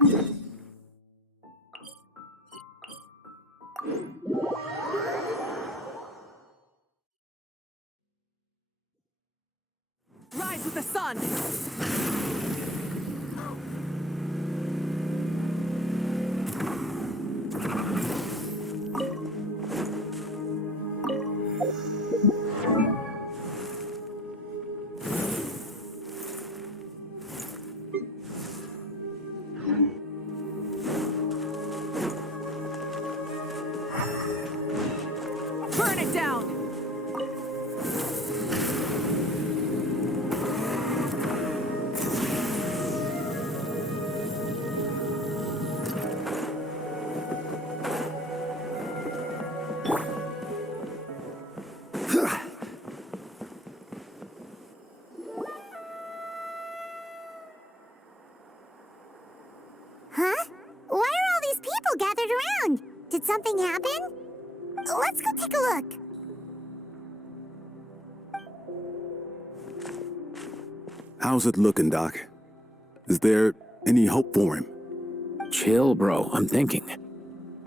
Rise with the sun! Burn it down! Huh? Why are all these people gathered around? Did something happen? Let's go take a look. How's it looking, Doc? Is there any hope for him? Chill, bro. I'm thinking.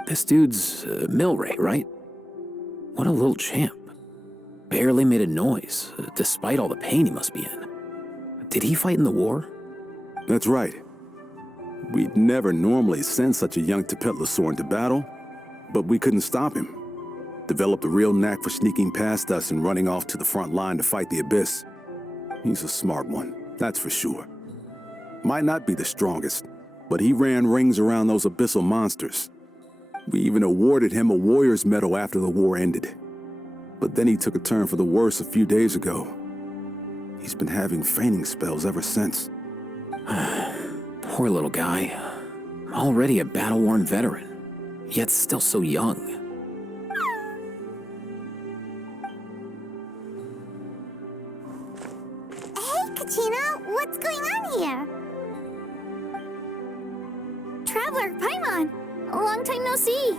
This dude's Milray, right? What a little champ. Barely made a noise, despite all the pain he must be in. Did he fight in the war? That's right. We'd never normally send such a young Tepetlosaur into battle, but we couldn't stop him. Developed a real knack for sneaking past us and running off to the front line to fight the Abyss. He's a smart one, that's for sure. Might not be the strongest, but he ran rings around those abyssal monsters. We even awarded him a Warrior's Medal after the war ended. But then he took a turn for the worse a few days ago. He's been having fainting spells ever since. Poor little guy. Already a battle-worn veteran, yet still so young. Hey, Kachina, what's going on here? Traveler, Paimon, a long time no see.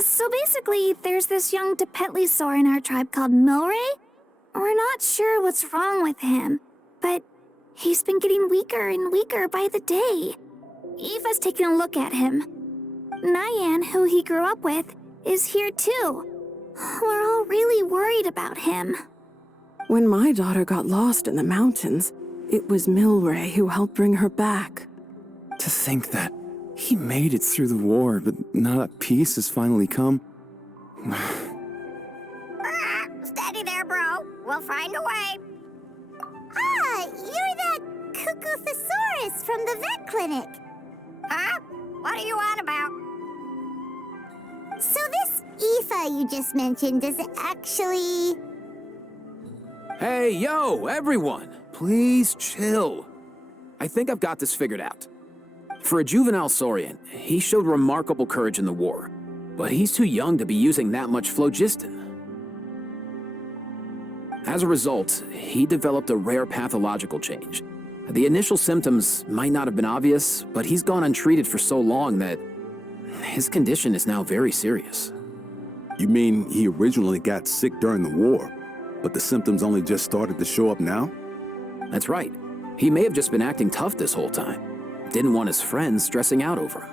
So basically, there's this young Tepetlosaur in our tribe called Milray. We're not sure what's wrong with him, but he's been getting weaker and weaker by the day. Eva's taking a look at him. Nyan, who he grew up with, is here too. We're all really worried about him. When my daughter got lost in the mountains, it was Milray who helped bring her back. To think that he made it through the war, but now that peace has finally come. Steady there, bro. We'll find a way. Ah, you're that cuckoo thesaurus from the vet clinic. Huh? What are you on about? So this Aoife you just mentioned, does it actually... Hey, yo, everyone! Please chill. I think I've got this figured out. For a juvenile Saurian, he showed remarkable courage in the war, but he's too young to be using that much phlogiston. As a result, he developed a rare pathological change. The initial symptoms might not have been obvious, but he's gone untreated for so long that his condition is now very serious. You mean he originally got sick during the war, but the symptoms only just started to show up now? That's right. He may have just been acting tough this whole time. Didn't want his friends stressing out over him.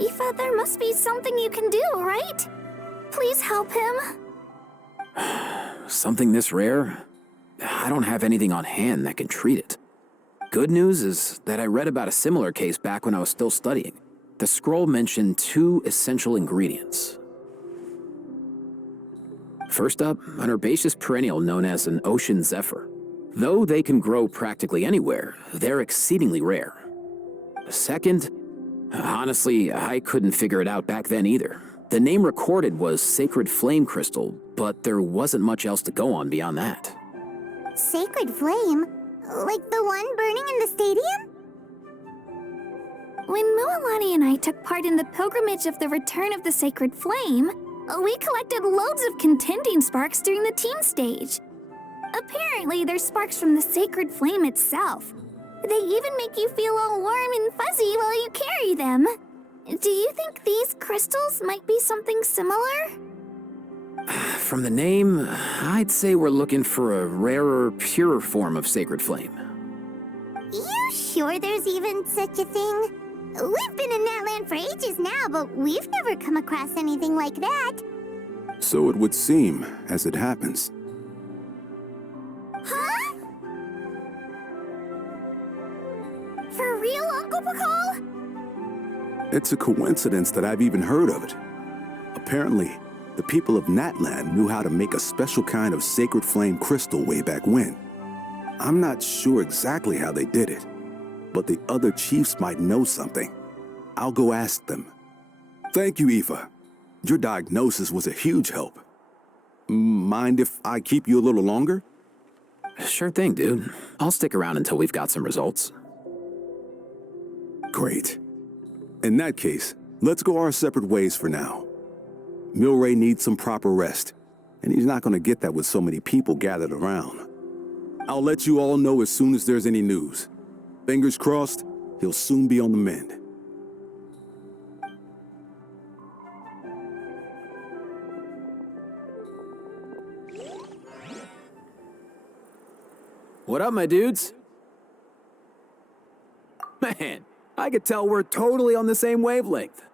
Aoife, there must be something you can do, right? Please help him. Something this rare? I don't have anything on hand that can treat it. Good news is that I read about a similar case back when I was still studying. The scroll mentioned 2 essential ingredients. First up, an herbaceous perennial known as an ocean zephyr. Though they can grow practically anywhere, they're exceedingly rare. Second, honestly, I couldn't figure it out back then either. The name recorded was Sacred Flame Crystal, but there wasn't much else to go on beyond that. Sacred flame? Like the one burning in the stadium? When Mualani and I took part in the pilgrimage of the Return of the Sacred Flame, we collected loads of contending sparks during the team stage. Apparently, they're sparks from the sacred flame itself. They even make you feel all warm and fuzzy while you carry them. Do you think these crystals might be something similar? From the name, I'd say we're looking for a rarer, purer form of sacred flame. You sure there's even such a thing? We've been in that land for ages now, but we've never come across anything like that. So it would seem, as it happens. Huh? For real, Uncle Pakal? It's a coincidence that I've even heard of it. Apparently, the people of Natland knew how to make a special kind of sacred flame crystal way back when. I'm not sure exactly how they did it, but the other chiefs might know something. I'll go ask them. Thank you, Aoife. Your diagnosis was a huge help. Mind if I keep you a little longer? Sure thing, dude. I'll stick around until we've got some results. Great. In that case, let's go our separate ways for now. Milray needs some proper rest, and he's not going to get that with so many people gathered around. I'll let you all know as soon as there's any news. Fingers crossed, he'll soon be on the mend. What up, my dudes? Man, I could tell we're totally on the same wavelength.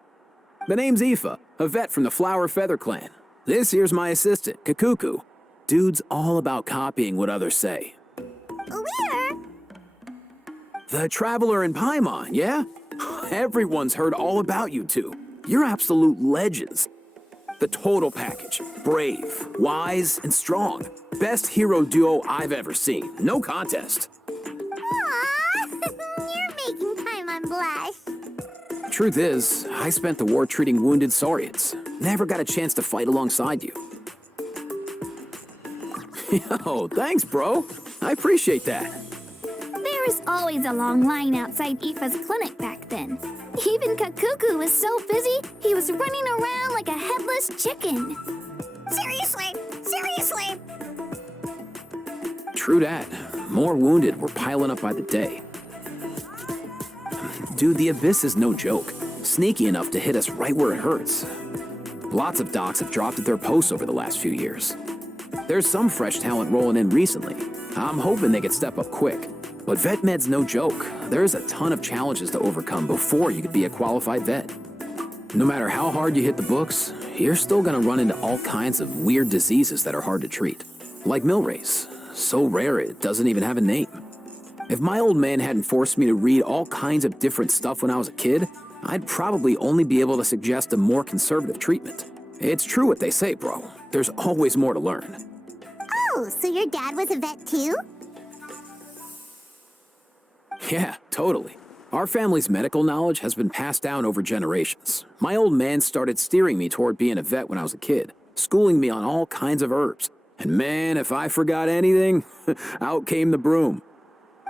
The name's Aoife, a vet from the Flower Feather clan. This here's my assistant, Kakuku. Dude's all about copying what others say. Where? The Traveler in Paimon, yeah? Everyone's heard all about you two. You're absolute legends. The total package. Brave, wise, and strong. Best hero duo I've ever seen. No contest. Aww, you're making Paimon blush. Truth is, I spent the war treating wounded Saurians. Never got a chance to fight alongside you. Yo, thanks, bro. I appreciate that. There was always a long line outside Aoife's clinic back then. Even Kakuku was so busy, he was running around like a headless chicken. Seriously, seriously. True that. More wounded were piling up by the day. Dude, the Abyss is no joke. Sneaky enough to hit us right where it hurts. Lots of docs have dropped at their posts over the last few years. There's some fresh talent rolling in recently. I'm hoping they could step up quick. But vet med's no joke. There's a ton of challenges to overcome before you could be a qualified vet. No matter how hard you hit the books, you're still gonna run into all kinds of weird diseases that are hard to treat. Like Milray's. So rare it doesn't even have a name. If my old man hadn't forced me to read all kinds of different stuff when I was a kid, I'd probably only be able to suggest a more conservative treatment. It's true what they say, bro. There's always more to learn. Oh, so your dad was a vet too? Yeah, totally. Our family's medical knowledge has been passed down over generations. My old man started steering me toward being a vet when I was a kid, schooling me on all kinds of herbs. And man, if I forgot anything, out came the broom.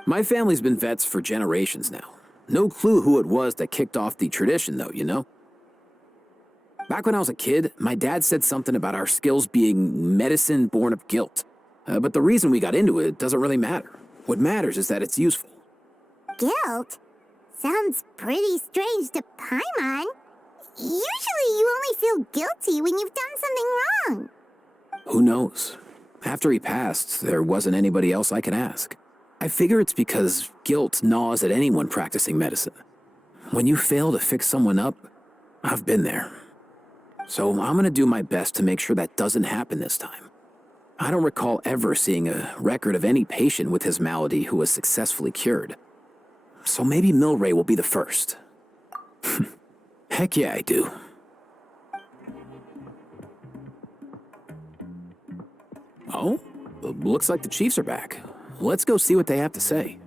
My family's been vets for generations now. No clue who it was that kicked off the tradition, though, you know? Back when I was a kid, my dad said something about our skills being medicine born of guilt. But the reason we got into it doesn't really matter. What matters is that it's useful. Guilt? Sounds pretty strange to Paimon. Usually you only feel guilty when you've done something wrong. Who knows? After he passed, there wasn't anybody else I could ask. I figure it's because guilt gnaws at anyone practicing medicine. When you fail to fix someone up, I've been there. So I'm gonna do my best to make sure that doesn't happen this time. I don't recall ever seeing a record of any patient with his malady who was successfully cured. So maybe Milray will be the first. Heck yeah, I do. Oh, looks like the Chiefs are back. Let's go see what they have to say.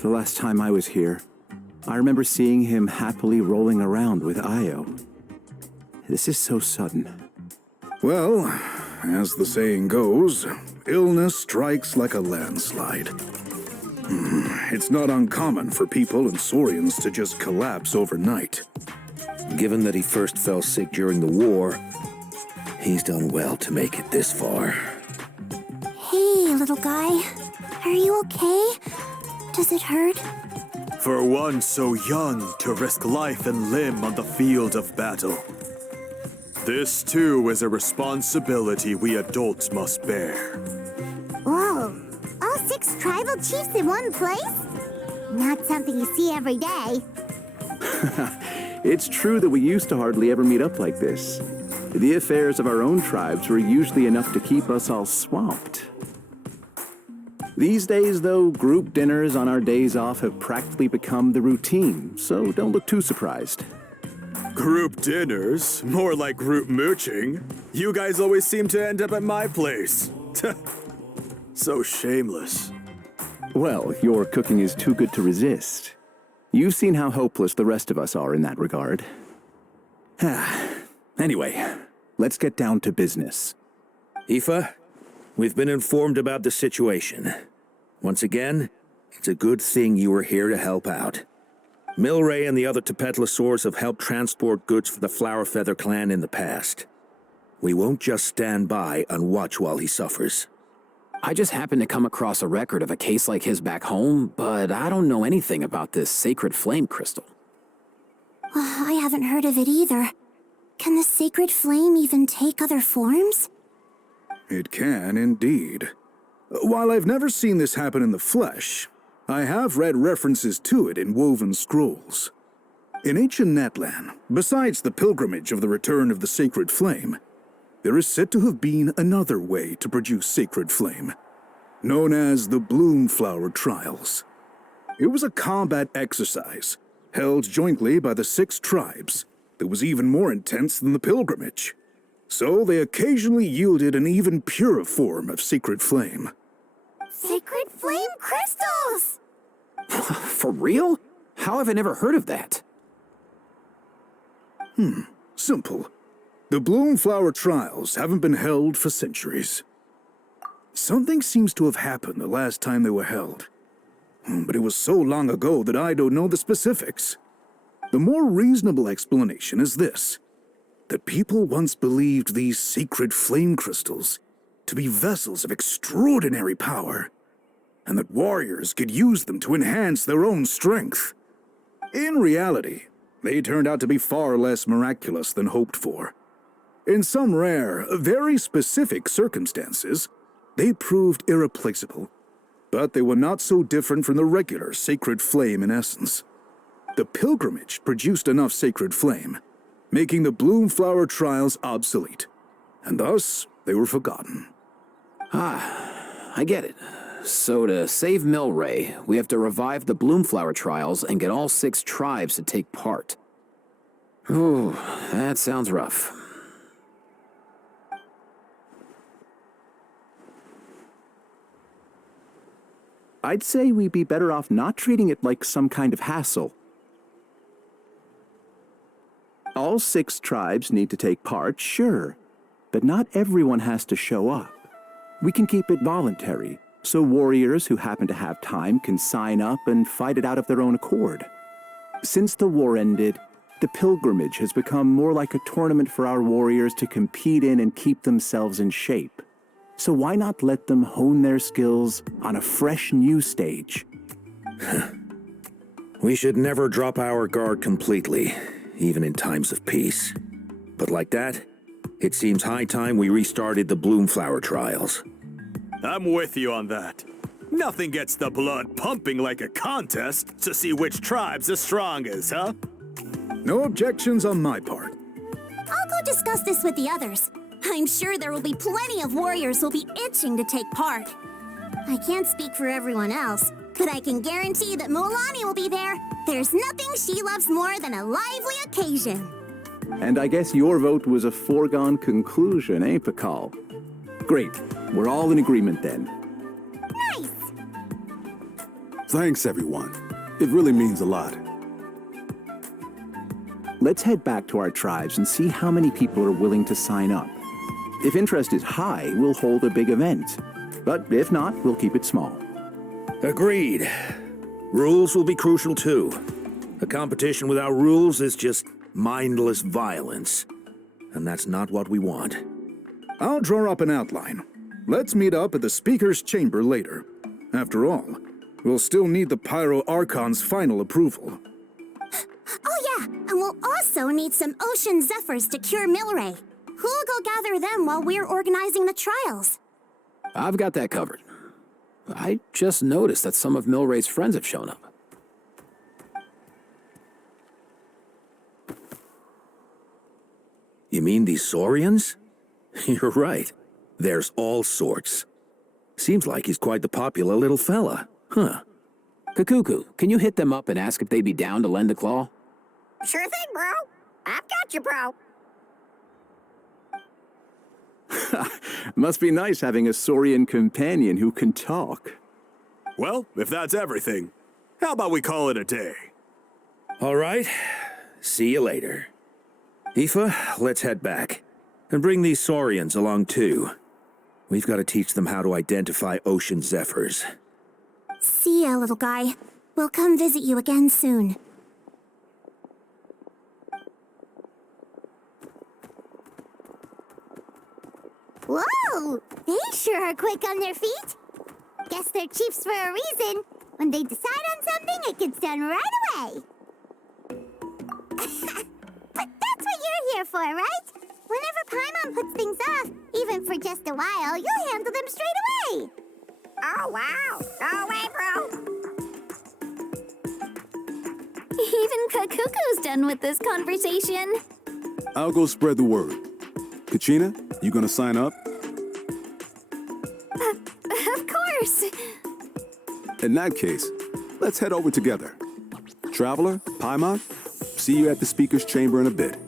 The last time I was here, I remember seeing him happily rolling around with Io. This is so sudden. Well, as the saying goes, illness strikes like a landslide. It's not uncommon for people and Saurians to just collapse overnight. Given that he first fell sick during the war, he's done well to make it this far. Hey, little guy. Are you okay? Does it hurt? For one so young to risk life and limb on the field of battle. This too is a responsibility we adults must bear. Whoa. All 6 tribal chiefs in one place? Not something you see every day. It's true that we used to hardly ever meet up like this. The affairs of our own tribes were usually enough to keep us all swamped. These days, though, group dinners on our days off have practically become the routine, so don't look too surprised. Group dinners? More like group mooching. You guys always seem to end up at my place. So shameless. Well, your cooking is too good to resist. You've seen how hopeless the rest of us are in that regard. Anyway, let's get down to business. Aoife, we've been informed about the situation. Once again, it's a good thing you were here to help out. Milray and the other Tepetlosaurs have helped transport goods for the Flowerfeather clan in the past. We won't just stand by and watch while he suffers. I just happened to come across a record of a case like his back home, but I don't know anything about this sacred flame crystal. I haven't heard of it either. Can the sacred flame even take other forms? It can, indeed. While I've never seen this happen in the flesh, I have read references to it in woven scrolls. In ancient Natlan, besides the pilgrimage of the return of the sacred flame, there is said to have been another way to produce sacred flame, known as the Bloomflower Trials. It was a combat exercise, held jointly by the 6 tribes, that was even more intense than the pilgrimage. So they occasionally yielded an even purer form of sacred flame. Sacred flame crystals! For real? How have I never heard of that? Simple. The Bloomflower Trials haven't been held for centuries. Something seems to have happened the last time they were held. But it was so long ago that I don't know the specifics. The more reasonable explanation is this: that people once believed these sacred flame crystals to be vessels of extraordinary power, and that warriors could use them to enhance their own strength. In reality, they turned out to be far less miraculous than hoped for. In some rare, very specific circumstances, they proved irreplaceable, but they were not so different from the regular sacred flame in essence. The pilgrimage produced enough sacred flame, making the Bloomflower Trials obsolete, and thus they were forgotten. I get it. So to save Milray, we have to revive the Bloomflower Trials and get all 6 tribes to take part. Ooh, that sounds rough. I'd say we'd be better off not treating it like some kind of hassle. All 6 tribes need to take part, sure, but not everyone has to show up. We can keep it voluntary, so warriors who happen to have time can sign up and fight it out of their own accord. Since the war ended, the pilgrimage has become more like a tournament for our warriors to compete in and keep themselves in shape. So why not let them hone their skills on a fresh new stage? We should never drop our guard completely, even in times of peace. But like that, it seems high time we restarted the Bloomflower Trials. I'm with you on that. Nothing gets the blood pumping like a contest to see which tribe's the strongest, huh? No objections on my part. I'll go discuss this with the others. I'm sure there will be plenty of warriors who'll be itching to take part. I can't speak for everyone else, but I can guarantee that Mulani will be there. There's nothing she loves more than a lively occasion. And I guess your vote was a foregone conclusion, eh, Pakal? Great. We're all in agreement then. Nice! Thanks, everyone. It really means a lot. Let's head back to our tribes and see how many people are willing to sign up. If interest is high, we'll hold a big event. But if not, we'll keep it small. Agreed. Rules will be crucial too. A competition without rules is just mindless violence. And that's not what we want. I'll draw up an outline. Let's meet up at the Speaker's Chamber later. After all, we'll still need the Pyro Archon's final approval. Oh yeah, and we'll also need some Ocean Zephyrs to cure Milray. Who'll go gather them while we're organizing the trials? I've got that covered. I just noticed that some of Milray's friends have shown up. You mean these Saurians? You're right. There's all sorts. Seems like he's quite the popular little fella, huh? Kakuku, can you hit them up and ask if they'd be down to lend a claw? Sure thing, bro. I've got you, bro. Must be nice having a Saurian companion who can talk. Well, if that's everything, how about we call it a day? All right. See you later. Aoife, let's head back. And bring these Saurians along too. We've got to teach them how to identify Ocean Zephyrs. See ya, little guy. We'll come visit you again soon. Whoa! They sure are quick on their feet. Guess they're chiefs for a reason. When they decide on something, it gets done right away. But that's what you're here for, right? Whenever Paimon puts things off, even for just a while, you'll handle them straight away. Oh, wow. Go away, bro. Even Kakuku's done with this conversation. I'll go spread the word. Kachina, you gonna sign up? Of course. In that case, let's head over together. Traveler, Paimon, see you at the Speaker's Chamber in a bit.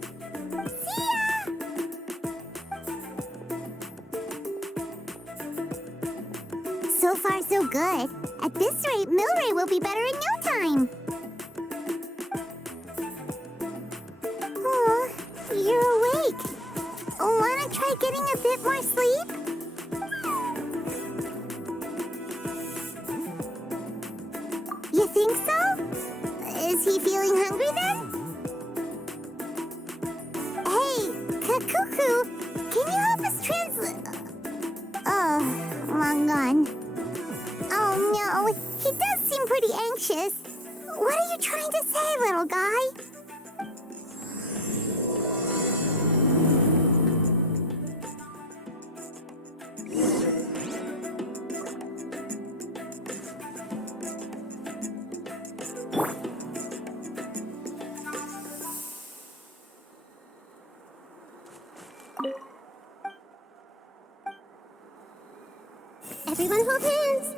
So far, so good. At this rate, Milray will be better in no time. Oh, you're awake. Wanna try getting a bit more sleep? You think so? Is he feeling hungry then? Hey, Kakuku, can you help us translate? Oh, long gone. Oh no, he does seem pretty anxious. What are you trying to say, little guy? Everyone hold hands.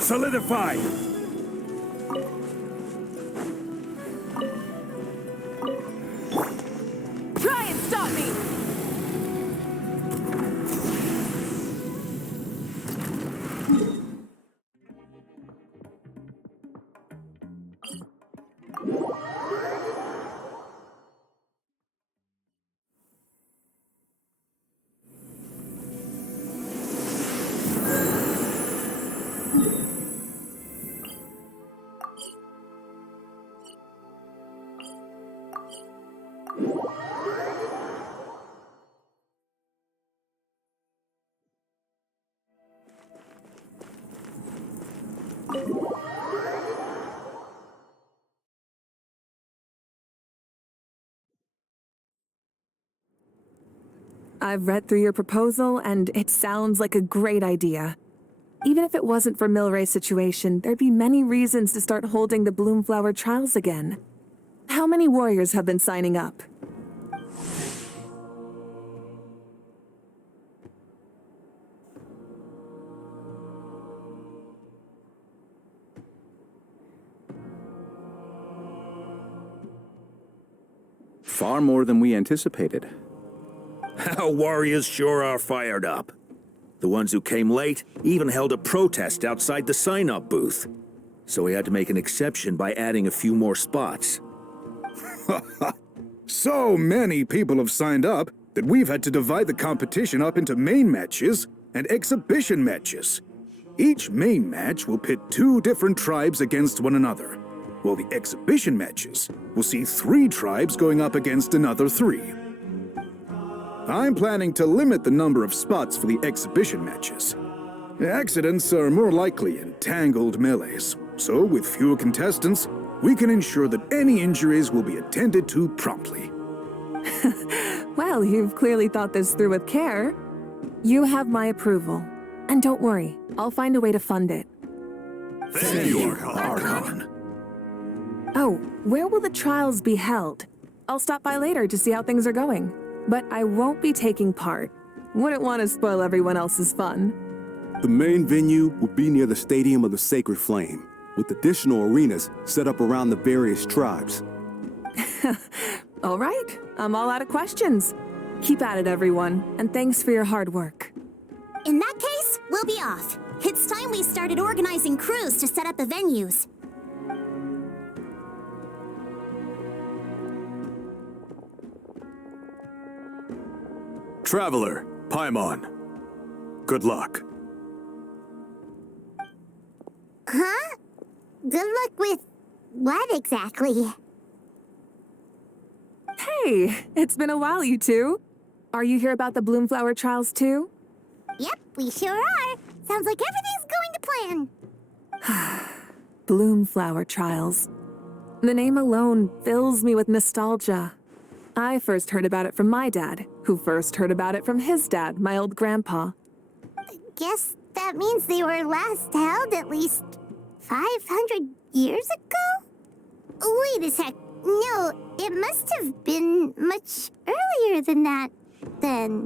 Solidify! Try and stop me! I've read through your proposal, and it sounds like a great idea. Even if it wasn't for Milray's situation, there'd be many reasons to start holding the Bloomflower trials again. How many warriors have been signing up? Far more than we anticipated. Our warriors sure are fired up. The ones who came late even held a protest outside the sign-up booth. So we had to make an exception by adding a few more spots. So many people have signed up that we've had to divide the competition up into main matches and exhibition matches. Each main match will pit 2 different tribes against one another, while the exhibition matches will see 3 tribes going up against another 3. I'm planning to limit the number of spots for the exhibition matches. Accidents are more likely in tangled melees, so with fewer contestants, we can ensure that any injuries will be attended to promptly. Well, you've clearly thought this through with care. You have my approval. And don't worry, I'll find a way to fund it. Thank you, Archon. Oh, where will the trials be held? I'll stop by later to see how things are going. But I won't be taking part. Wouldn't want to spoil everyone else's fun. The main venue will be near the Stadium of the Sacred Flame, with additional arenas set up around the various tribes. All right, I'm all out of questions. Keep at it, everyone, and thanks for your hard work. In that case, we'll be off. It's time we started organizing crews to set up the venues. Traveler, Paimon. Good luck. Huh? Good luck with what exactly? Hey, it's been a while, you two. Are you here about the Bloomflower trials too? Yep, we sure are. Sounds like everything's going to plan. Bloomflower trials. The name alone fills me with nostalgia. I first heard about it from my dad, who first heard about it from his dad, my old grandpa. Guess that means they were last held at least 500 years ago? Wait a sec. No, it must have been much earlier than that, then.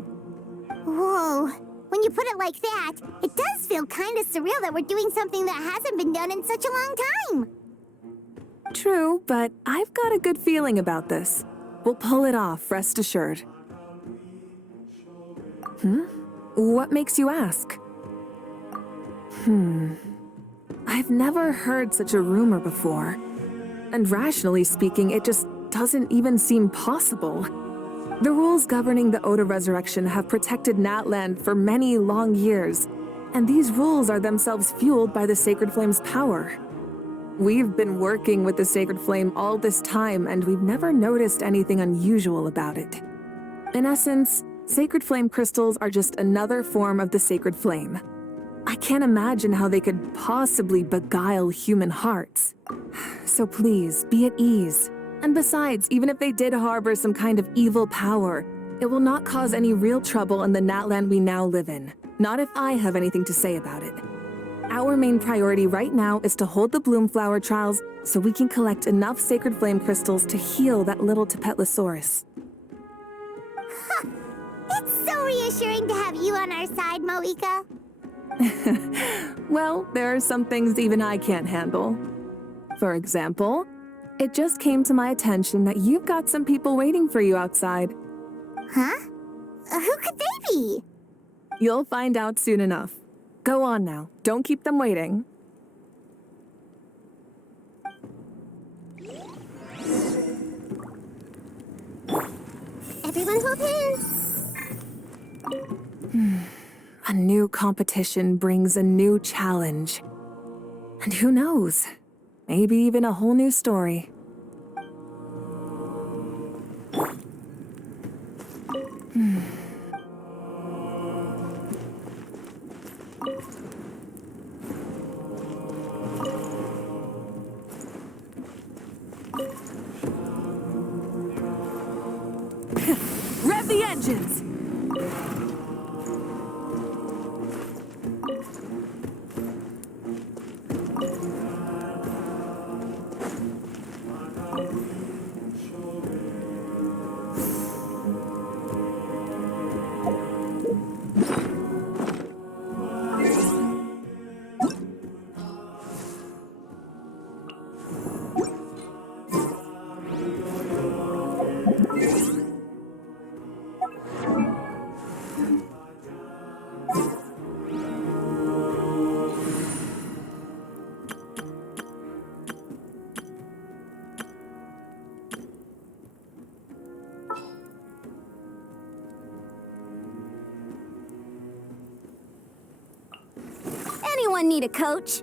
Whoa. When you put it like that, it does feel kind of surreal that we're doing something that hasn't been done in such a long time. True, but I've got a good feeling about this. We'll pull it off, rest assured. What makes you ask? I've never heard such a rumor before. And rationally speaking, it just doesn't even seem possible. The rules governing the Oda resurrection have protected Natland for many long years, and these rules are themselves fueled by the Sacred Flame's power. We've been working with the Sacred Flame all this time, and we've never noticed anything unusual about it. In essence, Sacred Flame crystals are just another form of the Sacred Flame. I can't imagine how they could possibly beguile human hearts. So please, be at ease. And besides, even if they did harbor some kind of evil power, it will not cause any real trouble in the Natland we now live in. Not if I have anything to say about it. Our main priority right now is to hold the Bloomflower trials so we can collect enough sacred flame crystals to heal that little Tapetlosaurus. It's so reassuring to have you on our side, Moika. Well, there are some things even I can't handle. For example, it just came to my attention that you've got some people waiting for you outside. Huh? Who could they be? You'll find out soon enough. Go on now. Don't keep them waiting. Everyone hold hands. A new competition brings a new challenge. And who knows? Maybe even a whole new story. Rev the engines! Anyone need a coach?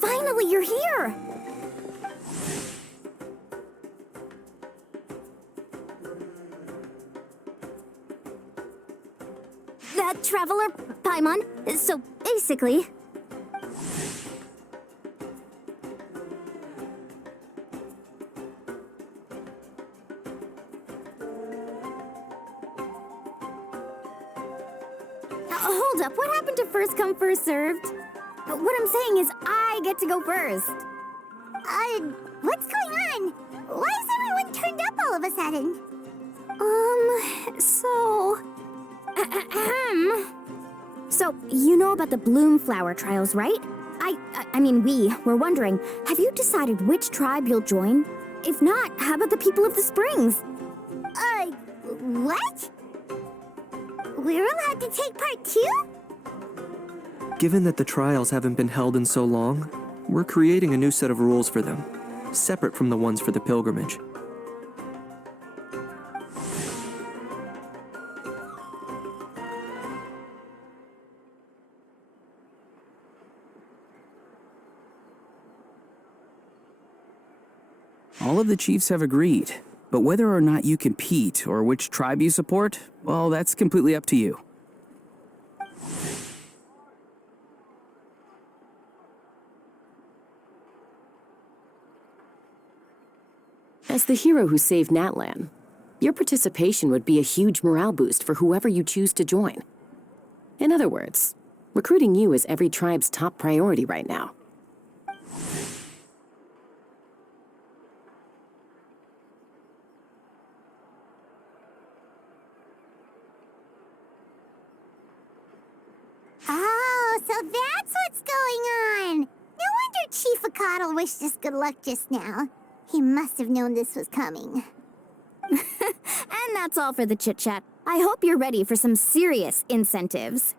Finally, you're here! That traveler, Paimon. So basically... Hold up, what happened to first come, first served? What I'm saying is I get to go first. What's going on? Why is everyone turned up all of a sudden? So, you know about the Bloomflower trials, right? I mean, we're wondering, have you decided which tribe you'll join? If not, how about the people of the Springs? What? We're allowed to take part too? Given that the trials haven't been held in so long, we're creating a new set of rules for them, separate from the ones for the pilgrimage. All of the chiefs have agreed, but whether or not you compete or which tribe you support, well, that's completely up to you. As the hero who saved Natlan, your participation would be a huge morale boost for whoever you choose to join. In other words, recruiting you is every tribe's top priority right now. Oh, so that's what's going on. No wonder Chief Akatl wished us good luck just now. He must have known this was coming. And that's all for the chit-chat. I hope you're ready for some serious incentives.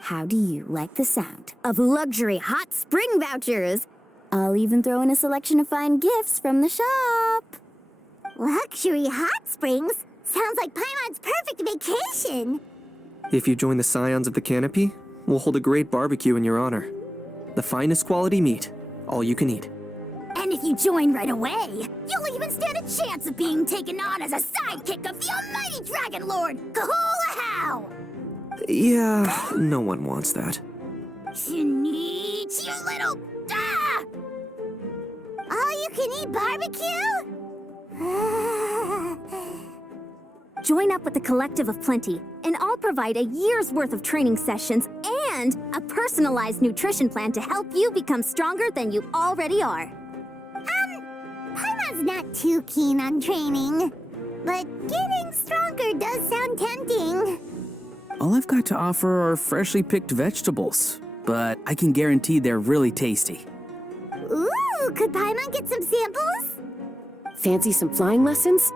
How do you like the sound of luxury hot spring vouchers? I'll even throw in a selection of fine gifts from the shop. Luxury hot springs? Sounds like Paimon's perfect vacation. If you join the Scions of the Canopy, we'll hold a great barbecue in your honor. The finest quality meat, all you can eat. And if you join right away, you'll even stand a chance of being taken on as a sidekick of the almighty Dragon Lord, Kahula! Yeah, no one wants that. Sneech, you little... Ah! All-you-can-eat barbecue? Join up with the Collective of Plenty, and I'll provide a year's worth of training sessions and a personalized nutrition plan to help you become stronger than you already are. Paimon's not too keen on training, but getting stronger does sound tempting. All I've got to offer are freshly picked vegetables, but I can guarantee they're really tasty. Ooh, could Paimon get some samples? Fancy some flying lessons?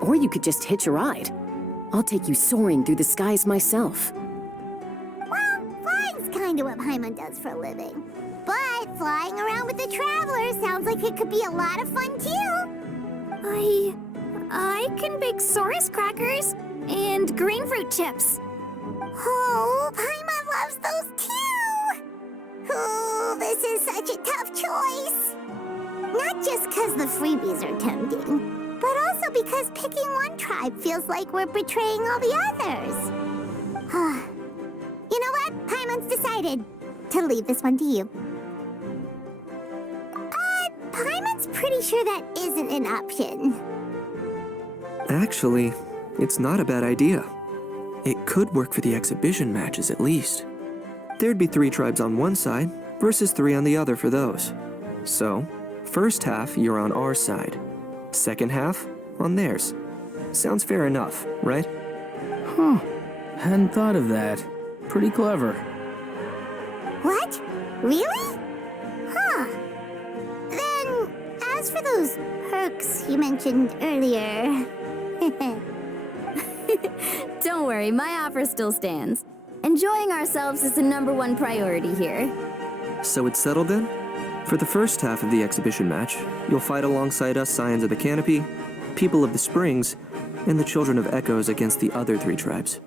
Or you could just hitch a ride. I'll take you soaring through the skies myself. Well, flying's kinda what Paimon does for a living. But flying around with the Traveler sounds like it could be a lot of fun too. I can bake Saurus crackers and green fruit chips. Oh, Paimon loves those too! Oh, this is such a tough choice. Not just because the freebies are tempting, but also because picking one tribe feels like we're betraying all the others. You know what? Paimon's decided to leave this one to you. Paimon's pretty sure that isn't an option. Actually, it's not a bad idea. It could work for the exhibition matches at least. There'd be 3 tribes on one side versus 3 on the other for those. So, first half you're on our side, second half on theirs. Sounds fair enough, right? Huh. Hadn't thought of that. Pretty clever. What? Really? Huh. Then, as for those perks you mentioned earlier... Don't worry, my offer still stands. Enjoying ourselves is the #1 priority here. So it's settled then? For the first half of the exhibition match, you'll fight alongside us Scions of the Canopy, People of the Springs, and the Children of Echoes against the other 3 tribes.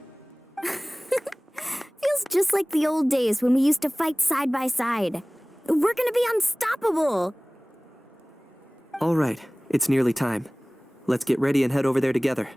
Feels just like the old days when we used to fight side by side. We're gonna be unstoppable! All right, it's nearly time. Let's get ready and head over there together.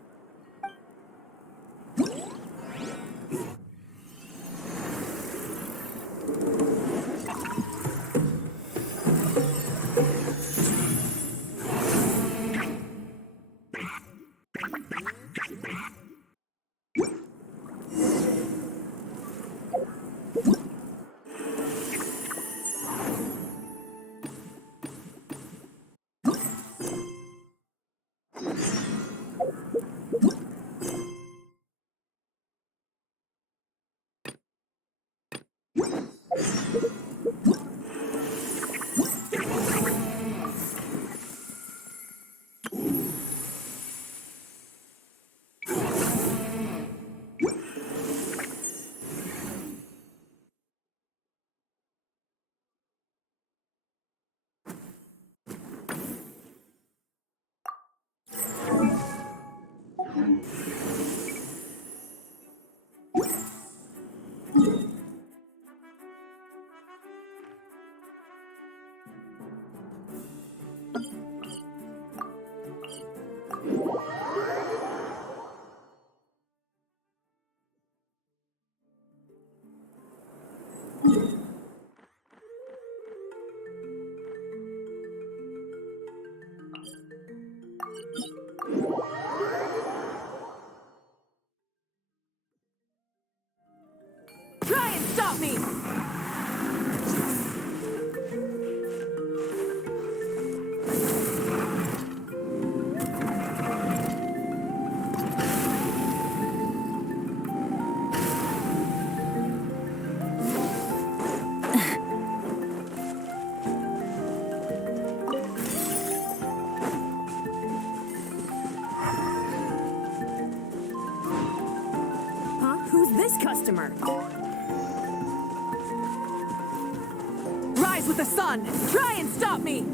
Try and stop me! Huh? Who's this customer? Rise with the sun! Try and stop me!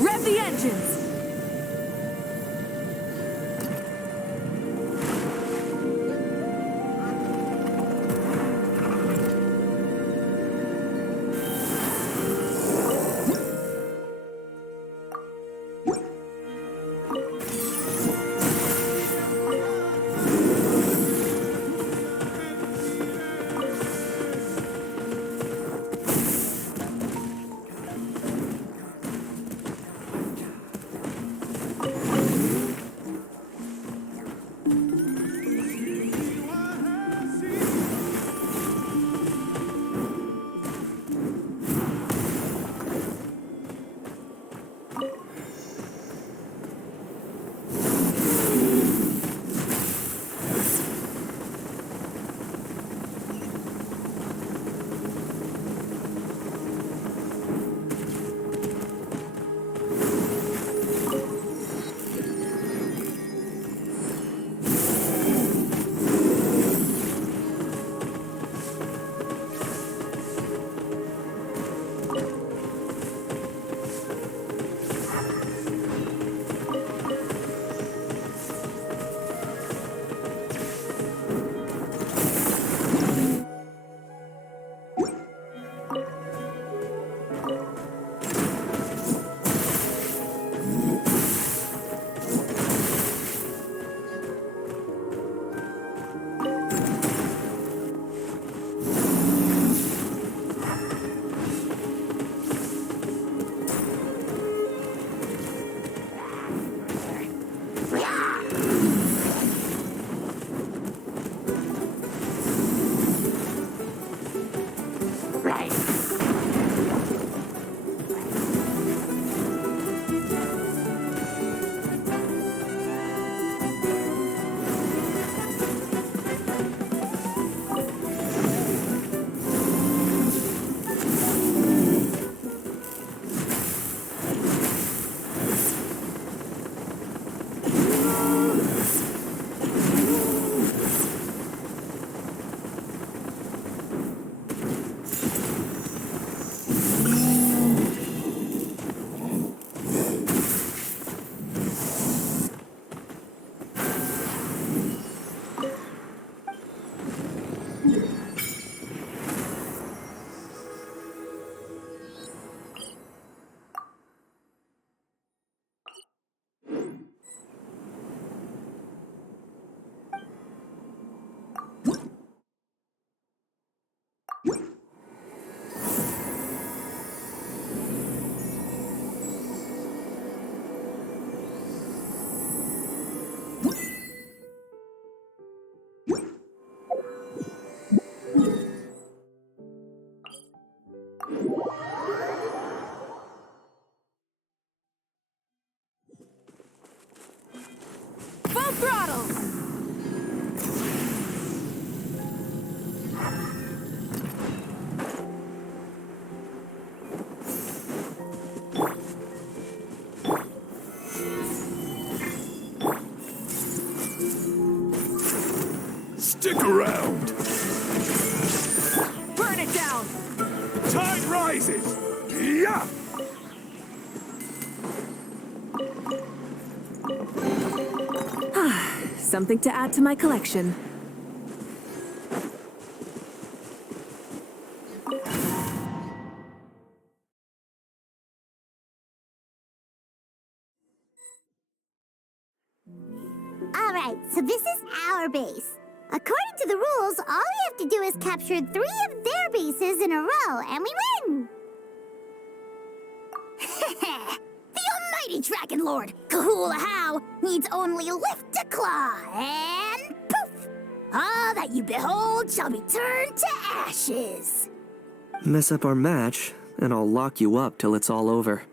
Rev the engines! Full throttle! Stick around! Burn it down! Tide rises! Yeah! Something to add to my collection. Alright, so this is our base. According to the rules, all we have to do is capture 3 of their bases in a row, and we win! The almighty Dragon Lord, Kahula How, needs only lift a claw, and poof! All that you behold shall be turned to ashes. Mess up our match, and I'll lock you up till it's all over.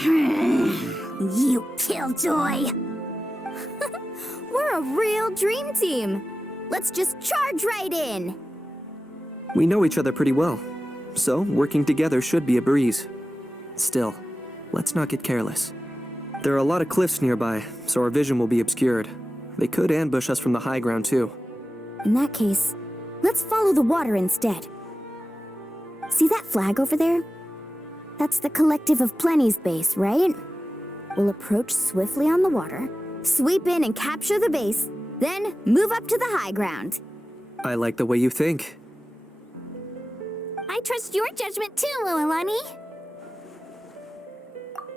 You killjoy! We're a real dream team. Let's just charge right in. We know each other pretty well, so working together should be a breeze. Still, let's not get careless. There are a lot of cliffs nearby, so our vision will be obscured. They could ambush us from the high ground, too. In that case, let's follow the water instead. See that flag over there? That's the Collective of Plenty's base, right? We'll approach swiftly on the water, sweep in and capture the base, then move up to the high ground. I like the way you think. I trust your judgment too, Lualani.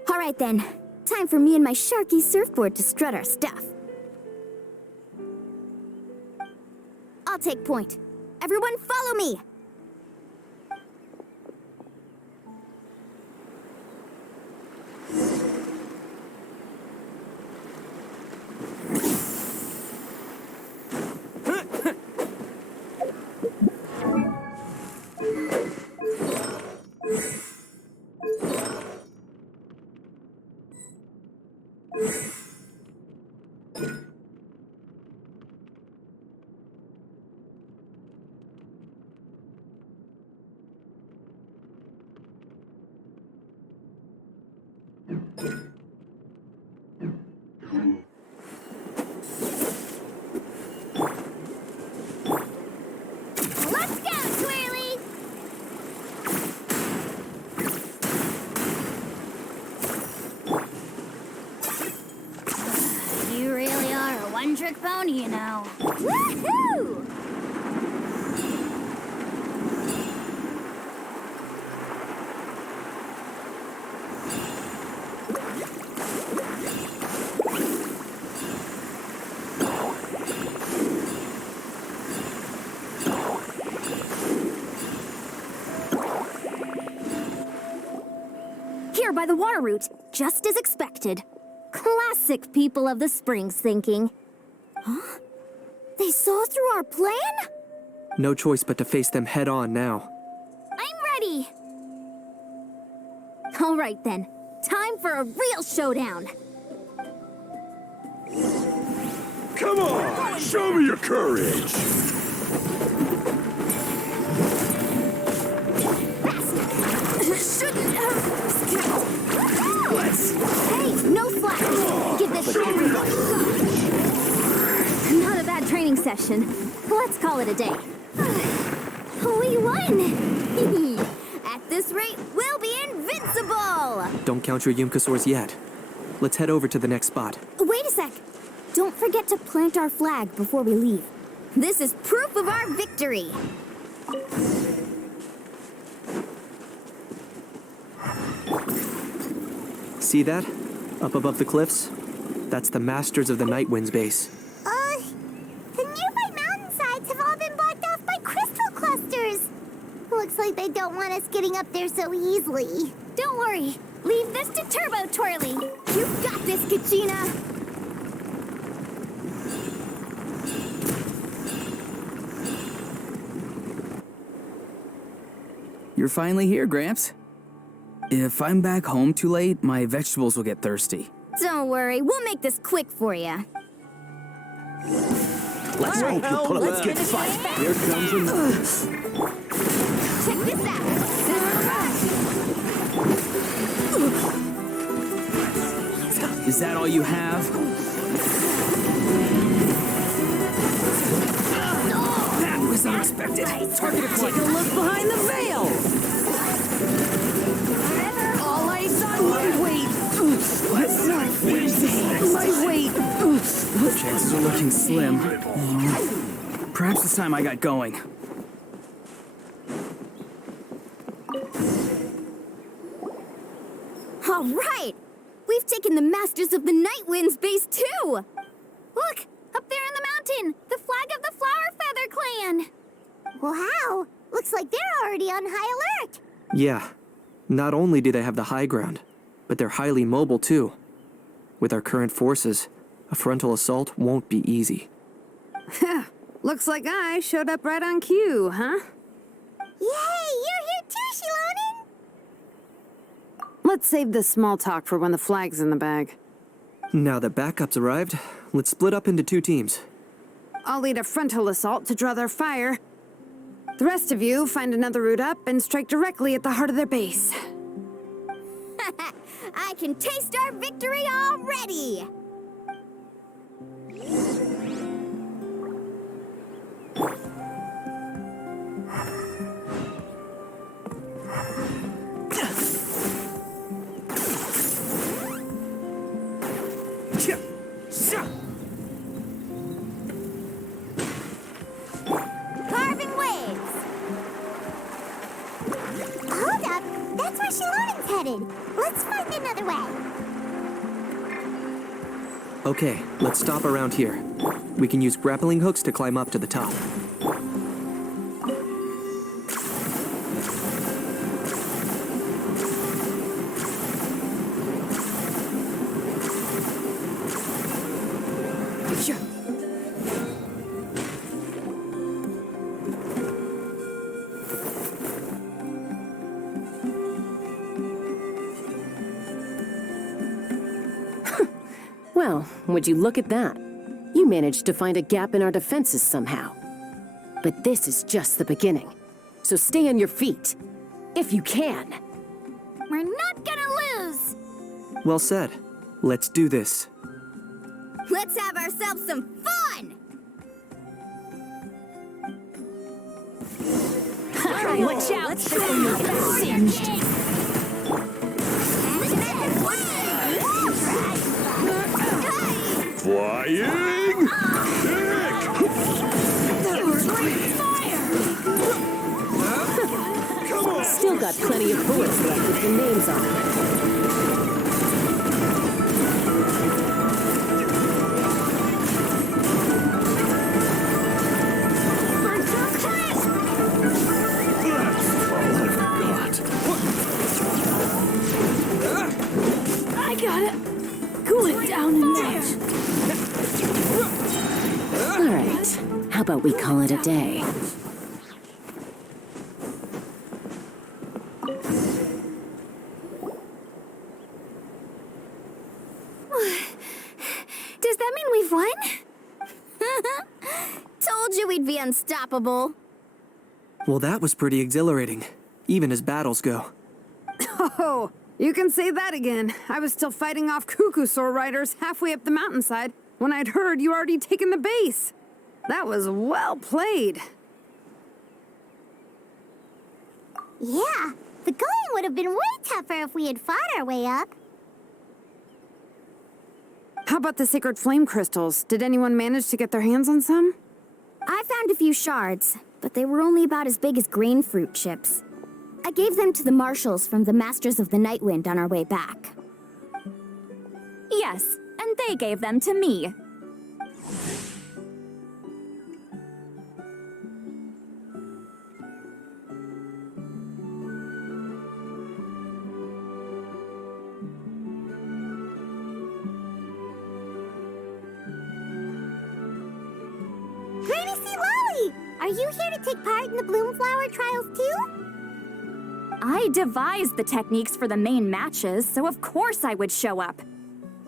All right then, time for me and my Sharky surfboard to strut our stuff. I'll take point. Everyone follow me! Let's go, Twirly! You really are a one-trick pony, you know. Woohoo! Here by the water route, just as expected. Classic people of the springs thinking. Huh? They saw through our plan? No choice but to face them head on now. I'm ready! All right then, time for a real showdown. Come on, show me your courage. Shouldn't have skipped. Hey, no slack. Give this everything you got. Not a bad training session. Let's call it a day. We won! At this rate, we'll be invincible! Don't count your Yumkasaurs yet. Let's head over to the next spot. Wait a sec. Don't forget to plant our flag before we leave. This is proof of our victory. See that? Up above the cliffs? That's the Masters of the Night Wind's base. The nearby mountainsides have all been blocked off by crystal clusters. Looks like they don't want us getting up there so easily. Don't worry. Leave this to Turbo Twirly. You've got this, Kachina. You're finally here, Gramps. If I'm back home too late, my vegetables will get thirsty. Don't worry, we'll make this quick for you. Let's hope you pull up. Let's get fight. Here comes a Check this out. Is that all you have? That was unexpected. Target acquired. Take a look behind the veil. All ice on my weight. What? My weight. Chances are looking slim. Perhaps it's time I got going. All right! We've taken the Masters of the Night Wind's base, too! Look! Up there in the mountain! The flag of the Flower Feather Clan! Wow! Looks like they're already on high alert. Yeah. Not only do they have the high ground, but they're highly mobile, too. With our current forces, a frontal assault won't be easy. Looks like I showed up right on cue, huh? Yay! You're here too, Shilonin! Let's save this small talk for when the flag's in the bag. Now that backup's arrived, let's split up into 2 teams. I'll lead a frontal assault to draw their fire. The rest of you find another route up and strike directly at the heart of their base. I can taste our victory already! headed. Let's find another way. Okay, let's stop around here. We can use grappling hooks to climb up to the top. Well, would you look at that? You managed to find a gap in our defenses somehow. But this is just the beginning. So stay on your feet. If you can. We're not gonna lose! Well said. Let's do this. Let's have ourselves some fun! Watch out! Singed. Flying! Still got plenty of bullets left with the names on them. I got it. Cool it down a notch. All right. How about we call it a day? Does that mean we've won? Told you we'd be unstoppable. Well, that was pretty exhilarating, even as battles go. Oh, you can say that again. I was still fighting off Cuckoosaur riders halfway up the mountainside when I'd heard you already taken the base. That was well played. Yeah, the going would have been way tougher if we had fought our way up. How about the sacred flame crystals? Did anyone manage to get their hands on some? I found a few shards, but they were only about as big as grain fruit chips. I gave them to the marshals from the Masters of the Nightwind on our way back. Yes, and they gave them to me. Granny C. Lolly! Are you here to take part in the Bloomflower trials too? I devised the techniques for the main matches, so of course I would show up.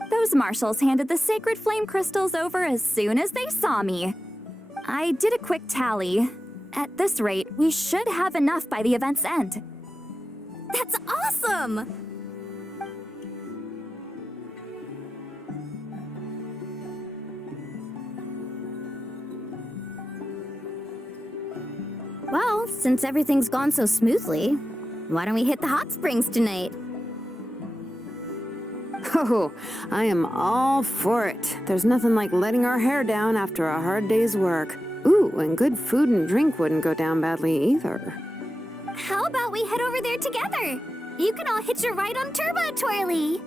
Those marshals handed the sacred flame crystals over as soon as they saw me. I did a quick tally. At this rate, we should have enough by the event's end. That's awesome! Well, since everything's gone so smoothly, why don't we hit the hot springs tonight? Oh, I am all for it. There's nothing like letting our hair down after a hard day's work. Ooh, and good food and drink wouldn't go down badly either. How about we head over there together? You can all hitch a ride on Turbo Twirly.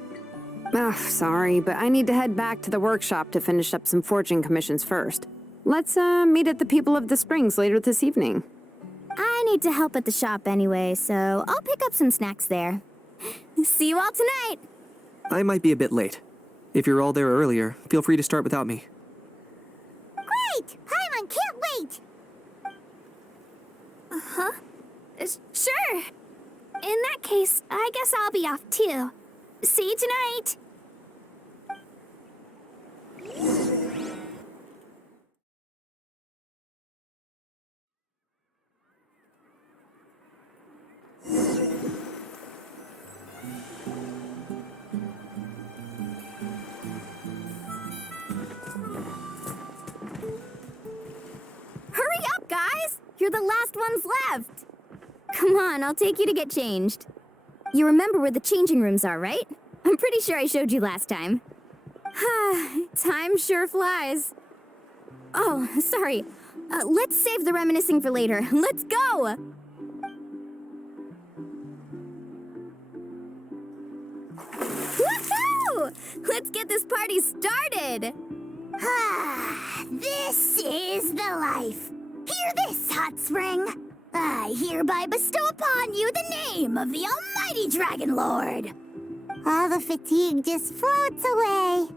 Oh, sorry, but I need to head back to the workshop to finish up some forging commissions first. Let's, meet at the People of the Springs later this evening. I need to help at the shop anyway, so I'll pick up some snacks there. See you all tonight! I might be a bit late. If you're all there earlier, feel free to start without me. Great! Paimon can't wait! Uh-huh. Sure. In that case, I guess I'll be off too. See you tonight! Hurry up, guys! You're the last ones left! Come on, I'll take you to get changed. You remember where the changing rooms are, right? I'm pretty sure I showed you last time. Time sure flies. Oh, sorry. Let's save the reminiscing for later. Let's go! Let's get this party started! This is the life. Hear this, hot spring. I hereby bestow upon you the name of the almighty Dragon Lord. All the fatigue just floats away.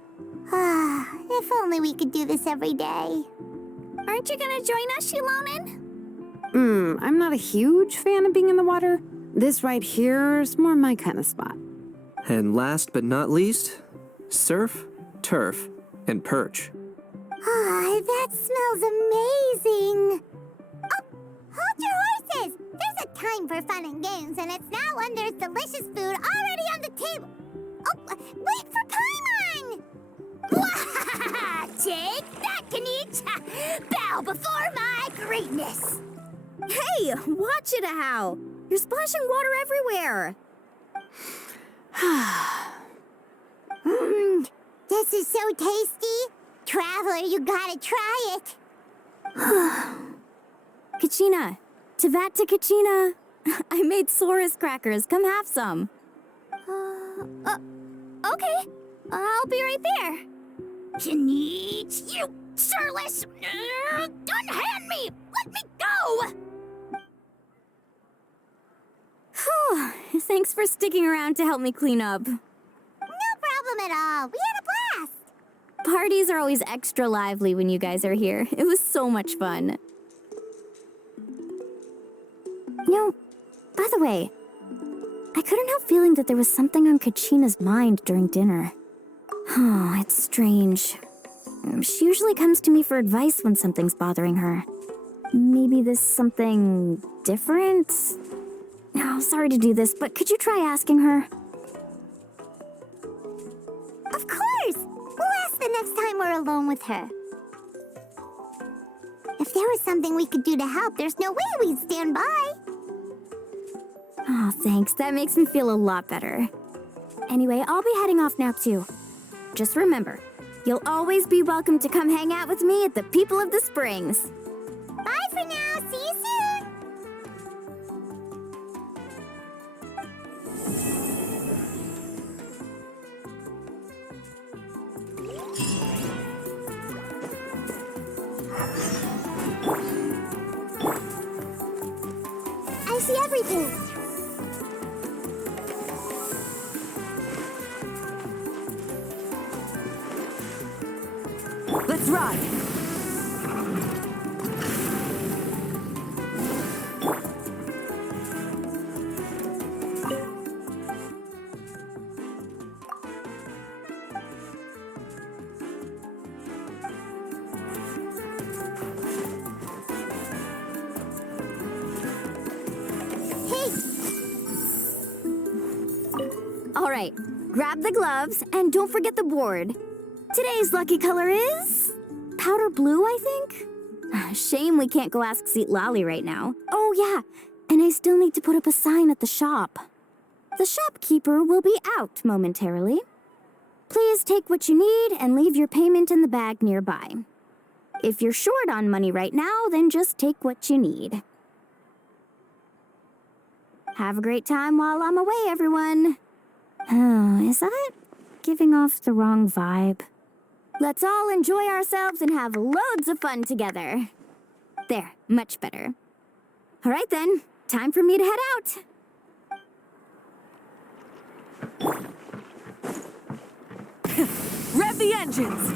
If only we could do this every day. Aren't you gonna join us, Shilonen? I'm not a huge fan of being in the water. This right here is more my kind of spot. And last but not least, surf, turf, and perch. That smells amazing. Oh, hold your horses. There's a time for fun and games, and it's now when there's delicious food already on the table. Oh, wait for Paimon! Take that, Kanich! Bow before my greatness! Hey, watch it, How! You're splashing water everywhere! This is so tasty. Traveler, you gotta try it. Kachina! Tevat to Kachina! I made Saurus crackers. Come have some. Okay. I'll be right there. Kanich, you surless! Unhand me! Let me go! Whew. Thanks for sticking around to help me clean up. No problem at all. We had a blast. Parties are always extra lively when you guys are here. It was so much fun. By the way, I couldn't help feeling that there was something on Kachina's mind during dinner. Oh, it's strange. She usually comes to me for advice when something's bothering her. Maybe this something different? Oh, sorry to do this, but could you try asking her? Of course! We'll ask the next time we're alone with her. If there was something we could do to help, there's no way we'd stand by. Oh, thanks. That makes me feel a lot better. Anyway, I'll be heading off now, too. Just remember, you'll always be welcome to come hang out with me at the People of the Springs. Bye for now. See you soon. I see everything. Let's ride! All right, grab the gloves and don't forget the board. Today's lucky color is powder blue, I think. Shame we can't go ask Seat Lolly right now. Oh yeah, and I still need to put up a sign at the shop. The shopkeeper will be out momentarily. Please take what you need and leave your payment in the bag nearby. If you're short on money right now, then just take what you need. Have a great time while I'm away, everyone. Oh, is that giving off the wrong vibe? Let's all enjoy ourselves and have loads of fun together. There, much better. All right then, time for me to head out. Rev the engines!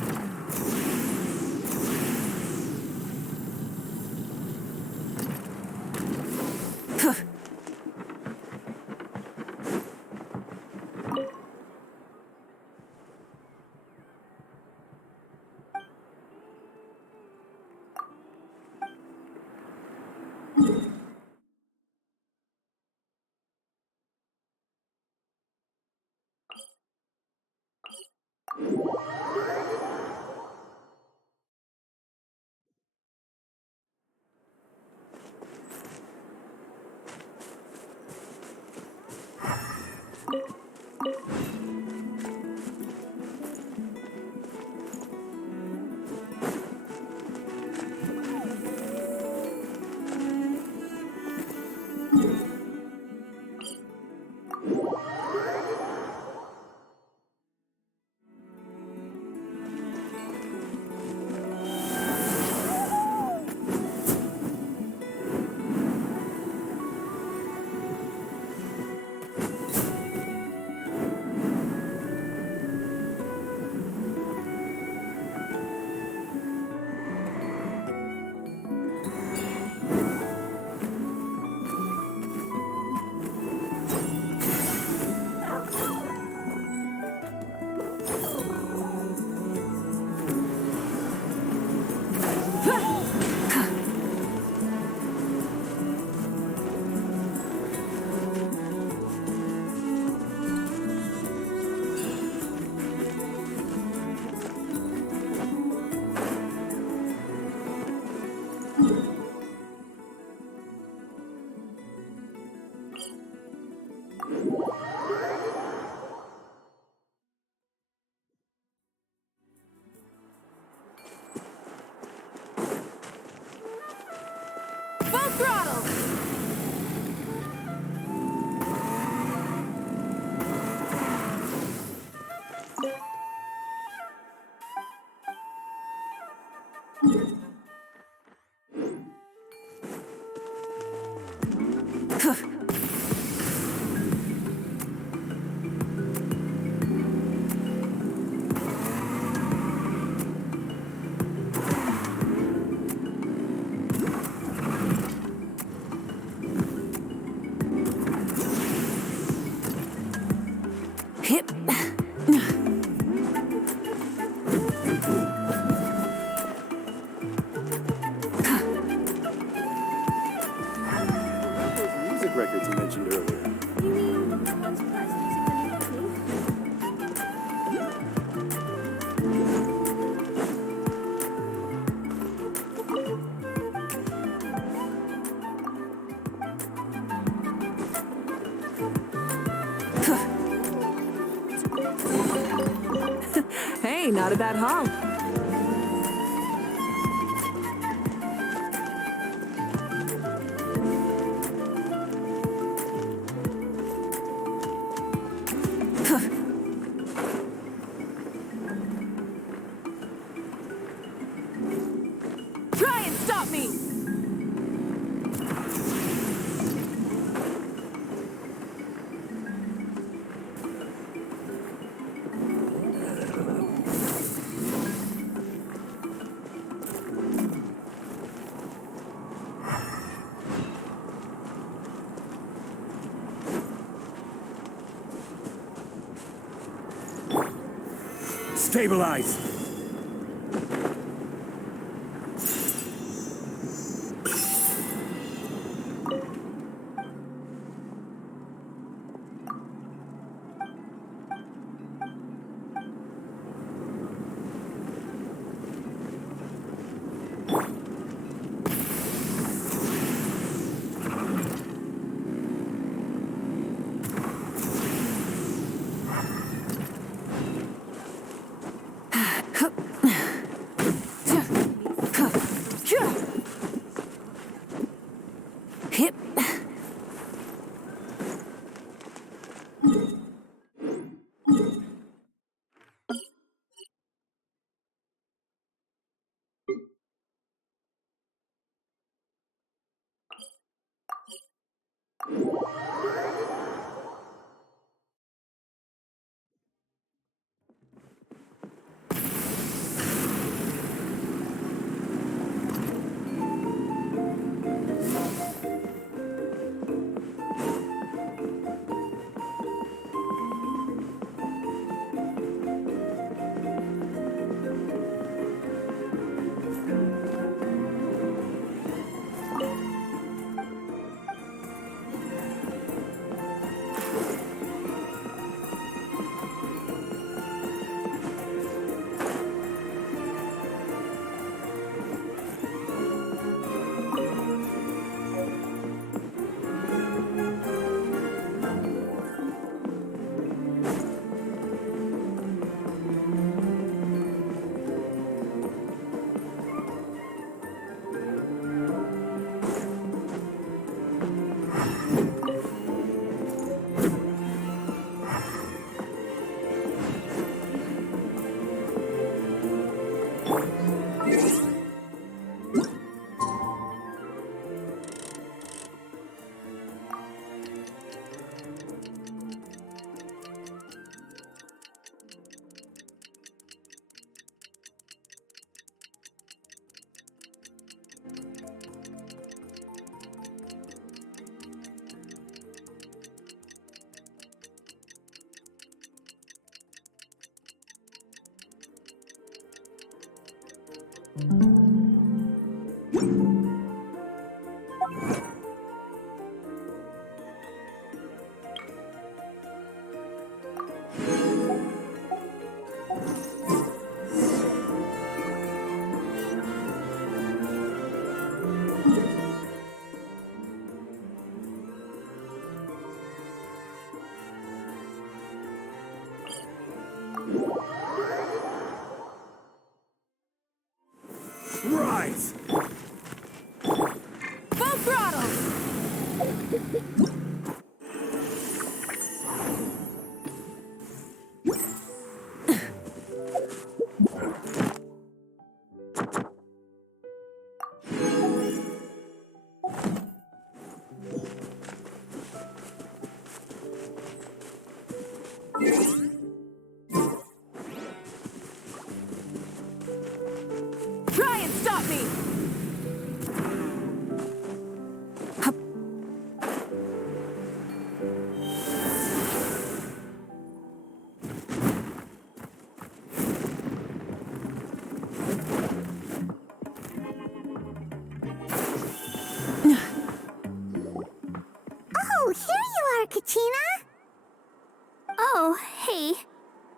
Full throttle! Hip. Music records you mentioned earlier. Hey, not a bad haul. Try and stop me! Stabilize! Hip. Try and stop me! Oh, here you are, Katina! Oh, hey.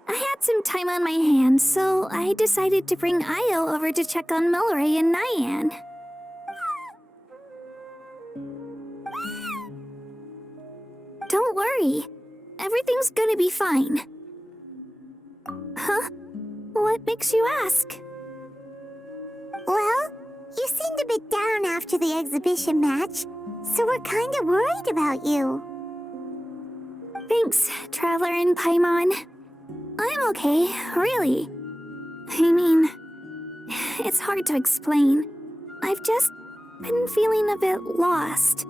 I had some time on my hands, so I decided to bring Io over to check on Milray and Nyan. Don't worry. Everything's gonna be fine. Huh? What makes you ask? Well, you seemed a bit down after the exhibition match, so we're kinda worried about you. Thanks, Traveler and Paimon. I'm okay, really. I mean, it's hard to explain. I've just been feeling a bit lost.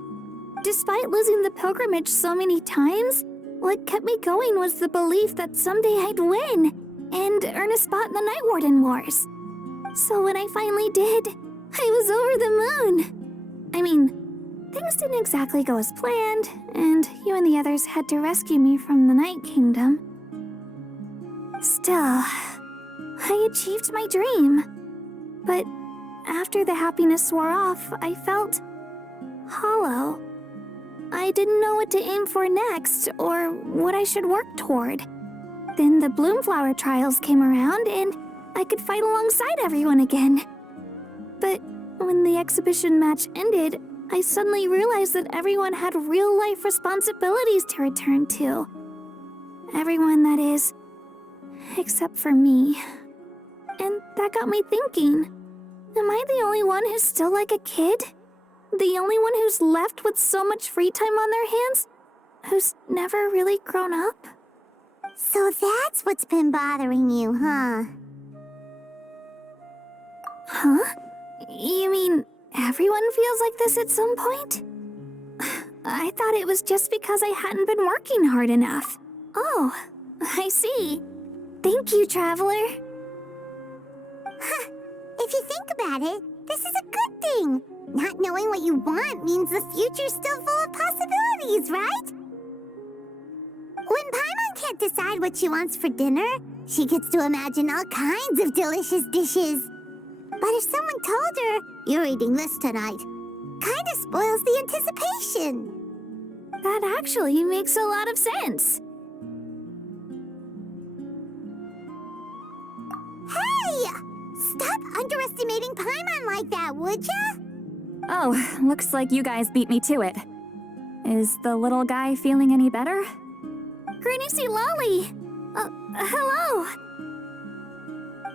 Despite losing the pilgrimage so many times, what kept me going was the belief that someday I'd win and earn a spot in the Night Warden Wars. So when I finally did, I was over the moon. I mean, things didn't exactly go as planned, and you and the others had to rescue me from the Night Kingdom. Still, I achieved my dream. But after the happiness wore off, I felt hollow. I didn't know what to aim for next, or what I should work toward. Then the Bloomflower trials came around, and I could fight alongside everyone again. But when the exhibition match ended, I suddenly realized that everyone had real-life responsibilities to return to. Everyone, that is, except for me. And that got me thinking, am I the only one who's still like a kid? The only one who's left with so much free time on their hands? Who's never really grown up? So that's what's been bothering you, huh? Huh? You mean everyone feels like this at some point? I thought it was just because I hadn't been working hard enough. Oh, I see. Thank you, Traveler. Huh. If you think about it, this is a good thing. Not knowing what you want means the future's still full of possibilities, right? When Paimon can't decide what she wants for dinner, she gets to imagine all kinds of delicious dishes. But if someone told her, "You're eating this tonight," kinda spoils the anticipation. That actually makes a lot of sense. Hey! Stop underestimating Paimon like that, would ya? Oh, looks like you guys beat me to it. Is the little guy feeling any better? Granny C. Lolly! Hello!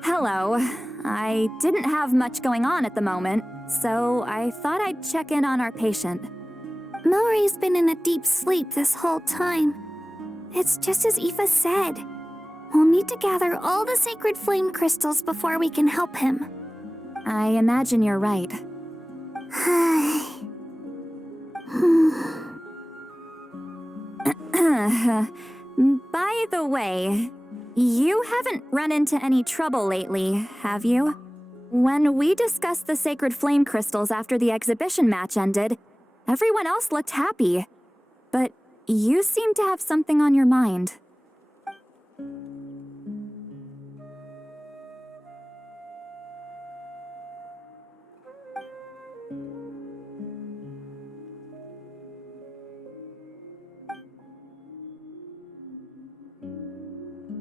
Hello. I didn't have much going on at the moment, so I thought I'd check in on our patient. Milray's been in a deep sleep this whole time. It's just as Aoife said. We'll need to gather all the sacred flame crystals before we can help him. I imagine you're right. By the way, you haven't run into any trouble lately, have you? When we discussed the sacred flame crystals after the exhibition match ended, everyone else looked happy. But you seem to have something on your mind.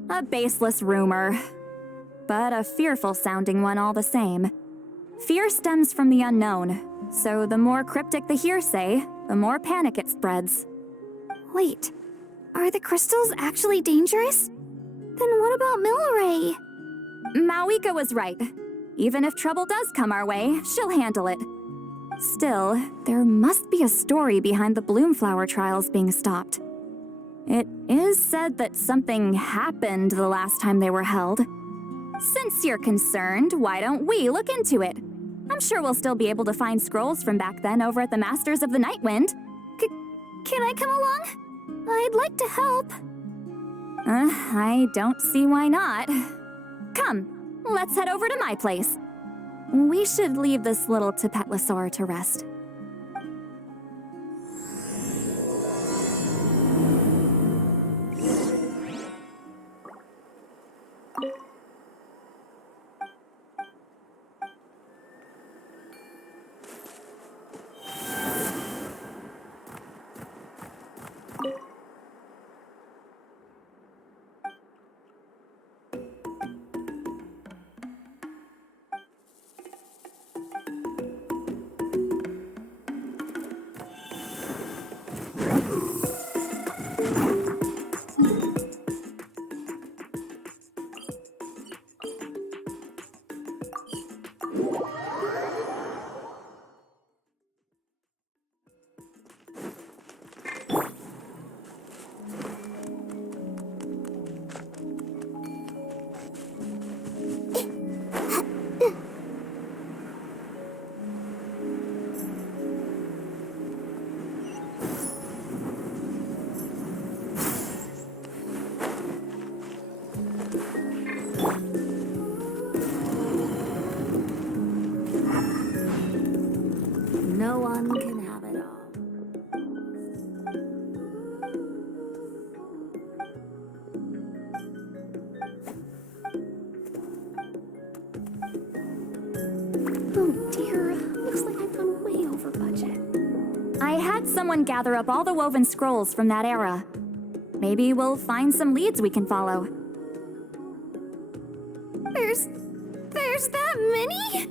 A baseless rumor, but a fearful-sounding one all the same. Fear stems from the unknown, so the more cryptic the hearsay, the more panic it spreads. Wait, are the crystals actually dangerous? Then what about Milray? Mawika was right. Even if trouble does come our way, she'll handle it. Still, there must be a story behind the Bloomflower trials being stopped. It is said that something happened the last time they were held. Since you're concerned, why don't we look into it? I'm sure we'll still be able to find scrolls from back then over at the Masters of the Nightwind. Can I come along? I'd like to help. I don't see why not. Come, let's head over to my place. We should leave this little Tapetlosaur to rest. No one can have it all. Oh dear, looks like I've gone way over budget. I had someone gather up all the woven scrolls from that era. Maybe we'll find some leads we can follow. There's that many?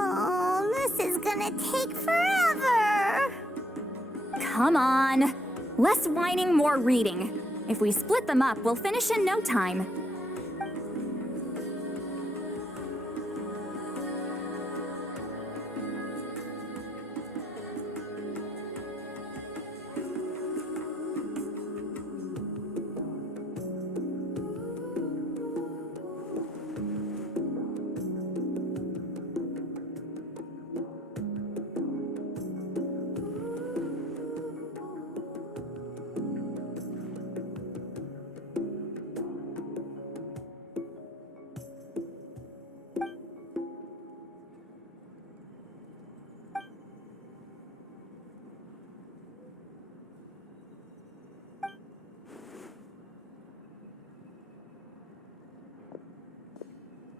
Oh, this is gonna take forever. Come on. Less whining, more reading. If we split them up, we'll finish in no time.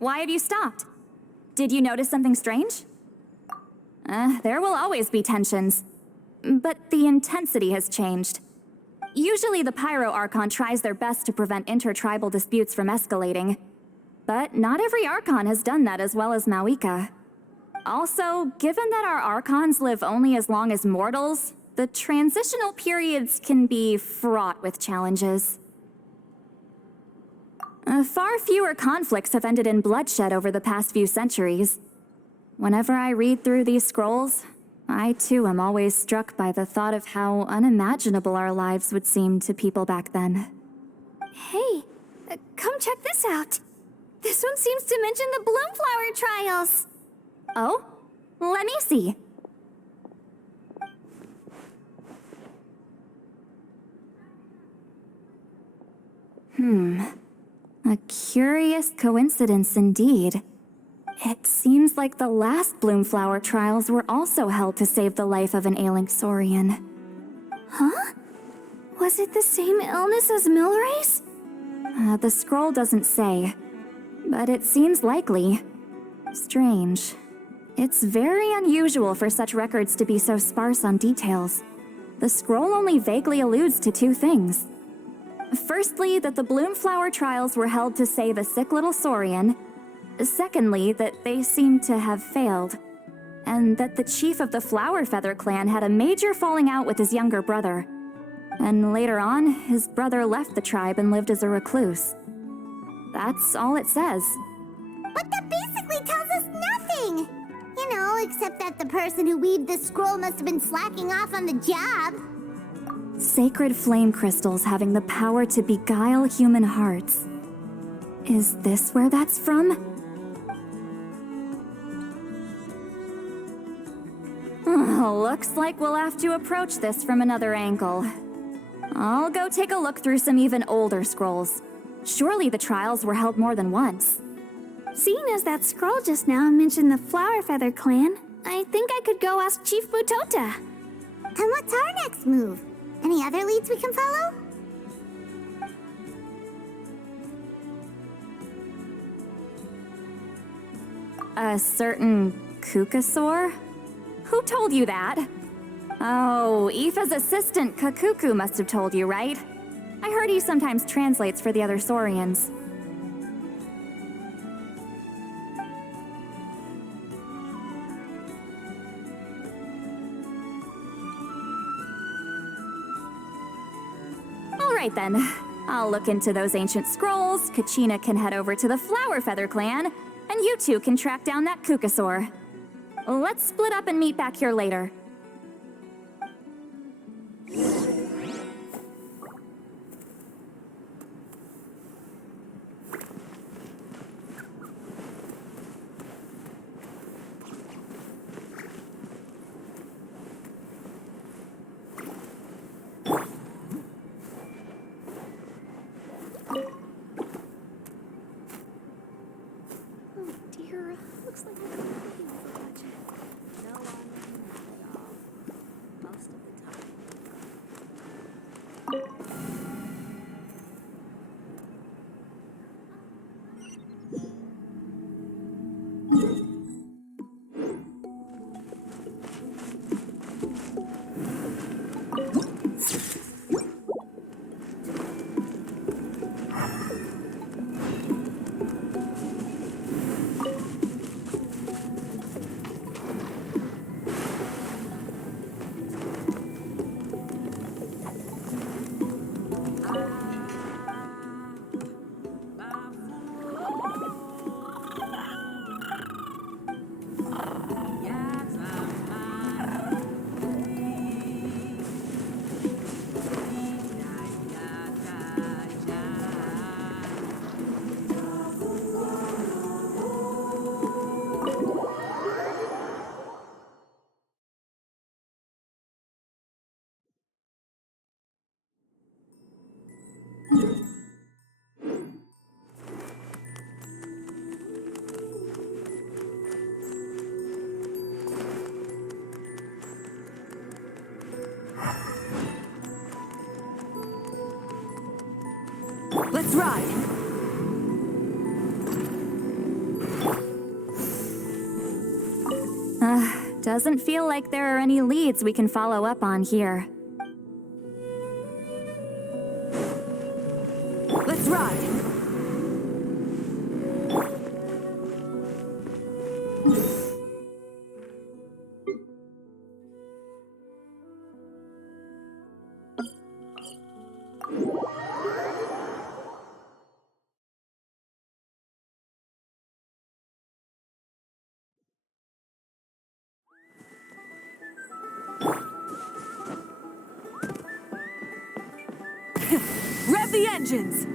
Why have you stopped? Did you notice something strange? There will always be tensions. But the intensity has changed. Usually the Pyro Archon tries their best to prevent intertribal disputes from escalating. But not every Archon has done that as well as Mawika. Also, given that our Archons live only as long as mortals, the transitional periods can be fraught with challenges. Far fewer conflicts have ended in bloodshed over the past few centuries. Whenever I read through these scrolls, I too am always struck by the thought of how unimaginable our lives would seem to people back then. Hey, come check this out. This one seems to mention the Bloomflower trials. Oh? Let me see. A curious coincidence indeed. It seems like the last Bloomflower trials were also held to save the life of an ailing Saurian. Huh? Was it the same illness as Milray's? The scroll doesn't say, but it seems likely. Strange. It's very unusual for such records to be so sparse on details. The scroll only vaguely alludes to two things. Firstly, that the Bloomflower trials were held to save a sick little Saurian. Secondly, that they seem to have failed. And that the chief of the Flower Feather clan had a major falling out with his younger brother. And later on, his brother left the tribe and lived as a recluse. That's all it says. But that basically tells us nothing. You know, except that the person who weaved this scroll must have been slacking off on the job. Sacred flame crystals having the power to beguile human hearts. Is this where that's from? Looks like we'll have to approach this from another angle. I'll go take a look through some even older scrolls. Surely the trials were held more than once. Seeing as that scroll just now mentioned the Flower Feather clan, I think I could go ask Chief Butota. And what's our next move? Any other leads we can follow? A certain Kukasaur? Who told you that? Oh, Aoife's assistant, Kakuku, must have told you, right? I heard he sometimes translates for the other Saurians. All right then. I'll look into those ancient scrolls, Kachina can head over to the Flower Feather clan, and you two can track down that Kukasaur. Let's split up and meet back here later. Let's ride! Doesn't feel like there are any leads we can follow up on here. Let's ride! Rev the engines!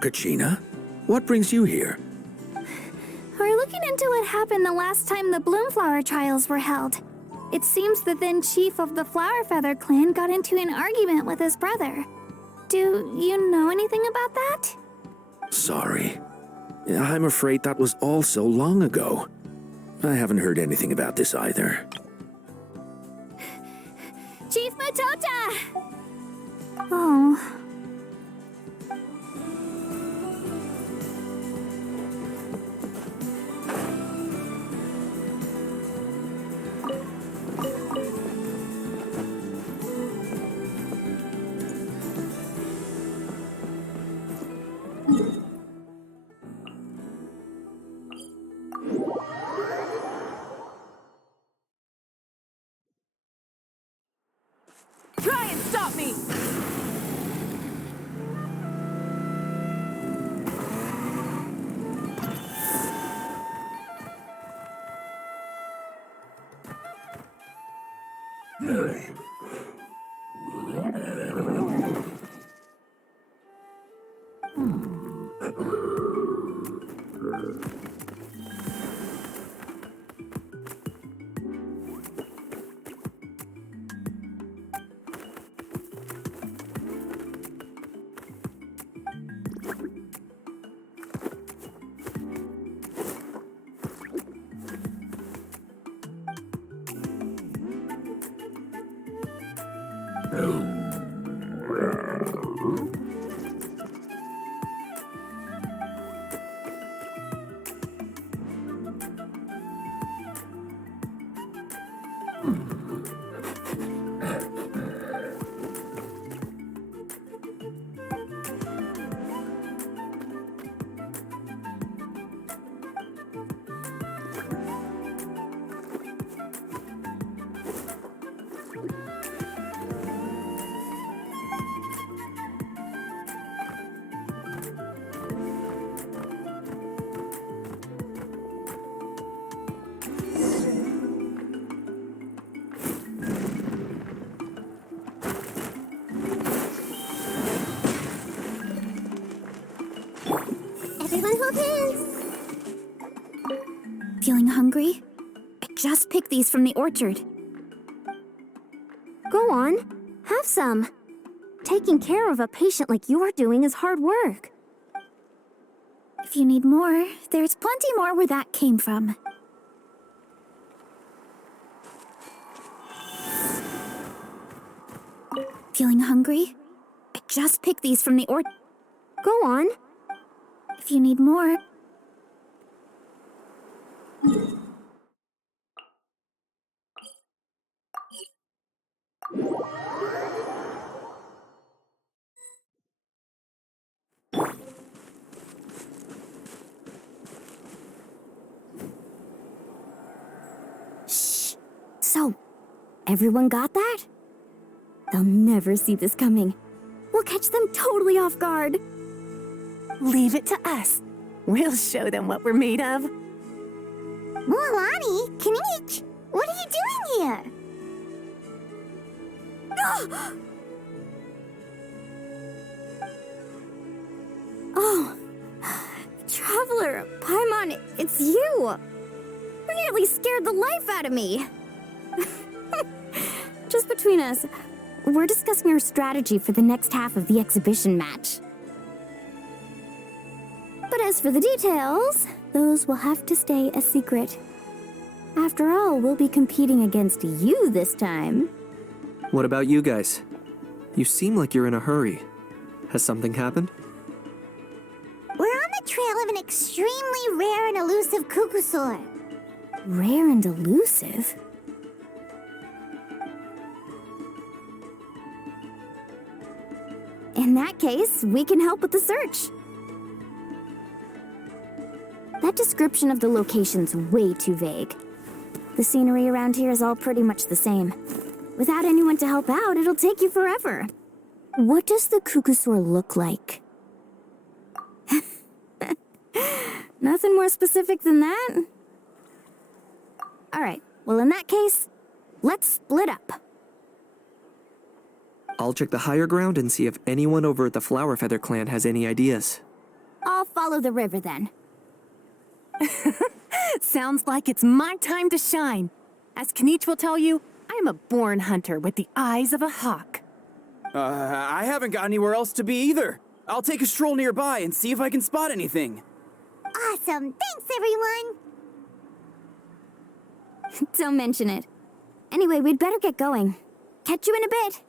Kachina? What brings you here? We're looking into what happened the last time the Bloomflower trials were held. It seems the then chief of the Flower Feather clan got into an argument with his brother. Do you know anything about that? Sorry. I'm afraid that was all so long ago. I haven't heard anything about this either. Chief Matota! Oh. Try and stop me! Everyone hold hands. Feeling hungry? I just picked these from the orchard. Go on, have some. Taking care of a patient like you're doing is hard work. If you need more, there's plenty more where that came from. Feeling hungry? I just picked these from the orchard. Go on. If you need more... Shh. So, everyone got that? They'll never see this coming. We'll catch them totally off guard. Leave it to us. We'll show them what we're made of. Mualani, Kinich, what are you doing here? Oh, Traveler, Paimon, it's you! You nearly scared the life out of me! Just between us, we're discussing our strategy for the next half of the exhibition match. But as for the details, those will have to stay a secret. After all, we'll be competing against you this time. What about you guys? You seem like you're in a hurry. Has something happened? We're on the trail of an extremely rare and elusive cuckoosaur. Rare and elusive? In that case, we can help with the search. That description of the location's way too vague. The scenery around here is all pretty much the same. Without anyone to help out, it'll take you forever. What does the cuckoosaur look like? Nothing more specific than that? Alright, well in that case, let's split up. I'll check the higher ground and see if anyone over at the Flower Feather clan has any ideas. I'll follow the river then. Sounds like it's my time to shine. As Kinich will tell you, I am a born hunter with the eyes of a hawk. I haven't got anywhere else to be either. I'll take a stroll nearby and see if I can spot anything. Awesome, thanks everyone! Don't mention it. Anyway, we'd better get going. Catch you in a bit.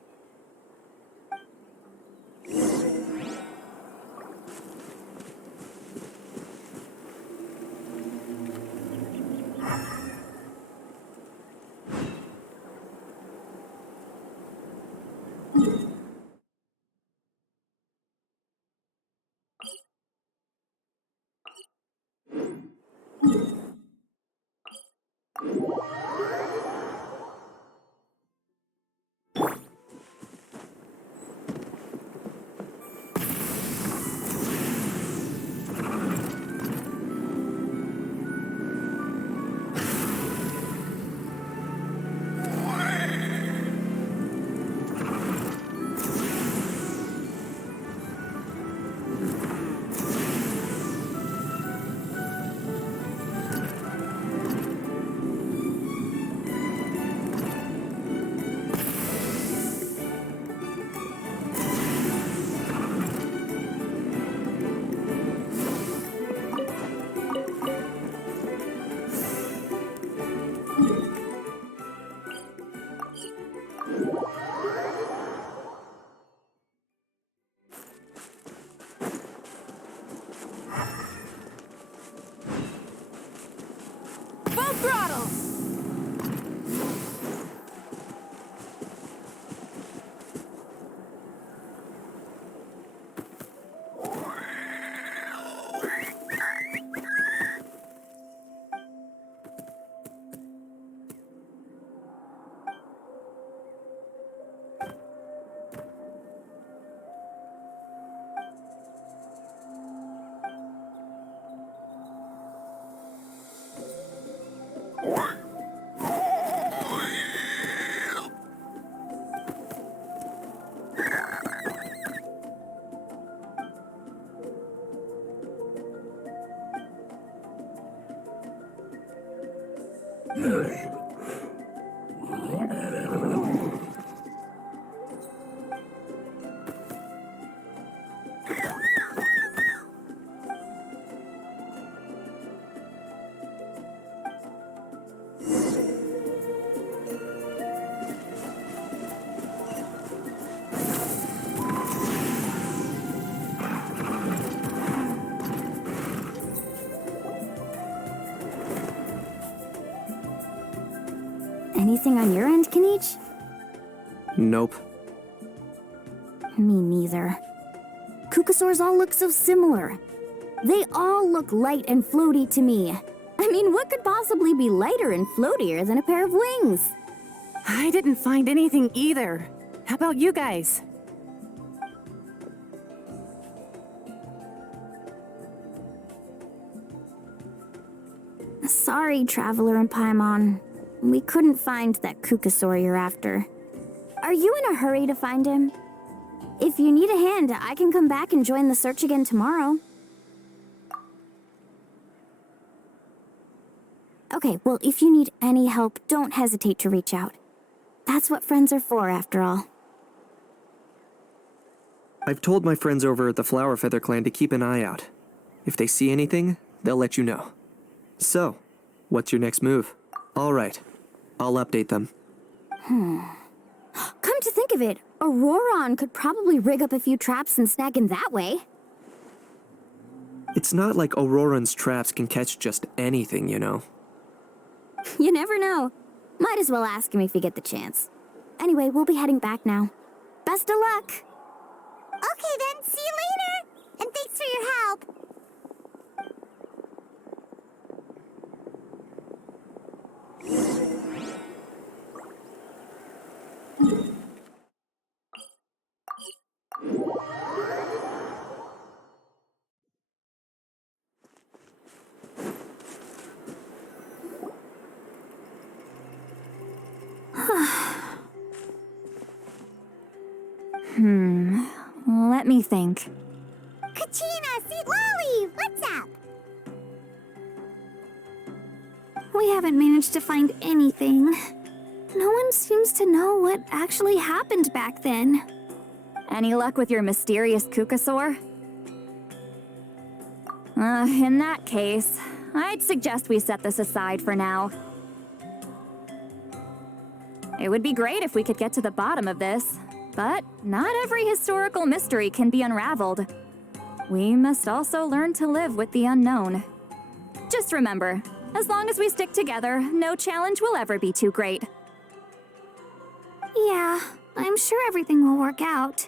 Full throttle! Anything on your end, Kinich? Nope. Me neither. Kukasaurs all look so similar. They all look light and floaty to me. I mean, what could possibly be lighter and floatier than a pair of wings? I didn't find anything either. How about you guys? Sorry, Traveler and Paimon. We couldn't find that Kukasaur you're after. Are you in a hurry to find him? If you need a hand, I can come back and join the search again tomorrow. Okay, well, if you need any help, don't hesitate to reach out. That's what friends are for, after all. I've told my friends over at the Flower Feather Clan to keep an eye out. If they see anything, they'll let you know. So, what's your next move? All right, I'll update them. Come to think of it, Auroron could probably rig up a few traps and snag him that way. It's not like Auroran's traps can catch just anything, you know. You never know. Might as well ask him if you get the chance. Anyway, we'll be heading back now. Best of luck! Okay then, see you later! And thanks for your help! Let me think. Kachina, Seat Lolly, what's up? We haven't managed to find anything. No one seems to know what actually happened back then. Any luck with your mysterious Kukasaur? In that case, I'd suggest we set this aside for now. It would be great if we could get to the bottom of this, but not every historical mystery can be unraveled. We must also learn to live with the unknown. Just remember, as long as we stick together, no challenge will ever be too great. Yeah, I'm sure everything will work out.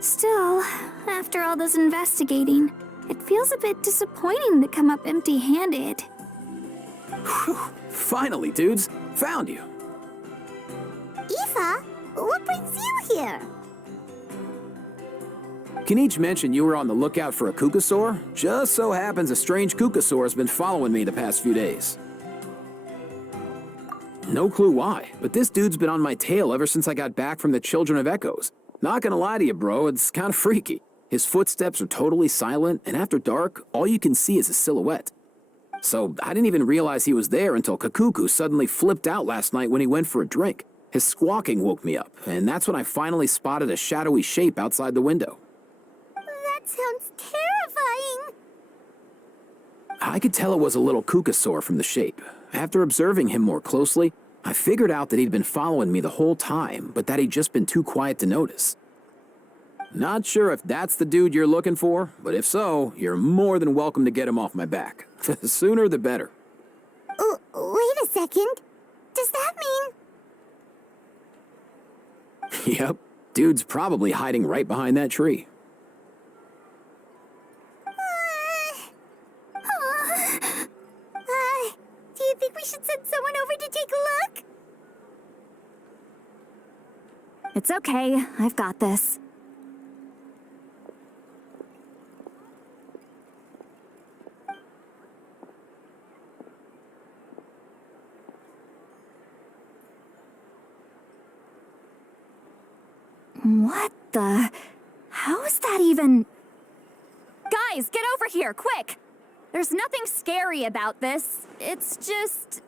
Still, after all this investigating, it feels a bit disappointing to come up empty-handed. Whew. Finally, dudes. Found you. Aoife, what brings you here? Kinich mentioned you were on the lookout for a Kukasaur. Just so happens a strange Kukasaur has been following me the past few days. No clue why, but this dude's been on my tail ever since I got back from the Children of Echoes. Not gonna lie to you, bro, it's kind of freaky. His footsteps are totally silent, and after dark, all you can see is a silhouette. So I didn't even realize he was there until Kakuku suddenly flipped out last night when he went for a drink. His squawking woke me up, and that's when I finally spotted a shadowy shape outside the window. That sounds terrifying. I could tell it was a little Kukasaur from the shape. After observing him more closely, I figured out that he'd been following me the whole time, but that he'd just been too quiet to notice. Not sure if that's the dude you're looking for, but if so, you're more than welcome to get him off my back. The sooner the better. Wait a second. Does that mean... Yep, dude's probably hiding right behind that tree. Do you think we should send someone over to take a look? It's okay, I've got this. What the... How is that even... Guys, get over here, quick! There's nothing scary about this. It's just...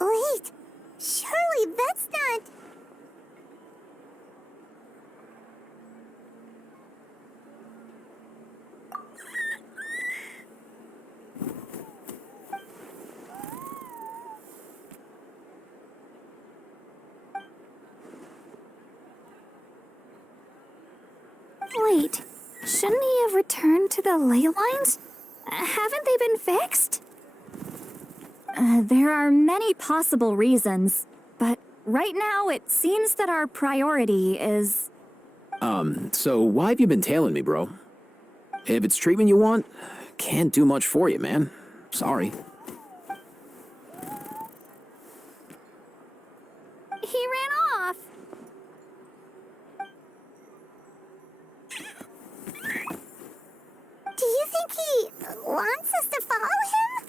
Wait, surely that's not... Wait, shouldn't he have returned to the ley lines? Haven't they been fixed? There are many possible reasons, but right now it seems that our priority is... So why have you been tailing me, bro? If it's treatment you want, can't do much for you, man. Sorry. He ran off. Do you think he wants us to follow him?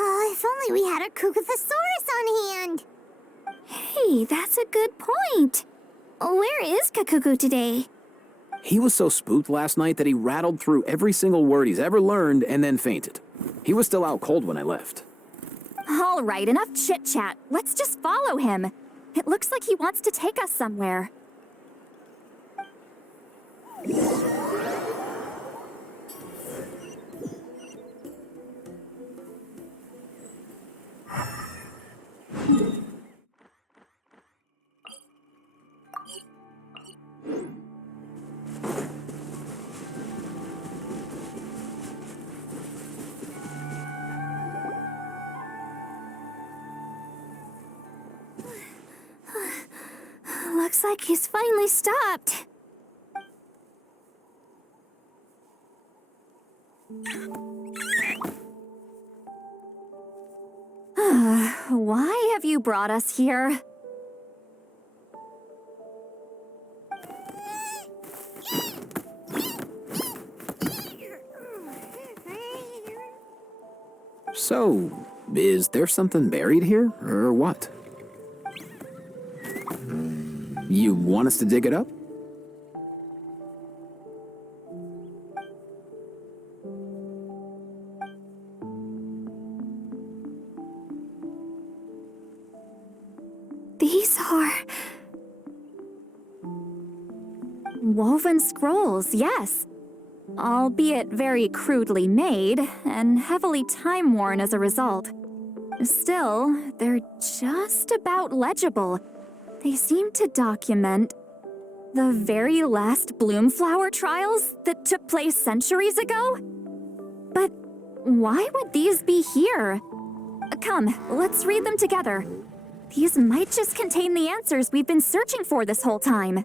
Oh, if only we had a Kukathosaurus on hand. Hey, that's a good point. Where is Kakuku today? He was so spooked last night that he rattled through every single word he's ever learned and then fainted. He was still out cold when I left. All right, enough chit-chat. Let's just follow him. It looks like he wants to take us somewhere. Looks like he's finally stopped. Why have you brought us here? So, is there something buried here, or what? You want us to dig it up? These are Woven scrolls, yes. Albeit very crudely made and heavily time-worn as a result. Still, they're just about legible. They seem to document the very last Bloomflower trials that took place centuries ago? But why would these be here? Come, let's read them together. These might just contain the answers we've been searching for this whole time.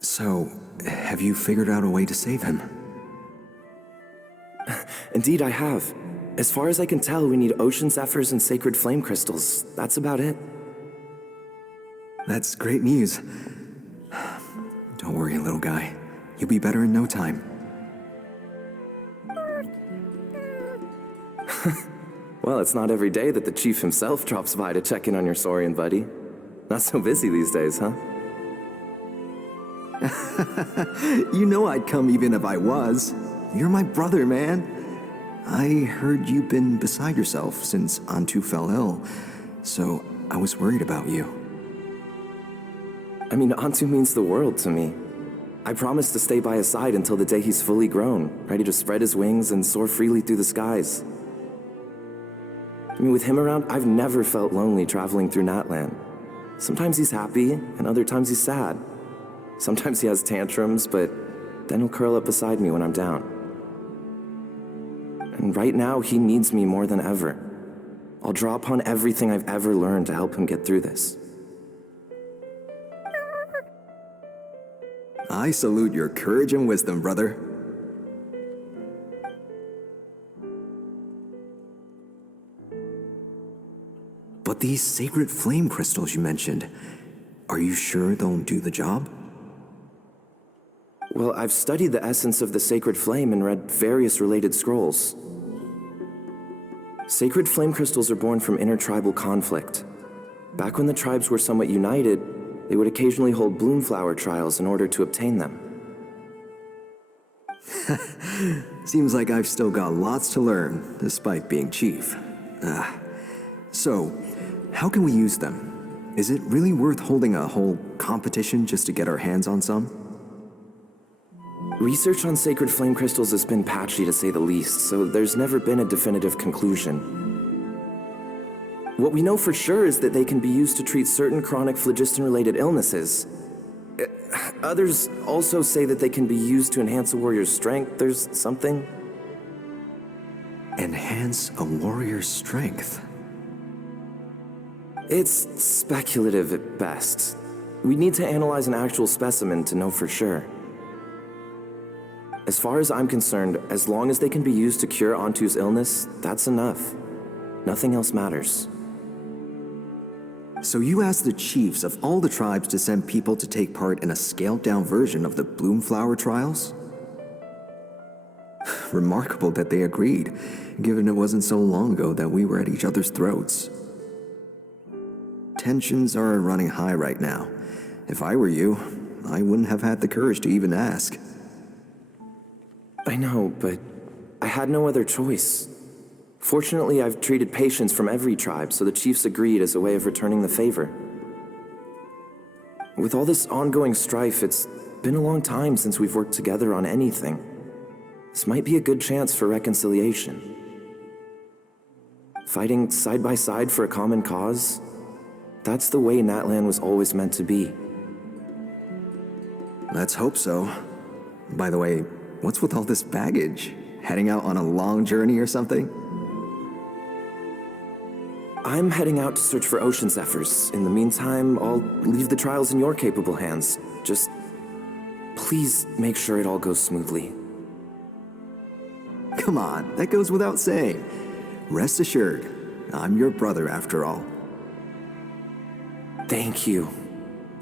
So, have you figured out a way to save him? Indeed, I have. As far as I can tell, we need ocean zephyrs and sacred flame crystals. That's about it. That's great news. Don't worry, little guy. You'll be better in no time. Well, it's not every day that the chief himself drops by to check in on your Saurian buddy. Not so busy these days, huh? You know I'd come even if I was. You're my brother, man. I heard you've been beside yourself since Antu fell ill, so I was worried about you. I mean, Antu means the world to me. I promised to stay by his side until the day he's fully grown, ready to spread his wings and soar freely through the skies. I mean, with him around, I've never felt lonely traveling through Natlan. Sometimes he's happy, and other times he's sad. Sometimes he has tantrums, but then he'll curl up beside me when I'm down. And right now, he needs me more than ever. I'll draw upon everything I've ever learned to help him get through this. I salute your courage and wisdom, brother. But these sacred flame crystals you mentioned, are you sure they'll do the job? Well, I've studied the essence of the sacred flame and read various related scrolls. Sacred flame crystals are born from intertribal conflict. Back when the tribes were somewhat united, they would occasionally hold Bloomflower trials in order to obtain them. Seems like I've still got lots to learn, despite being chief. So, how can we use them? Is it really worth holding a whole competition just to get our hands on some? Research on sacred flame crystals has been patchy to say the least, so there's never been a definitive conclusion. What we know for sure is that they can be used to treat certain chronic phlogiston-related illnesses. Others also say that they can be used to enhance a warrior's strength. There's something. Enhance a warrior's strength? It's speculative at best. We need to analyze an actual specimen to know for sure. As far as I'm concerned, as long as they can be used to cure Antu's illness, that's enough. Nothing else matters. So you asked the chiefs of all the tribes to send people to take part in a scaled-down version of the Bloomflower trials? Remarkable that they agreed, given it wasn't so long ago that we were at each other's throats. Tensions are running high right now. If I were you, I wouldn't have had the courage to even ask. I know, but I had no other choice. Fortunately, I've treated patients from every tribe, so the chiefs agreed as a way of returning the favor. With all this ongoing strife, it's been a long time since we've worked together on anything. This might be a good chance for reconciliation. Fighting side by side for a common cause, that's the way Natlan was always meant to be. Let's hope so. By the way, what's with all this baggage? Heading out on a long journey or something? I'm heading out to search for ocean zephyrs. In the meantime, I'll leave the trials in your capable hands. Just please make sure it all goes smoothly. Come on, that goes without saying. Rest assured, I'm your brother after all. Thank you.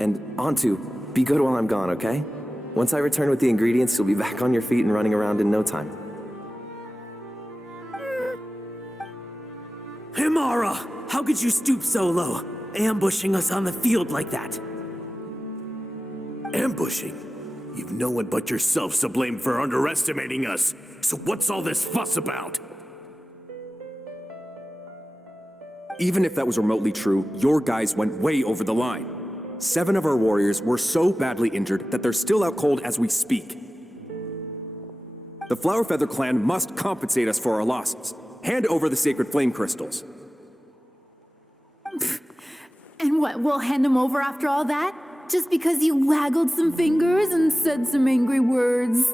And Antu, be good while I'm gone, okay? Once I return with the ingredients, you'll be back on your feet and running around in no time. Himara! How could you stoop so low, ambushing us on the field like that? Ambushing? You've no one but yourself to blame for underestimating us. So what's all this fuss about? even if that was remotely true, your guys went way over the line. 7 of our warriors were so badly injured that they're still out cold as we speak. The Flower Feather clan must compensate us for our losses. Hand over the sacred flame crystals. And what, we'll hand them over after all that? Just because you waggled some fingers and said some angry words?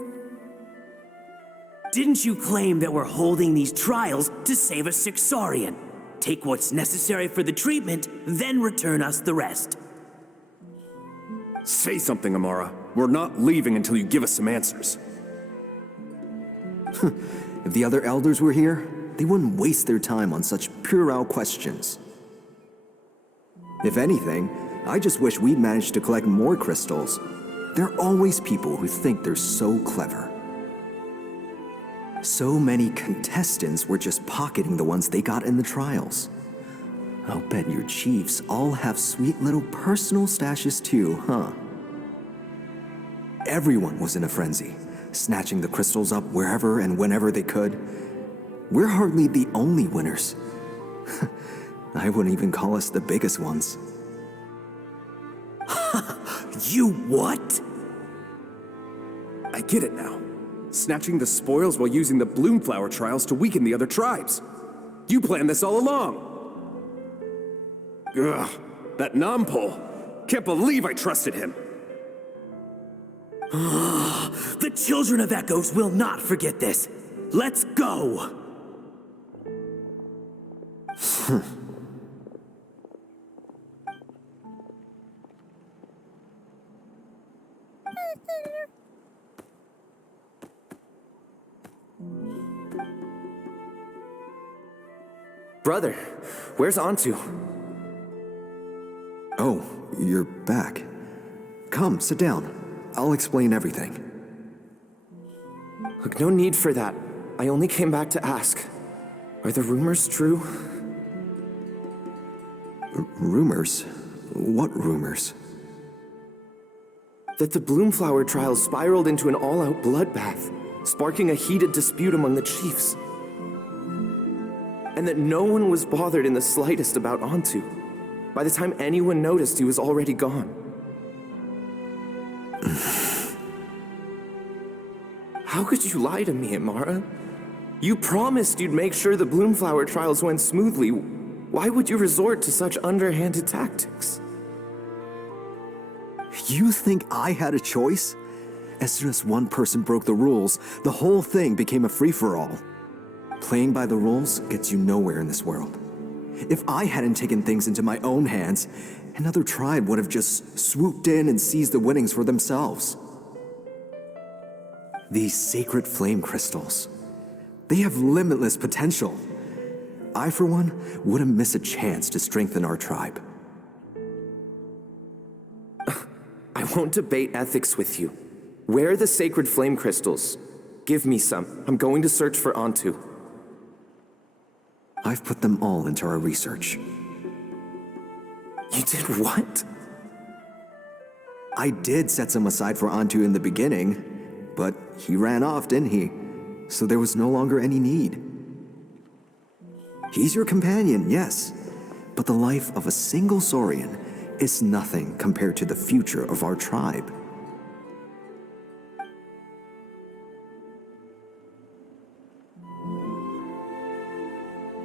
Didn't you claim that we're holding these trials to save a sick Saurian? Take what's necessary for the treatment, then return us the rest. Say something, Amara. We're not leaving until you give us some answers. If the other elders were here, they wouldn't waste their time on such puerile questions. If anything, I just wish we'd managed to collect more crystals. There are always people who think they're so clever. So many contestants were just pocketing the ones they got in the trials. I'll bet your chiefs all have sweet little personal stashes too, huh? Everyone was in a frenzy, snatching the crystals up wherever and whenever they could. We're hardly the only winners. I wouldn't even call us the biggest ones. You what? I get it now. Snatching the spoils while using the Bloomflower trials to weaken the other tribes. You planned this all along. Ugh, that Nampol. Can't believe I trusted him. The children of Echoes will not forget this. Let's go! Brother, where's Antu? Oh, you're back. Come, sit down. I'll explain everything. Look, no need for that. I only came back to ask. Are the rumors true? Rumors? What rumors? That the Bloomflower trials spiraled into an all-out bloodbath, sparking a heated dispute among the chiefs. And that no one was bothered in the slightest about Antu. By the time anyone noticed, he was already gone. How could you lie to me, Amara? You promised you'd make sure the Bloomflower trials went smoothly. Why would you resort to such underhanded tactics? You think I had a choice? As soon as one person broke the rules, the whole thing became a free-for-all. Playing by the rules gets you nowhere in this world. If I hadn't taken things into my own hands, another tribe would have just swooped in and seized the winnings for themselves. These sacred flame crystals, they have limitless potential. I, for one, wouldn't miss a chance to strengthen our tribe. I won't debate ethics with you. Where are the sacred flame crystals? Give me some. I'm going to search for Antu. I've put them all into our research. You did what? I did set some aside for Antu in the beginning, but he ran off, didn't he? So there was no longer any need. He's your companion, yes, but the life of a single Saurian is nothing compared to the future of our tribe.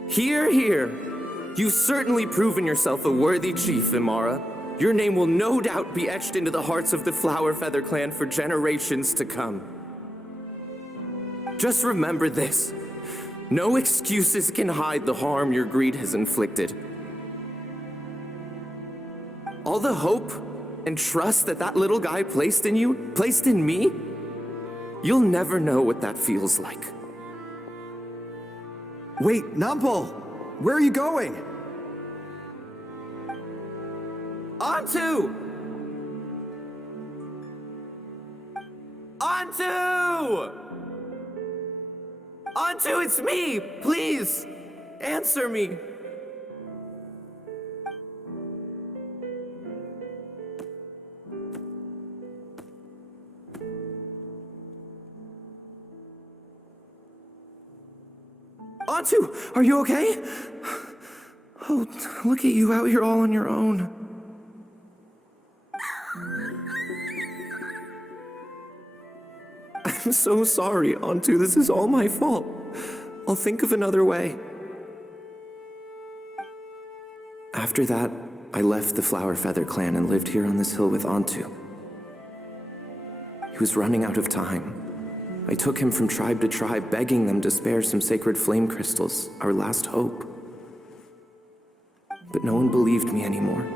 Hear, hear. You've certainly proven yourself a worthy chief, Imara. Your name will no doubt be etched into the hearts of the Flower Feather clan for generations to come. Just remember this. No excuses can hide the harm your greed has inflicted. All the hope and trust that little guy placed in you, placed in me, you'll never know what that feels like. Wait, Nampol! Where are you going? Antu! Antu! Antu, it's me! Please, answer me! Antu, are you okay? Oh, look at you out here all on your own. I'm so sorry, Antu. This is all my fault. I'll think of another way. After that, I left the Flower Feather clan and lived here on this hill with Antu. He was running out of time. I took him from tribe to tribe, begging them to spare some sacred flame crystals, our last hope. But no one believed me anymore.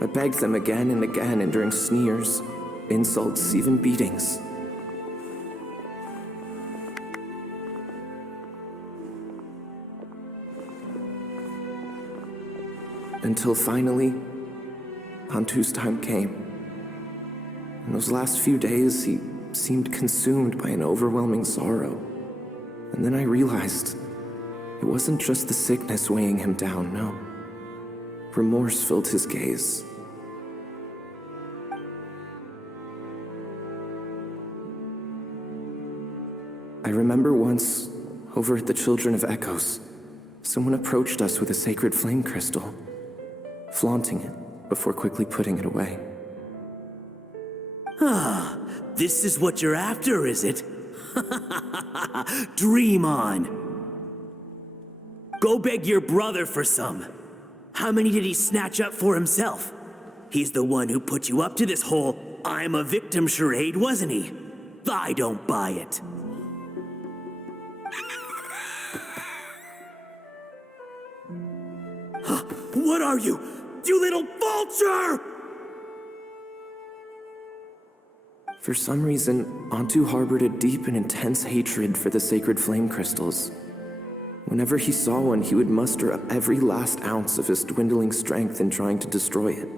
I begged them again and again, enduring sneers, insults, even beatings. Until finally, Antu's time came. In those last few days, he seemed consumed by an overwhelming sorrow. And then I realized it wasn't just the sickness weighing him down, no. Remorse filled his gaze. I remember once, over at the Children of Echoes, someone approached us with a sacred flame crystal, flaunting it before quickly putting it away. Ah, this is what you're after, is it? Dream on. Go beg your brother for some. How many did he snatch up for himself? He's the one who put you up to this whole I'm a victim charade, wasn't he? I don't buy it. What are you? You little vulture! For some reason, Antu harbored a deep and intense hatred for the sacred flame crystals. Whenever he saw one, he would muster up every last ounce of his dwindling strength in trying to destroy it.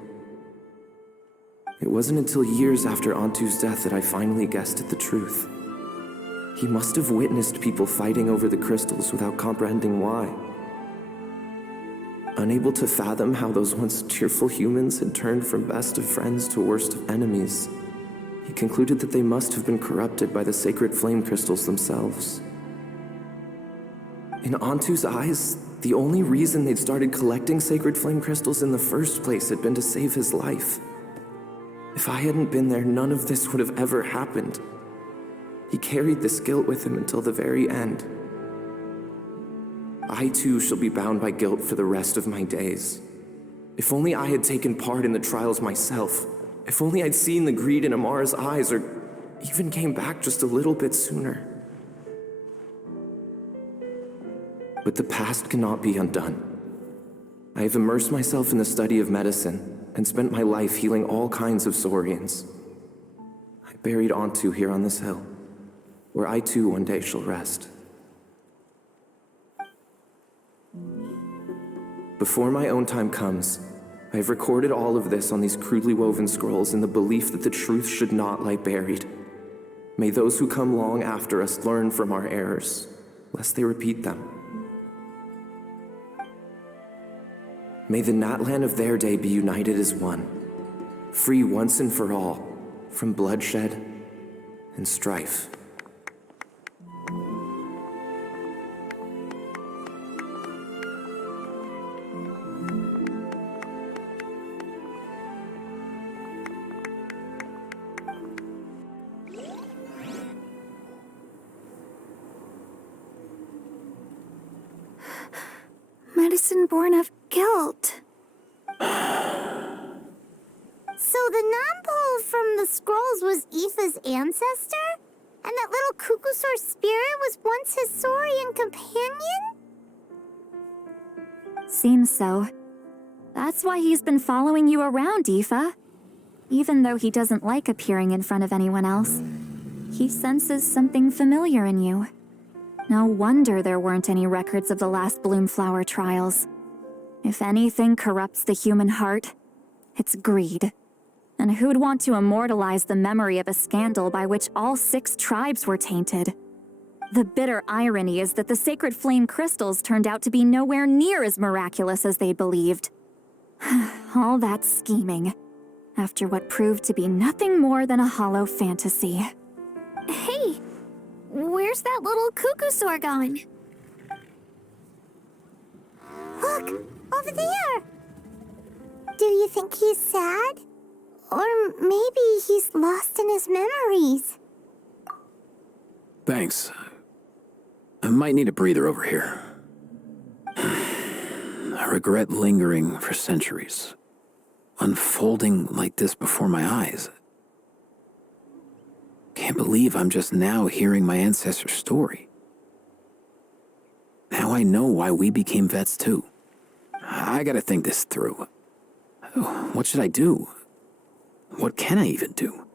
It wasn't until years after Antu's death that I finally guessed at the truth. He must have witnessed people fighting over the crystals without comprehending why. Unable to fathom how those once cheerful humans had turned from best of friends to worst of enemies, he concluded that they must have been corrupted by the sacred flame crystals themselves. In Antu's eyes, the only reason they'd started collecting sacred flame crystals in the first place had been to save his life. If I hadn't been there, none of this would have ever happened. He carried this guilt with him until the very end. I too shall be bound by guilt for the rest of my days. If only I had taken part in the trials myself. If only I'd seen the greed in Amara's eyes, or even came back just a little bit sooner. But the past cannot be undone. I have immersed myself in the study of medicine and spent my life healing all kinds of saurians. I buried Antu here on this hill, where I too one day shall rest. Before my own time comes, I have recorded all of this on these crudely woven scrolls in the belief that the truth should not lie buried. May those who come long after us learn from our errors, lest they repeat them. May the Natlan of their day be united as one, free once and for all from bloodshed and strife. Medicine born of guilt. So the non-pole from the scrolls was Aoife's ancestor? And that little Cuckoosaur spirit was once his saurian companion? Seems so. That's why he's been following you around, Aoife. Even though he doesn't like appearing in front of anyone else, he senses something familiar in you. No wonder there weren't any records of the last Bloomflower trials. If anything corrupts the human heart, it's greed. And who'd want to immortalize the memory of a scandal by which all 6 tribes were tainted? The bitter irony is that the sacred flame crystals turned out to be nowhere near as miraculous as they believed. All that scheming, after what proved to be nothing more than a hollow fantasy. Hey! Where's that little Cuckoosaur going? Look! Over there! Do you think he's sad? Or maybe he's lost in his memories? Thanks. I might need a breather over here. I regret lingering for centuries, unfolding like this before my eyes. Can't believe I'm just now hearing my ancestor's story. Now I know why we became vets too. I gotta think this through. What should I do? What can I even do?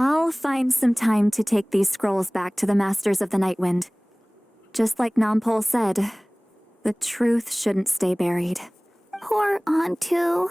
I'll find some time to take these scrolls back to the Masters of the Nightwind. Just like Nampol said, the truth shouldn't stay buried. Poor Antu.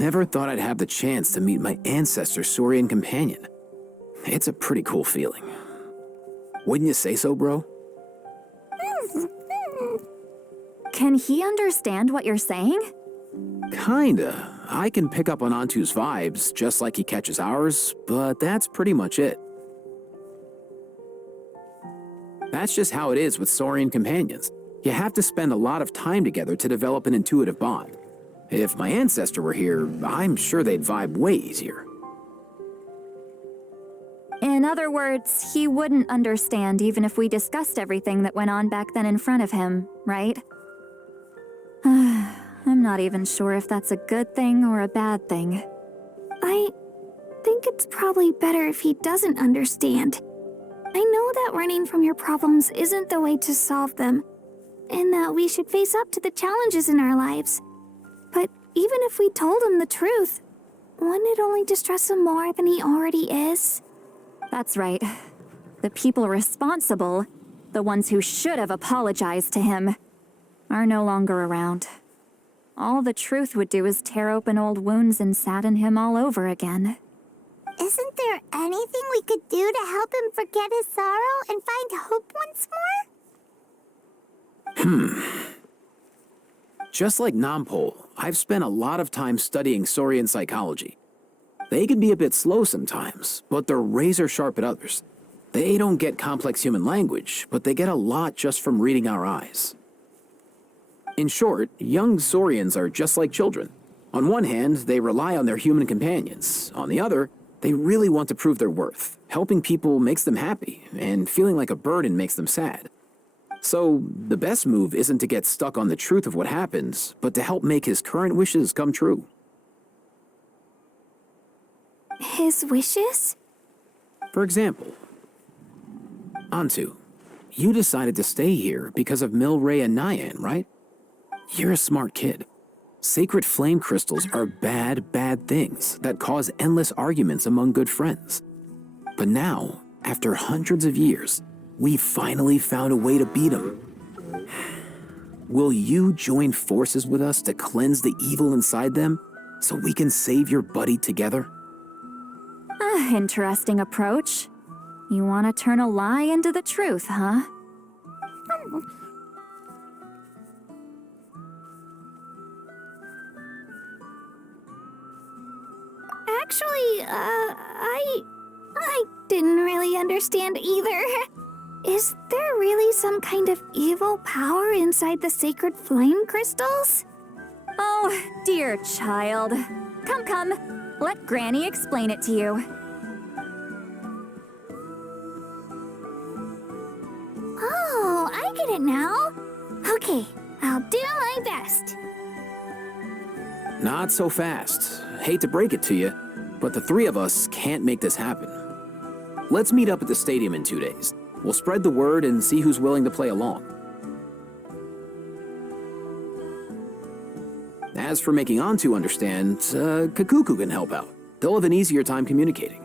Never thought I'd have the chance to meet my ancestor Saurian companion. It's a pretty cool feeling. Wouldn't you say so, bro? Can he understand what you're saying? Kinda. I can pick up on Antu's vibes, just like he catches ours, but that's pretty much it. That's just how it is with Saurian companions. You have to spend a lot of time together to develop an intuitive bond. If my ancestor were here, I'm sure they'd vibe way easier. In other words, he wouldn't understand even if we discussed everything that went on back then in front of him, right? I'm not even sure if that's a good thing or a bad thing. I think it's probably better if he doesn't understand. I know that running from your problems isn't the way to solve them, and that we should face up to the challenges in our lives. But even if we told him the truth, wouldn't it only distress him more than he already is? That's right. The people responsible, the ones who should have apologized to him, are no longer around. All the truth would do is tear open old wounds and sadden him all over again. Isn't there anything we could do to help him forget his sorrow and find hope once more? Just like Nampol, I've spent a lot of time studying Saurian psychology. They can be a bit slow sometimes, but they're razor sharp at others. They don't get complex human language, but they get a lot just from reading our eyes. In short, young Saurians are just like children. On one hand, they rely on their human companions. On the other, they really want to prove their worth. Helping people makes them happy, and feeling like a burden makes them sad. So, the best move isn't to get stuck on the truth of what happens, but to help make his current wishes come true. His wishes? For example, Antu, you decided to stay here because of Milray and Nyan, right? You're a smart kid. Sacred flame crystals are bad, bad things that cause endless arguments among good friends. But now, after hundreds of years, we finally found a way to beat them. Will you join forces with us to cleanse the evil inside them so we can save your buddy together? Interesting approach. You want to turn a lie into the truth, huh? Actually, I didn't really understand either. Is there really some kind of evil power inside the sacred flame crystals? Oh, dear child. Come. Let Granny explain it to you. Oh, I get it now. Okay, I'll do my best. Not so fast. Hate to break it to you, but the three of us can't make this happen. Let's meet up at the stadium in 2 days. We'll spread the word and see who's willing to play along. As for making Antu understand, Kakuku can help out. They'll have an easier time communicating.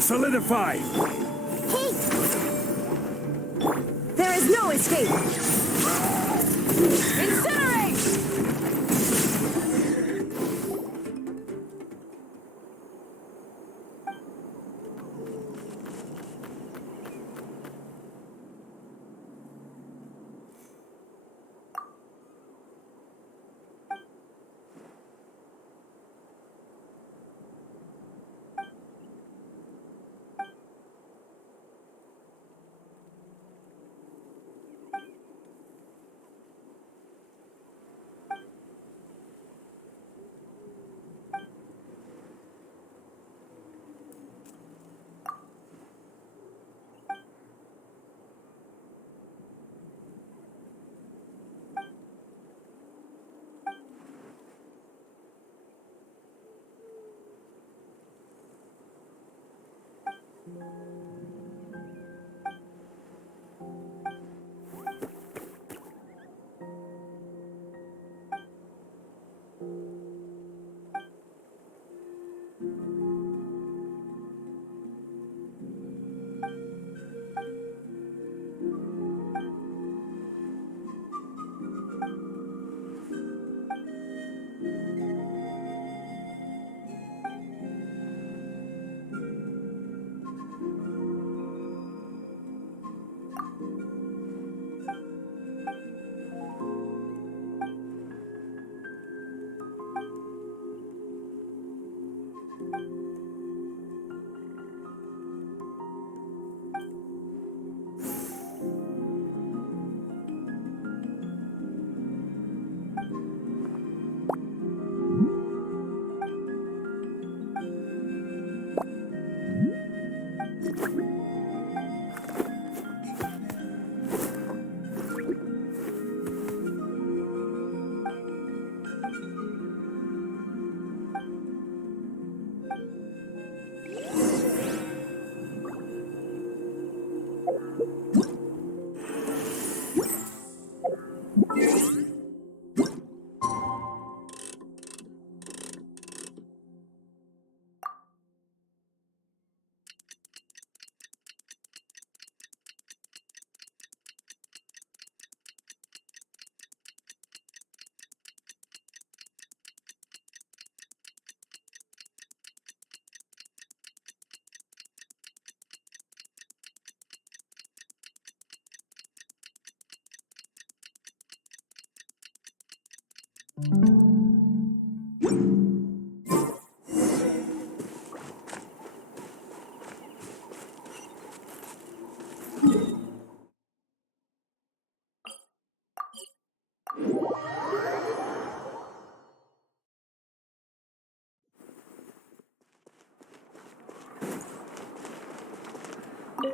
Solidify! There is no escape! Incinerate!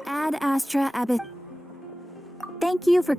Ad Astra Abbott. Thank you for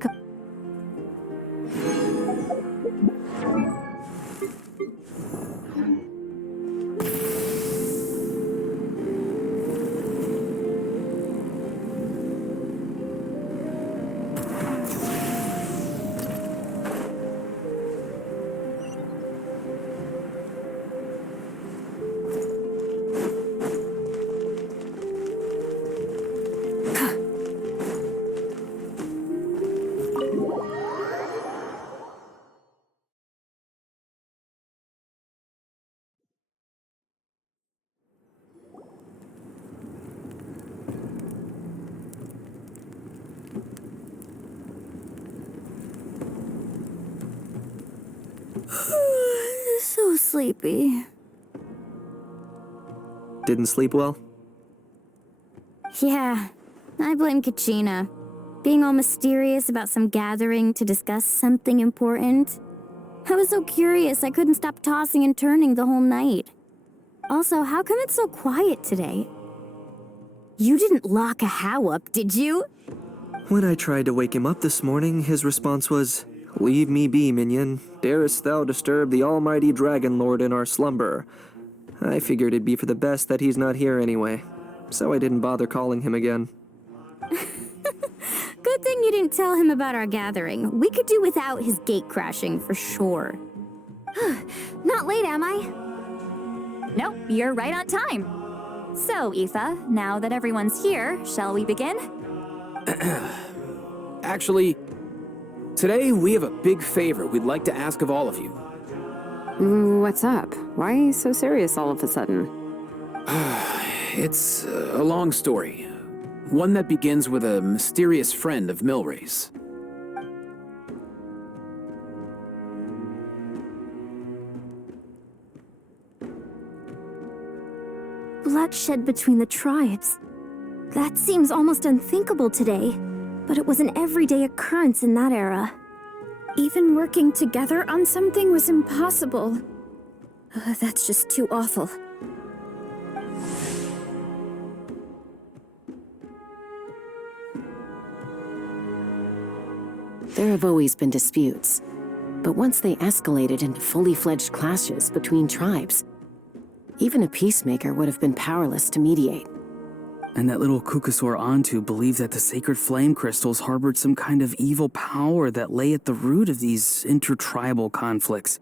So sleepy. Didn't sleep well? Yeah, I blame Kachina. Being all mysterious about some gathering to discuss something important. I was so curious I couldn't stop tossing and turning the whole night. Also, how come it's so quiet today? You didn't lock a How up, did you? When I tried to wake him up this morning, his response was, "Leave me be, minion. Darest thou disturb the almighty Dragon Lord in our slumber?" I figured it'd be for the best that he's not here anyway, so I didn't bother calling him again. Good thing you didn't tell him about our gathering. We could do without his gate crashing, for sure. Not late, am I? Nope, you're right on time. So, Aoife, now that everyone's here, shall we begin? Actually, today we have a big favor we'd like to ask of all of you. What's up? Why so serious all of a sudden? It's a long story. One that begins with a mysterious friend of Milray's. Bloodshed between the tribes. That seems almost unthinkable today, but it was an everyday occurrence in that era. Even working together on something was impossible. That's just too awful. There have always been disputes, but once they escalated into fully fledged clashes between tribes, even a peacemaker would have been powerless to mediate. And that little Kukusor Antu believed that the sacred flame crystals harbored some kind of evil power that lay at the root of these intertribal conflicts,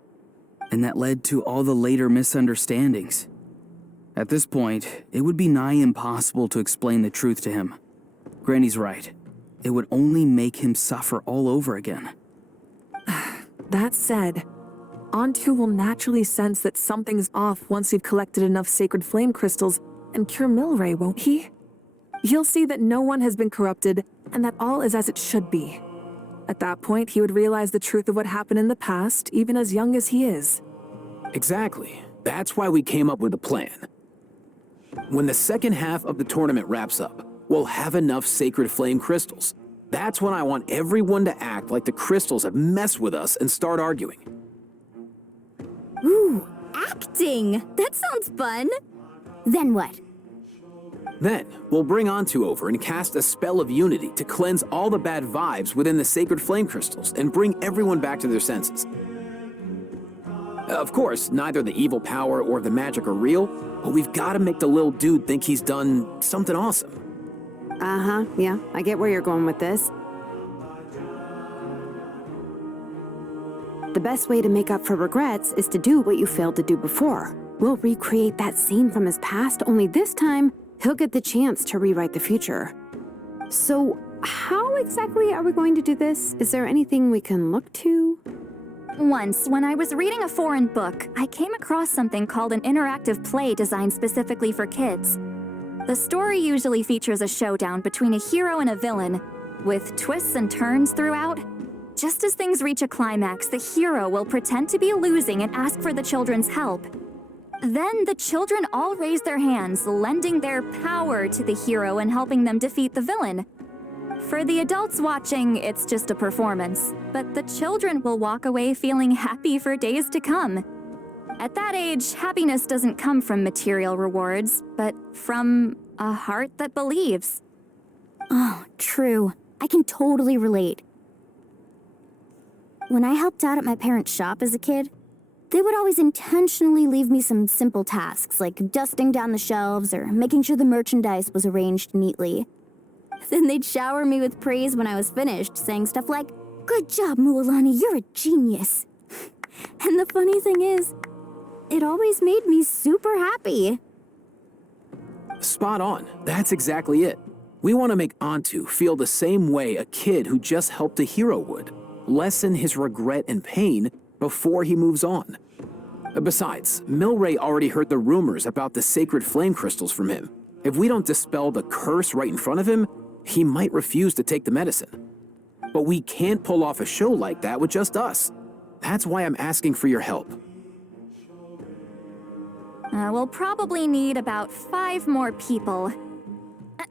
and that led to all the later misunderstandings. At this point, it would be nigh impossible to explain the truth to him. Granny's right. It would only make him suffer all over again. That said, Antu will naturally sense that something's off once you've collected enough sacred flame crystals and cure Milray, won't he? He'll see that no one has been corrupted and that all is as it should be. At that point, he would realize the truth of what happened in the past, even as young as he is. Exactly. That's why we came up with a plan. When the second half of the tournament wraps up, we'll have enough sacred flame crystals. That's when I want everyone to act like the crystals have messed with us and start arguing. Ooh, acting! That sounds fun! Then what? Then, we'll bring Antu over and cast a spell of unity to cleanse all the bad vibes within the sacred flame crystals and bring everyone back to their senses. Of course, neither the evil power or the magic are real, but we've got to make the little dude think he's done something awesome. Uh-huh, yeah, I get where you're going with this. The best way to make up for regrets is to do what you failed to do before. We'll recreate that scene from his past, only this time, he'll get the chance to rewrite the future. So, how exactly are we going to do this? Is there anything we can look to? Once, when I was reading a foreign book, I came across something called an interactive play designed specifically for kids. The story usually features a showdown between a hero and a villain, with twists and turns throughout. Just as things reach a climax, the hero will pretend to be losing and ask for the children's help. Then the children all raise their hands, lending their power to the hero and helping them defeat the villain. For the adults watching, it's just a performance, but the children will walk away feeling happy for days to come. At that age, happiness doesn't come from material rewards, but from a heart that believes. Oh, true. I can totally relate. When I helped out at my parents' shop as a kid, they would always intentionally leave me some simple tasks like dusting down the shelves or making sure the merchandise was arranged neatly. Then they'd shower me with praise when I was finished, saying stuff like, "Good job, Mualani, you're a genius." And the funny thing is, it always made me super happy. Spot on. That's exactly it. We want to make Antu feel the same way a kid who just helped a hero would. Lessen his regret and pain before he moves on. Besides, Milray already heard the rumors about the sacred flame crystals from him. If we don't dispel the curse right in front of him, he might refuse to take the medicine. But we can't pull off a show like that with just us. That's why I'm asking for your help. We'll probably need about 5 more people.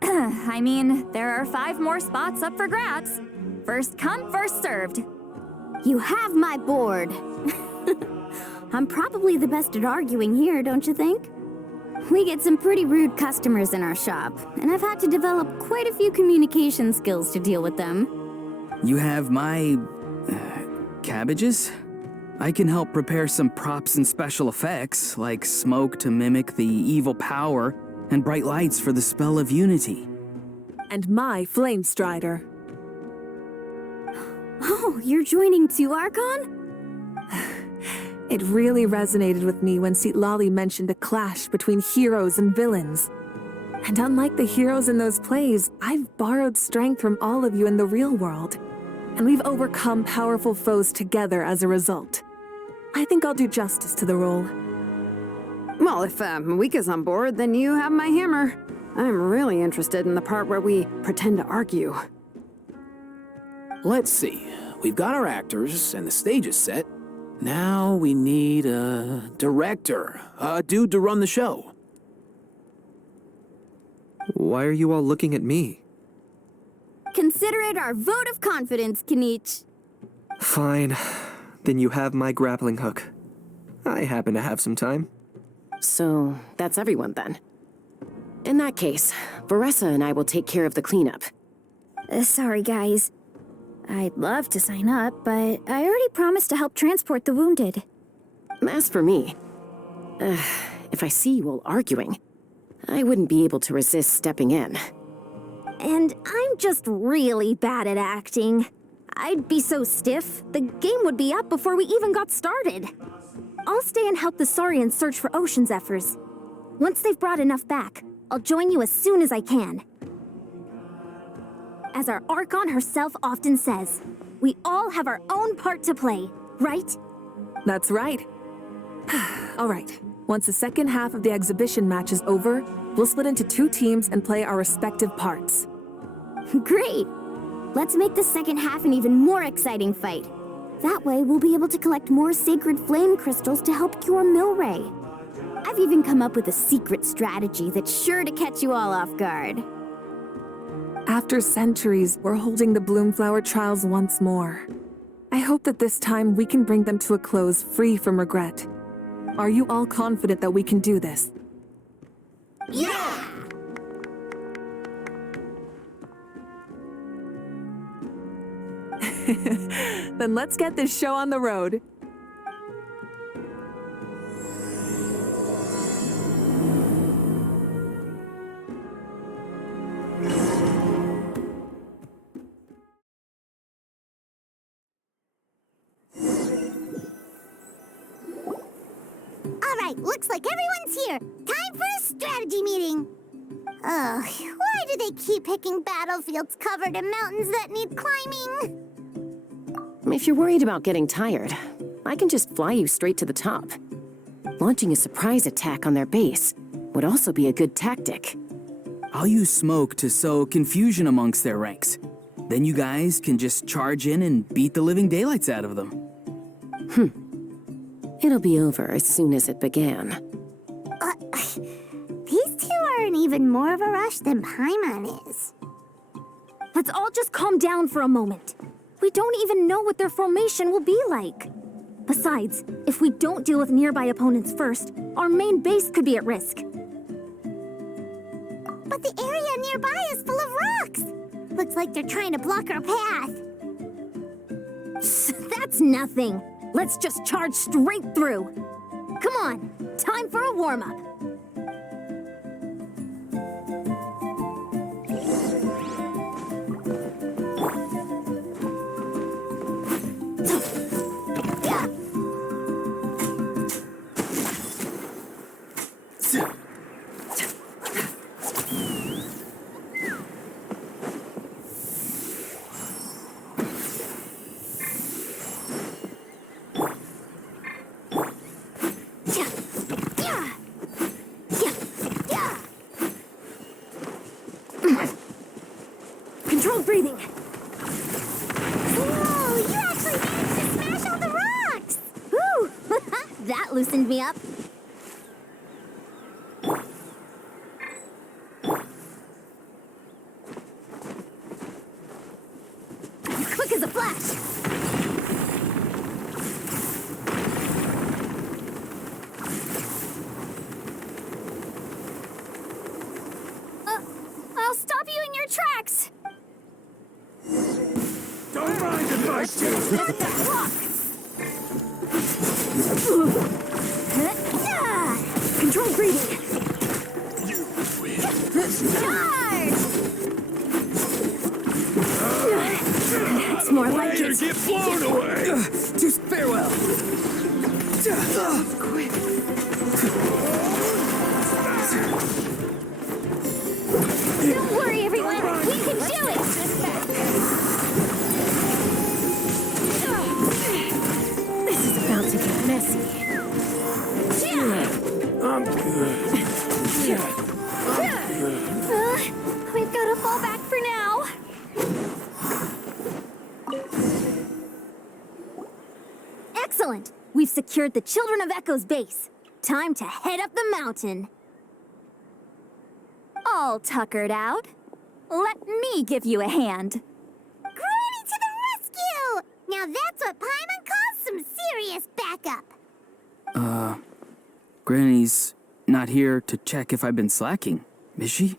I mean, there are 5 more spots up for grabs. First come, first served. You have my board. I'm probably the best at arguing here, don't you think? We get some pretty rude customers in our shop, and I've had to develop quite a few communication skills to deal with them. You have my... cabbages? I can help prepare some props and special effects, like smoke to mimic the evil power, and bright lights for the spell of unity. And my flame strider. Oh, you're joining too, Archon? It really resonated with me when Sitlali mentioned a clash between heroes and villains. And unlike the heroes in those plays, I've borrowed strength from all of you in the real world. And we've overcome powerful foes together as a result. I think I'll do justice to the role. Well, if Mika's on board, then you have my hammer. I'm really interested in the part where we pretend to argue. Let's see. We've got our actors, and the stage is set. Now we need a director, a dude to run the show. Why are you all looking at me? Consider it our vote of confidence, Kanich. Fine. Then you have my grappling hook. I happen to have some time. So, that's everyone then. In that case, Varessa and I will take care of the cleanup. Sorry, guys. I'd love to sign up, but I already promised to help transport the wounded. As for me, if I see you all arguing, I wouldn't be able to resist stepping in. And I'm just really bad at acting. I'd be so stiff, the game would be up before we even got started. I'll stay and help the Saurians search for ocean zephyrs. Once they've brought enough back, I'll join you as soon as I can. As our Archon herself often says, we all have our own part to play, right? That's right. All right. Once the second half of the exhibition match is over, we'll split into 2 teams and play our respective parts. Great! Let's make the second half an even more exciting fight. That way, we'll be able to collect more sacred flame crystals to help cure Milray. I've even come up with a secret strategy that's sure to catch you all off guard. After centuries, we're holding the Bloomflower trials once more. I hope that this time we can bring them to a close free from regret. Are you all confident that we can do this? Yeah! Then let's get this show on the road. right, looks like everyone's here. Time for a strategy meeting. Ugh, why do they keep picking battlefields covered in mountains that need climbing? If you're worried about getting tired, I can just fly you straight to the top. Launching a surprise attack on their base would also be a good tactic. I'll use smoke to sow confusion amongst their ranks. Then you guys can just charge in and beat the living daylights out of them. It'll be over as soon as it began. These two are in even more of a rush than Paimon is. Let's all just calm down for a moment. We don't even know what their formation will be like. Besides, if we don't deal with nearby opponents first, our main base could be at risk. But the area nearby is full of rocks. Looks like they're trying to block our path. That's nothing. Let's just charge straight through. Come on, time for a warm-up. Controlled breathing. Whoa, you actually managed to smash all the rocks! Woo! That loosened me up. Quick as a flash! I'll stop you in your tracks. Don't mind if I do. Stop that clock. Controlled breathing. You win. Charge! That's more like it. Get blown away. To farewell. Quick. Don't worry, everyone. We can do it. This is about to get messy. I'm good. We've got to fall back for now. Excellent. We've secured the Children of Echo's base. Time to head up the mountain. All tuckered out. Let me give you a hand. Granny to the rescue! Now that's what Paimon calls some serious backup. Granny's not here to check if I've been slacking, is she?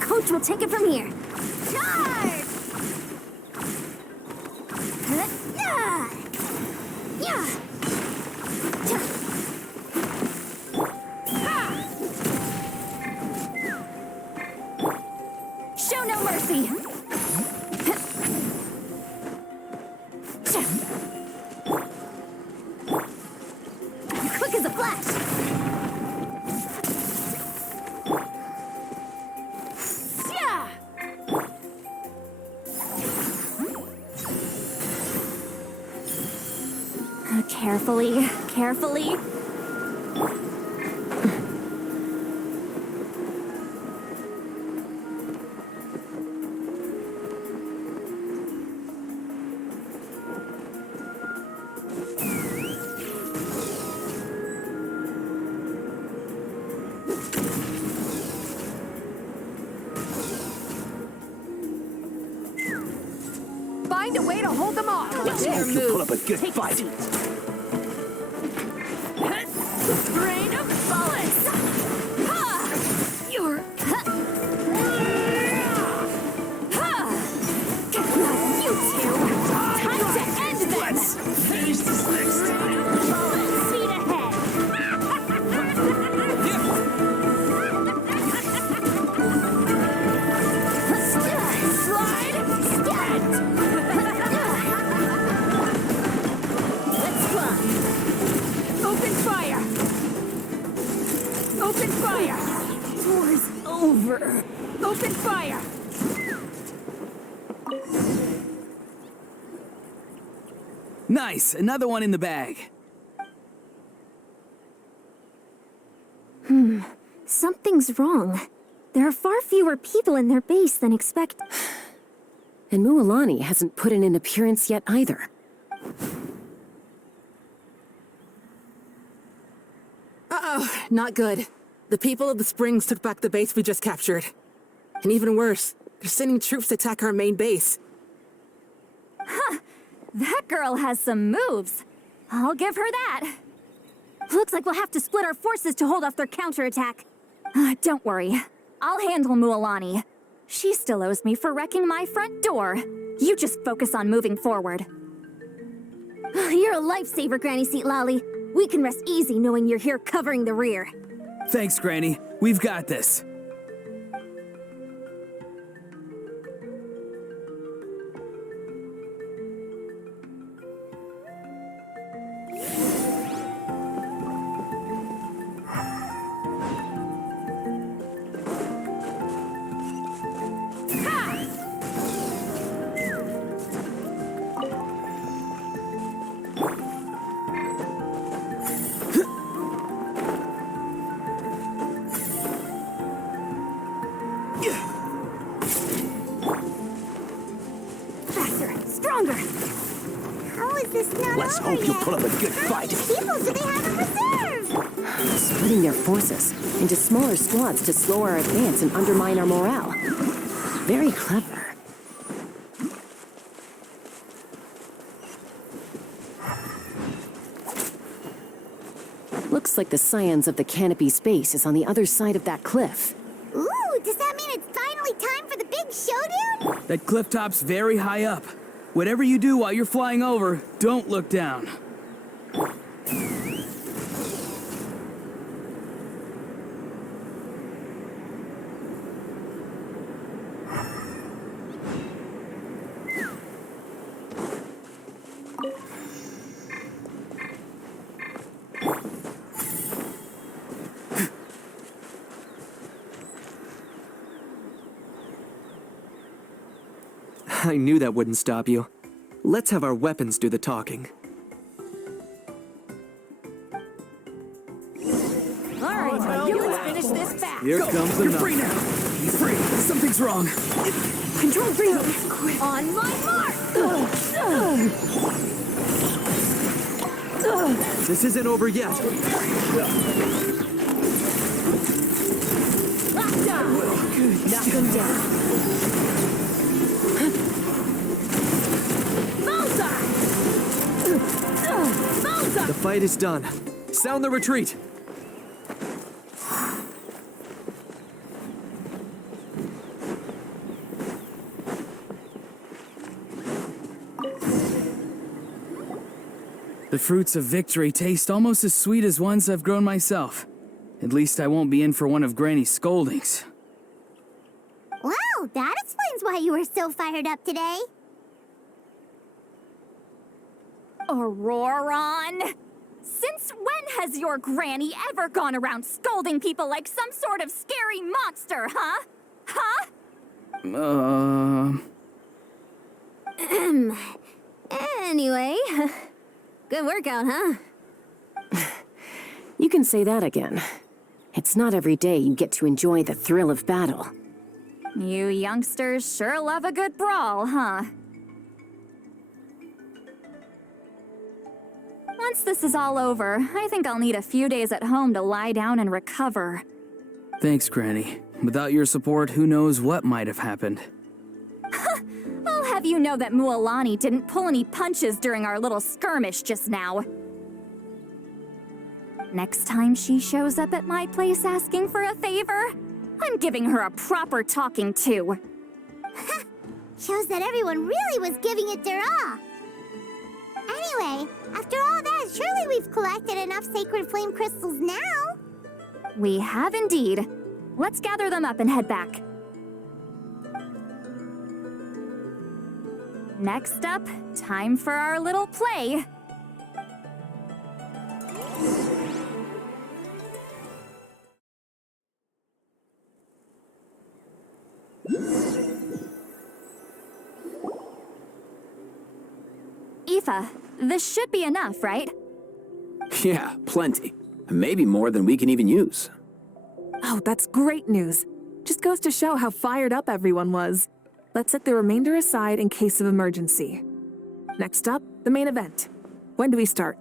Coach will take it from here. Charge! Show no mercy. Quick as a flash. Carefully, carefully. Find a way to hold them off. Let's hope you put up a good fight. Rain of bullets! Ha! You're... Ha! Ha! Not you two! Time to end them! Let's finish this next time. Full speed ahead! Nice, another one in the bag. Something's wrong. There are far fewer people in their base than expected. And Mualani hasn't put in an appearance yet either. Uh-oh, not good. The people of the Springs took back the base we just captured. And even worse, they're sending troops to attack our main base. Huh. That girl has some moves. I'll give her that. Looks like we'll have to split our forces to hold off their counterattack. Don't worry. I'll handle Mualani. She still owes me for wrecking my front door. You just focus on moving forward. You're a lifesaver, Granny Seat Lolly. We can rest easy knowing you're here covering the rear. Thanks, Granny. We've got this. Stronger! How is this not Let's over hope yet? you put up a good fight. How many people do they have in reserve? Splitting their forces into smaller squads to slow our advance and undermine our morale. Very clever. Looks like the Scions of the Canopy Space is on the other side of that cliff. Ooh, does that mean it's finally time for the big showdown? That cliff top's very high up. Whatever you do while you're flying over, don't look down. I knew that wouldn't stop you. Let's have our weapons do the talking. Alright, let's finish this fast. Here comes the You're free now. He's free. Something's wrong. Control green. On my mark! This isn't over yet. Lockdown! Knock him down. The fight is done. Sound the retreat. The fruits of victory taste almost as sweet as ones I've grown myself. At least I won't be in for one of Granny's scoldings. Wow, that explains why you were so fired up today. Auroron! Since when has your granny ever gone around scolding people like some sort of scary monster, huh? Huh? Anyway, good workout, huh? You can say that again. It's not every day you get to enjoy the thrill of battle. You youngsters sure love a good brawl, huh? Once this is all over, I think I'll need a few days at home to lie down and recover. Thanks, Granny. Without your support, who knows what might have happened. I'll have you know that Mualani didn't pull any punches during our little skirmish just now. Next time she shows up at my place asking for a favor, I'm giving her a proper talking to. Shows that everyone really was giving it their all. Anyway, after all that, surely we've collected enough sacred flame crystals now. We have indeed. Let's gather them up and head back. Next up, time for our little play. Aoife, this should be enough, right? Yeah, plenty. Maybe more than we can even use. Oh, that's great news. Just goes to show how fired up everyone was. Let's set the remainder aside in case of emergency. Next up, the main event. When do we start?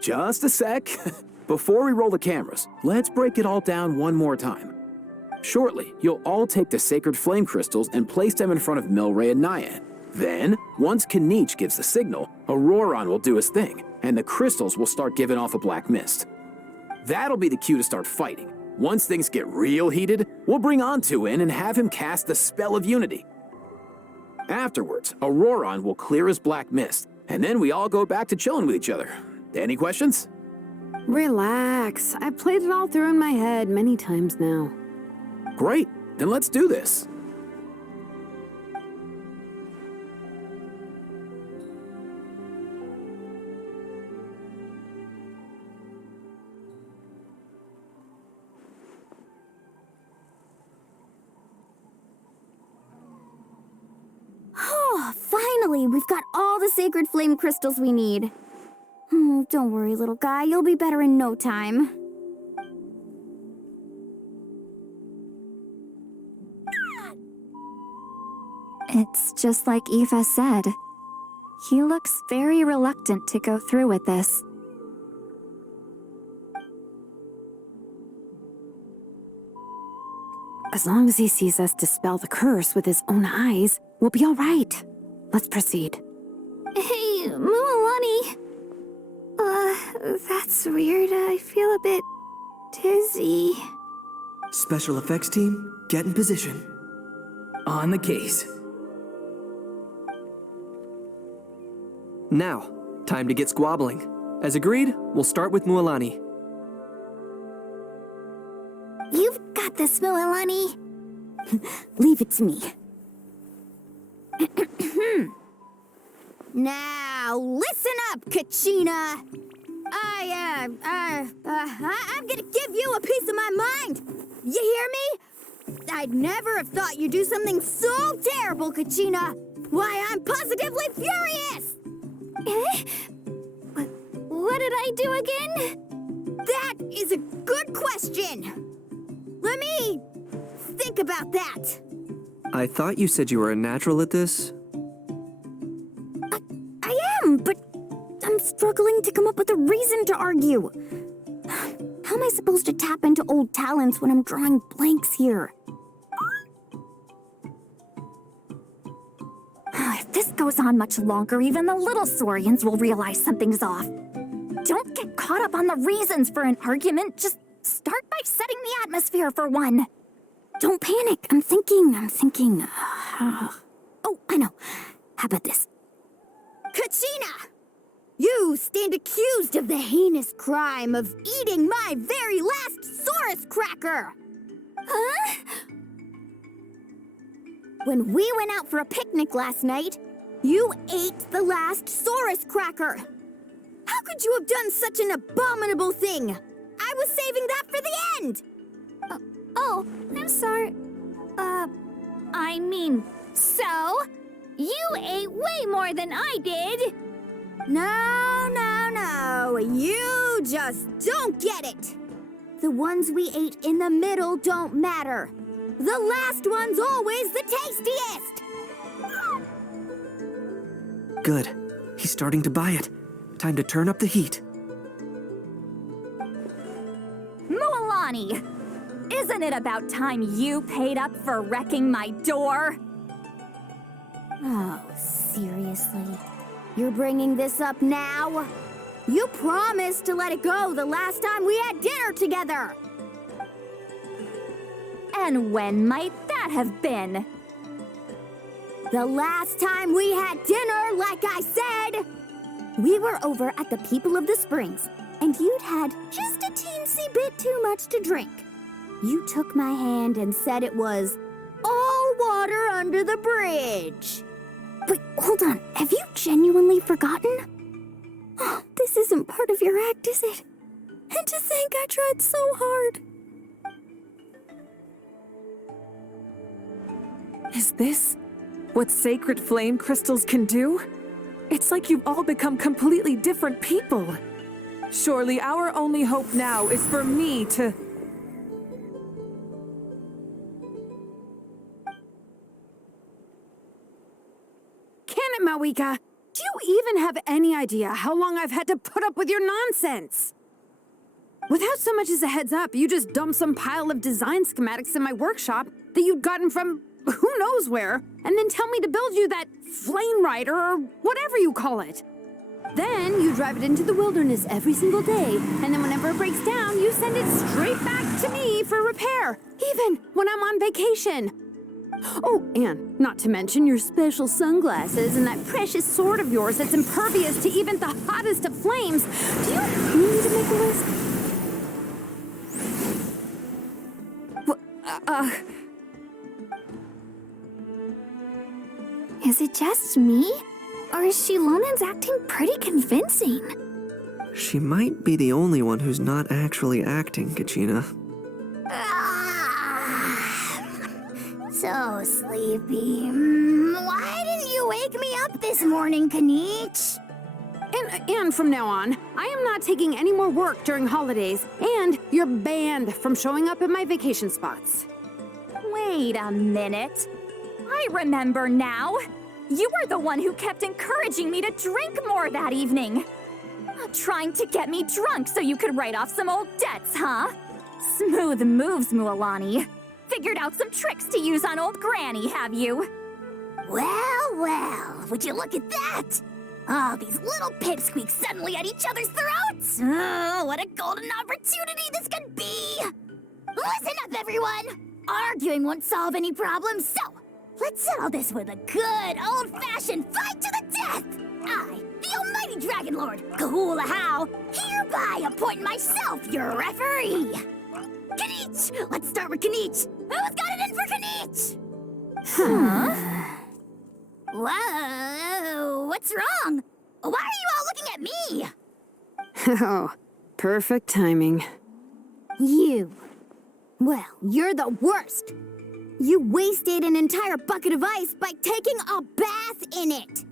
Just a sec. Before we roll the cameras, let's break it all down one more time. Shortly, you'll all take the sacred flame crystals and place them in front of Milray and Nyan. Then, once Kanich gives the signal, Auroron will do his thing, and the crystals will start giving off a black mist. That'll be the cue to start fighting. Once things get real heated, we'll bring Antu in and have him cast the spell of unity. Afterwards, Auroron will clear his black mist, and then we all go back to chilling with each other. Any questions? Relax. I've played it all through in my head many times now. Great, then let's do this. Oh, finally, we've got all the sacred flame crystals we need. Don't worry, little guy, you'll be better in no time. It's just like Aoife said. He looks very reluctant to go through with this. As long as he sees us dispel the curse with his own eyes, we'll be all right. Let's proceed. Hey, Mualani. That's weird. I feel a bit dizzy. Special effects team, get in position. On the case. Now, time to get squabbling. As agreed, we'll start with Mualani. You've got this, Mualani. Leave it to me. Now, listen up, Kachina. I'm gonna give you a piece of my mind. You hear me? I'd never have thought you'd do something so terrible, Kachina. Why, I'm positively furious. What did I do again? That is a good question. Let me think about that. I thought you said you were a natural at this. I am, but I'm struggling to come up with a reason to argue. How am I supposed to tap into old talents when I'm drawing blanks here? If this goes on much longer, even the little Saurians will realize something's off. Don't get caught up on the reasons for an argument. Just start by setting the atmosphere for one. Don't panic. I'm thinking. Oh, I know. How about this? Kachina! You stand accused of the heinous crime of eating my very last Saurus cracker! Huh? When we went out for a picnic last night, you ate the last Saurus cracker! How could you have done such an abominable thing? I was saving that for the end! Oh, I'm sorry. I mean, so? You ate way more than I did! No. You just don't get it! The ones we ate in the middle don't matter. The last one's always the tastiest! Good. He's starting to buy it. Time to turn up the heat. Mualani! Isn't it about time you paid up for wrecking my door? Oh, seriously? You're bringing this up now? You promised to let it go the last time we had dinner together! And when might that have been? The last time we had dinner, like I said! We were over at the People of the Springs, and you'd had just a teensy bit too much to drink. You took my hand and said it was all water under the bridge. Wait, hold on. Have you genuinely forgotten? Oh, this isn't part of your act, is it? And to think I tried so hard. Is this what sacred flame crystals can do? It's like you've all become completely different people. Surely our only hope now is for me to... Can it, Mawika? Do you even have any idea how long I've had to put up with your nonsense? Without so much as a heads up, you just dumped some pile of design schematics in my workshop that you'd gotten from who knows where, and then tell me to build you that flame rider or whatever you call it. Then you drive it into the wilderness every single day, and then whenever it breaks down, you send it straight back to me for repair, even when I'm on vacation. Oh, and not to mention your special sunglasses and that precious sword of yours that's impervious to even the hottest of flames. Do you need me to make a list? Is it just me? Or is Shilonen's acting pretty convincing? She might be the only one who's not actually acting, Kachina. So sleepy. Why didn't you wake me up this morning, Kanich? And from now on, I am not taking any more work during holidays, and you're banned from showing up at my vacation spots. Wait a minute. I remember now. You were the one who kept encouraging me to drink more that evening. Trying to get me drunk so you could write off some old debts, huh? Smooth moves, Mualani. Figured out some tricks to use on old Granny, have you? Well, would you look at that? Oh, these little pipsqueaks suddenly at each other's throats! Oh, what a golden opportunity this could be! Listen up, everyone! Arguing won't solve any problems, so let's settle this with a good old-fashioned fight to the death! I, the almighty Dragon Lord, Kahula, hereby appoint myself your referee! Kanich! Let's start with Kanich! Who's got it in for Kanich? Huh? Whoa, what's wrong? Why are you all looking at me? Oh, perfect timing. You. Well, you're the worst. You wasted an entire bucket of ice by taking a bath in it.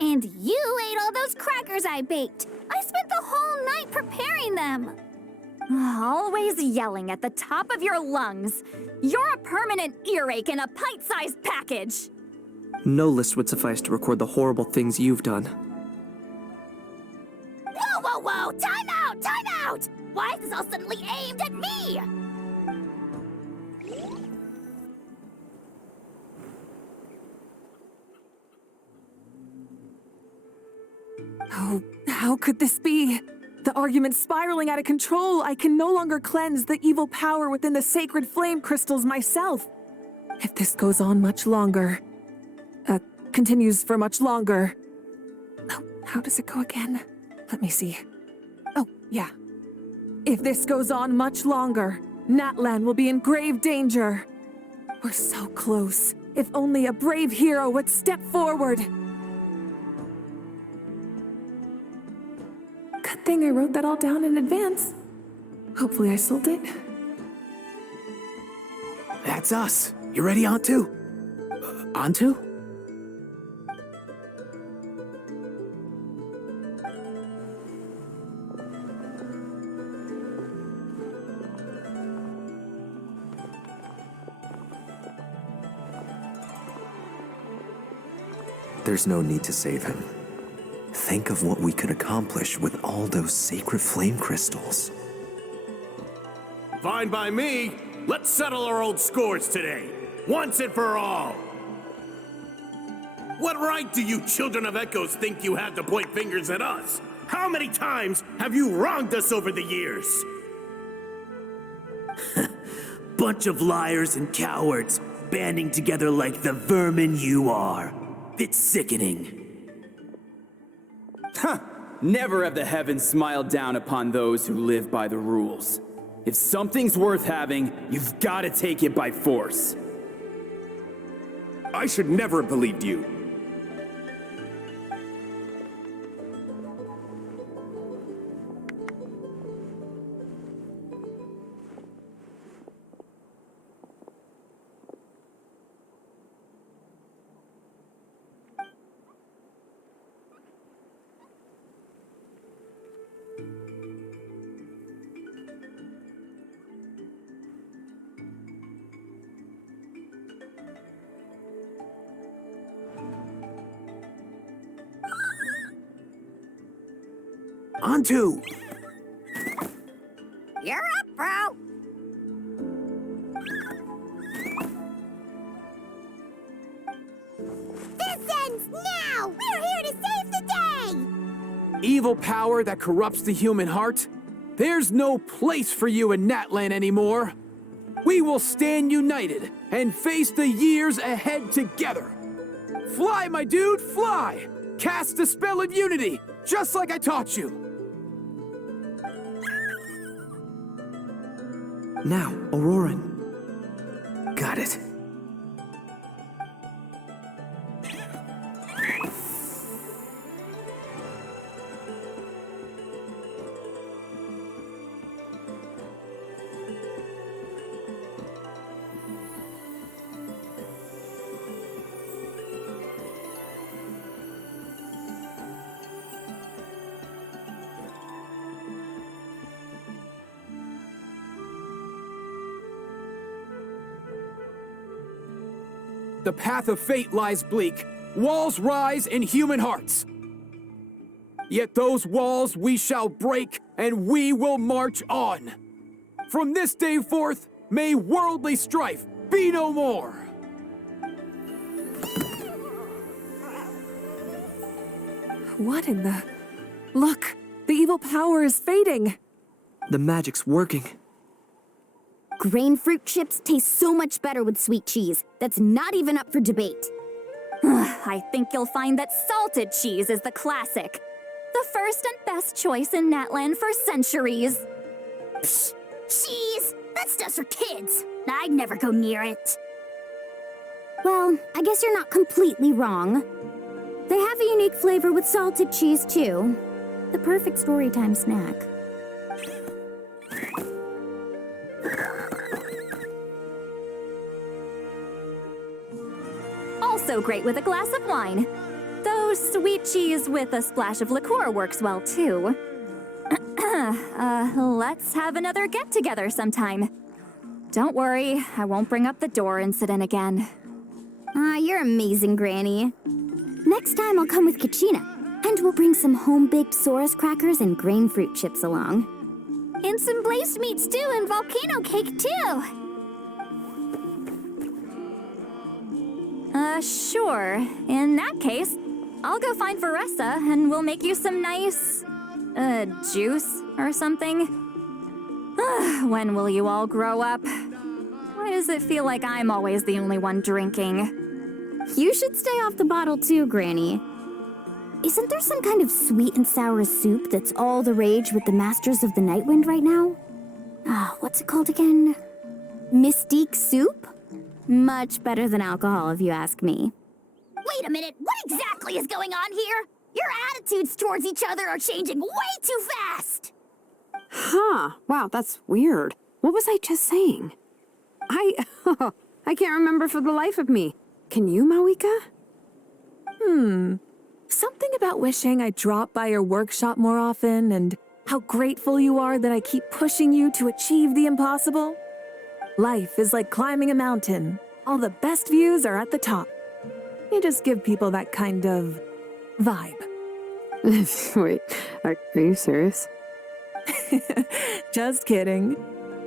And you ate all those crackers I baked. I spent the whole night preparing them. Always yelling at the top of your lungs. You're a permanent earache in a pint-sized package. No list would suffice to record the horrible things you've done. Whoa! Time out! Why is this all suddenly aimed at me? Oh, how could this be? The argument's spiraling out of control. I can no longer cleanse the evil power within the sacred flame crystals myself. If this goes on much longer... continues for much longer... Oh, how does it go again? Let me see. Oh, yeah. If this goes on much longer, Natlan will be in grave danger. We're so close. If only a brave hero would step forward. Good thing I wrote that all down in advance. Hopefully I sold it. That's us. You ready, Antu? Antu? There's no need to save him. Think of what we could accomplish with all those sacred flame crystals. Fine by me. Let's settle our old scores today, once and for all. What right do you children of Echoes think you have to point fingers at us? How many times have you wronged us over the years? Bunch of liars and cowards, banding together like the vermin you are. It's sickening. Never have the heavens smiled down upon those who live by the rules. If something's worth having, you've got to take it by force. I should never have believed you. On to! You're up, bro. This ends now! We're here to save the day! Evil power that corrupts the human heart? There's no place for you in Natlan anymore. We will stand united and face the years ahead together. Fly, my dude, fly! Cast the spell of unity, just like I taught you. Now, Auroran. Got it. The path of fate lies bleak. Walls rise in human hearts. Yet those walls we shall break, and we will march on. From this day forth, may worldly strife be no more. What in the... Look, the evil power is fading. The magic's working. Grain fruit chips taste so much better with sweet cheese. That's not even up for debate. I think you'll find that salted cheese is the classic. The first and best choice in Natlan for centuries. Psst, cheese! That's just for kids. I'd never go near it. Well, I guess you're not completely wrong. They have a unique flavor with salted cheese, too. The perfect storytime snack. Also great with a glass of wine. Though sweet cheese with a splash of liqueur works well, too. Let's have another get-together sometime. Don't worry, I won't bring up the door incident again. You're amazing, Granny. Next time I'll come with Kachina, and we'll bring some home-baked Saurus crackers and grain fruit chips along. And some blazed meat stew and volcano cake, too! Sure. In that case, I'll go find Varessa and we'll make you some nice... juice or something. When will you all grow up? Why does it feel like I'm always the only one drinking? You should stay off the bottle too, Granny. Isn't there some kind of sweet and sour soup that's all the rage with the Masters of the Nightwind right now? What's it called again? Mystique soup? Much better than alcohol, if you ask me. Wait a minute, what exactly is going on here? Your attitudes towards each other are changing way too fast! Huh, wow, that's weird. What was I just saying? I can't remember for the life of me. Can you, Mawika? Something about wishing I'd drop by your workshop more often and how grateful you are that I keep pushing you to achieve the impossible. Life is like climbing a mountain. All the best views are at the top. You just give people that kind of vibe. Wait, are you serious? Just kidding.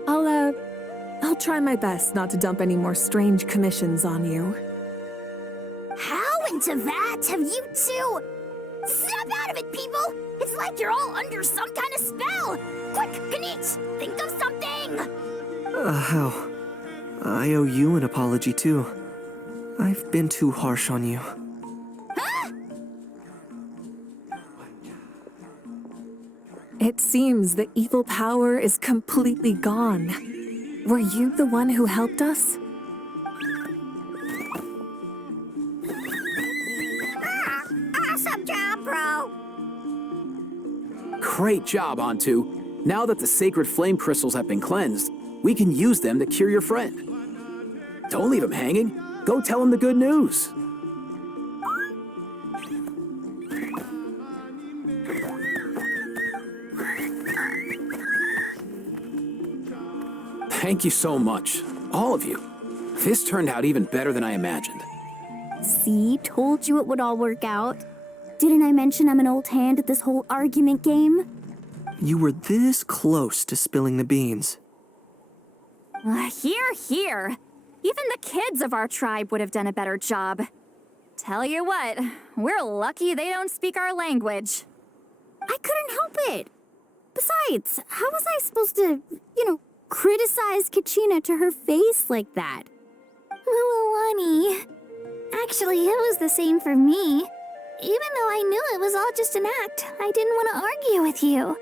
I'll try my best not to dump any more strange commissions on you. How into that have you two? Snap out of it, people! It's like you're all under some kind of spell! Quick, Ganit, think of something! How? I owe you an apology, too. I've been too harsh on you. Huh? It seems the evil power is completely gone. Were you the one who helped us? Awesome job, bro! Great job, Antu. Now that the sacred flame crystals have been cleansed, we can use them to cure your friend. Don't leave him hanging. Go tell him the good news. Thank you so much, all of you. This turned out even better than I imagined. See, told you it would all work out. Didn't I mention I'm an old hand at this whole argument game? You were this close to spilling the beans. Here, here. Even the kids of our tribe would have done a better job. Tell you what, we're lucky they don't speak our language. I couldn't help it. Besides, how was I supposed to, criticize Kachina to her face like that? Mualani. Actually, it was the same for me. Even though I knew it was all just an act, I didn't want to argue with you.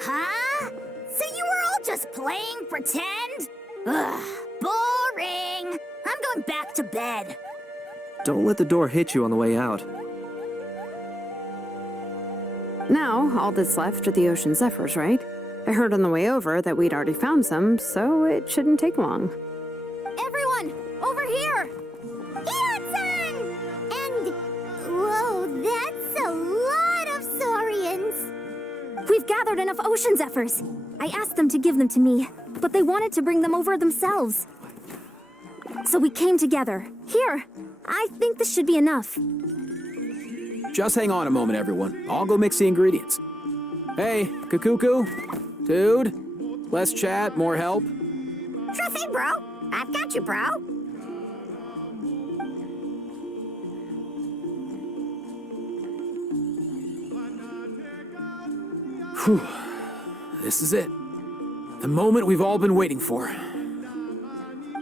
Huh? So you were all just playing pretend? Ugh, boring. I'm going back to bed. Don't let the door hit you on the way out. Now, all that's left are the ocean zephyrs, right? I heard on the way over that we'd already found some, so it shouldn't take long. Everyone, over here! Ian-san! And, whoa, that's a lot of saurians. We've gathered enough ocean zephyrs. I asked them to give them to me, but they wanted to bring them over themselves. So we came together. Here, I think this should be enough. Just hang on a moment, everyone. I'll go mix the ingredients. Hey, Kakuku, dude, less chat, more help. Sure thing, bro. I've got you, bro. Whew. This is it. The moment we've all been waiting for.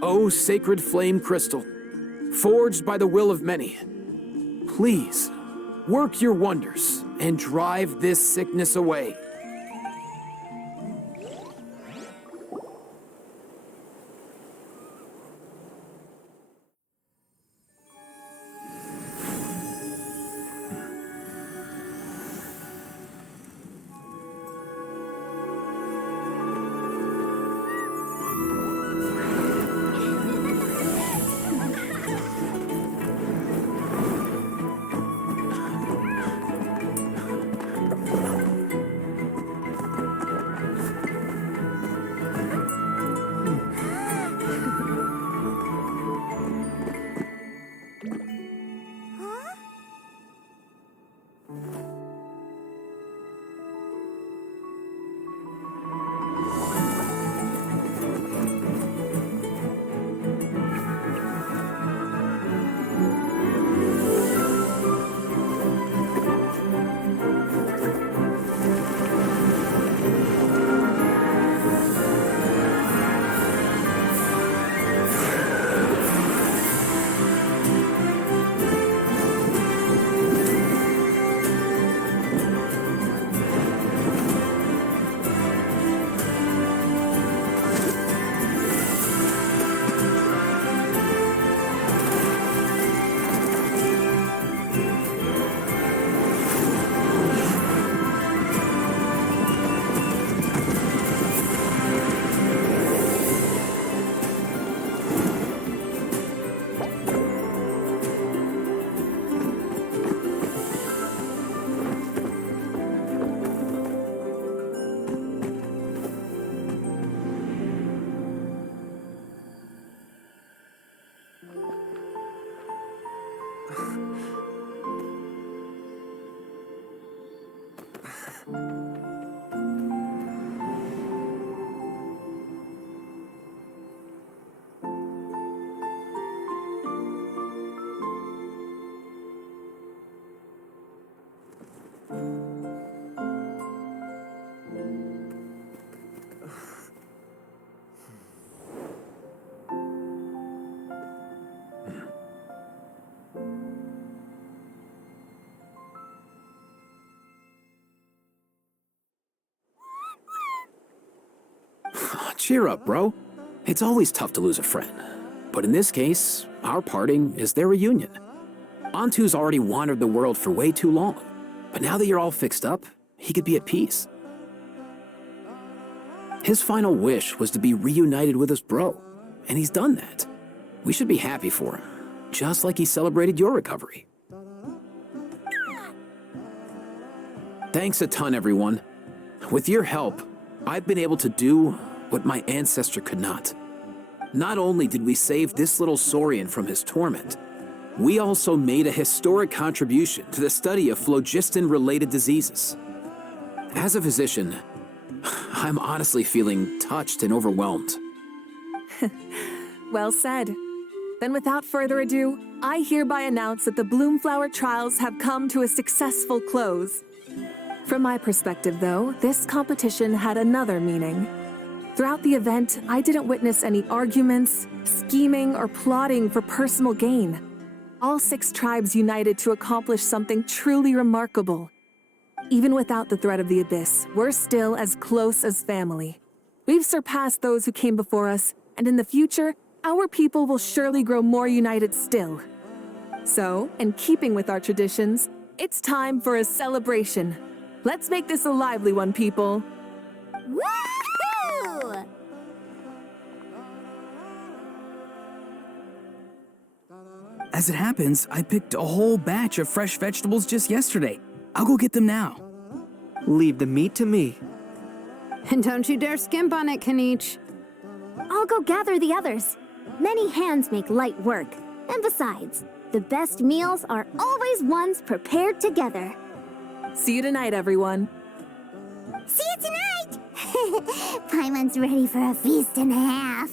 Oh, sacred flame crystal, forged by the will of many. Please, work your wonders and drive this sickness away. Cheer up, bro. It's always tough to lose a friend. But in this case, our parting is their reunion. Antu's already wandered the world for way too long. But now that you're all fixed up, he could be at peace. His final wish was to be reunited with his bro, and he's done that. We should be happy for him, just like he celebrated your recovery. Thanks a ton, everyone. With your help, I've been able to do what my ancestor could not. Not only did we save this little saurian from his torment, we also made a historic contribution to the study of phlogiston-related diseases. As a physician, I'm honestly feeling touched and overwhelmed. Well said. Then without further ado, I hereby announce that the Bloomflower trials have come to a successful close. From my perspective, though, this competition had another meaning. Throughout the event, I didn't witness any arguments, scheming, or plotting for personal gain. All 6 tribes united to accomplish something truly remarkable. Even without the threat of the Abyss, we're still as close as family. We've surpassed those who came before us, and in the future, our people will surely grow more united still. So, in keeping with our traditions, it's time for a celebration. Let's make this a lively one, people. Woohoo! As it happens, I picked a whole batch of fresh vegetables just yesterday. I'll go get them now. Leave the meat to me. And don't you dare skimp on it, Kanich. I'll go gather the others. Many hands make light work. And besides, the best meals are always ones prepared together. See you tonight, everyone. See you tonight! Paimon's ready for a feast and a half.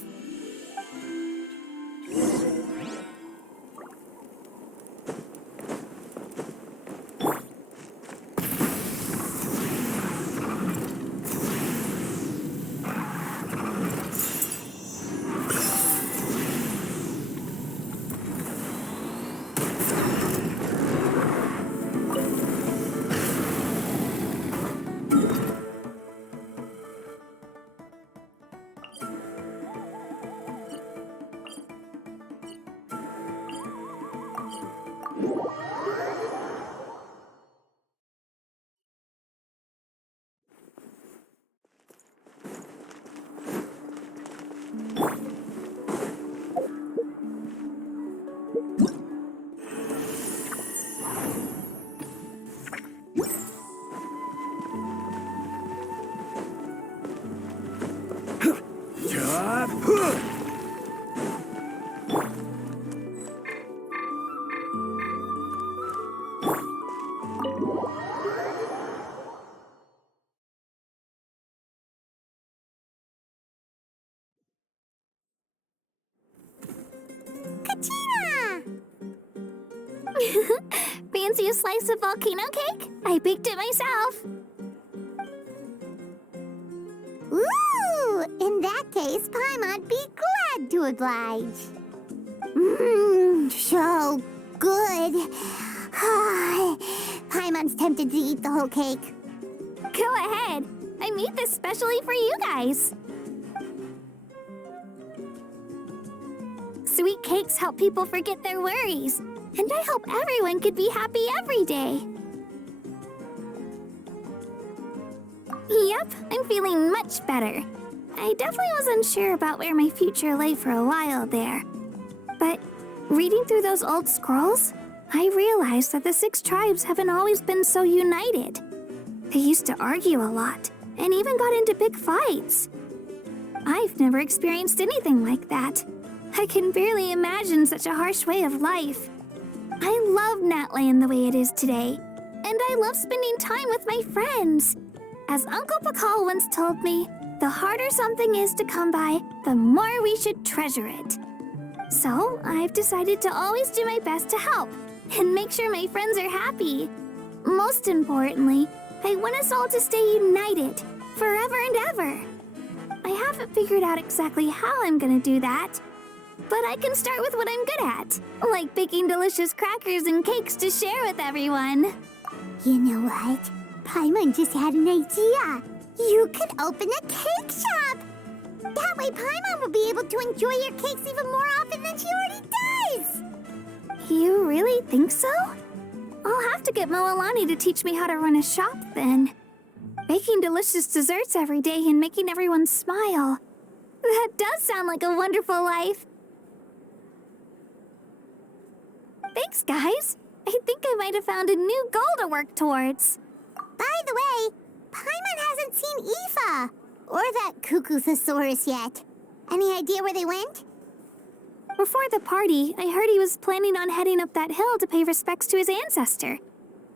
Fancy a slice of volcano cake? I baked it myself. Ooh! In that case, Paimon'd be glad to oblige. Mmm, so good. Paimon's tempted to eat the whole cake. Go ahead. I made this specially for you guys. Sweet cakes help people forget their worries. And I hope everyone could be happy every day. Yep, I'm feeling much better. I definitely wasn't sure about where my future lay for a while there. But reading through those old scrolls, I realized that the 6 tribes haven't always been so united. They used to argue a lot, and even got into big fights. I've never experienced anything like that. I can barely imagine such a harsh way of life. I love Natland the way it is today, and I love spending time with my friends. As Uncle Pakal once told me, the harder something is to come by, the more we should treasure it. So I've decided to always do my best to help and make sure my friends are happy. Most importantly, I want us all to stay united forever and ever. I haven't figured out exactly how I'm gonna do that, but I can start with what I'm good at, like baking delicious crackers and cakes to share with everyone. You know what? Paimon just had an idea. You could open a cake shop. That way Paimon will be able to enjoy your cakes even more often than she already does. You really think so? I'll have to get Moalani to teach me how to run a shop then. Baking delicious desserts every day and making everyone smile. That does sound like a wonderful life. Thanks, guys. I think I might have found a new goal to work towards. By the way, Paimon hasn't seen Aoife or that Cuckoo-thesaurus yet. Any idea where they went? Before the party, I heard he was planning on heading up that hill to pay respects to his ancestor.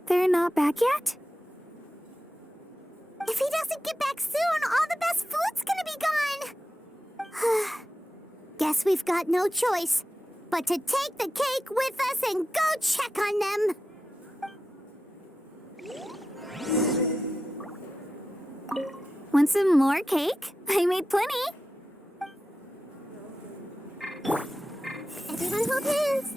They're not back yet? If he doesn't get back soon, all the best food's gonna be gone. Guess we've got no choice but to take the cake with us and go check on them. Want some more cake? I made plenty. Everyone hold hands.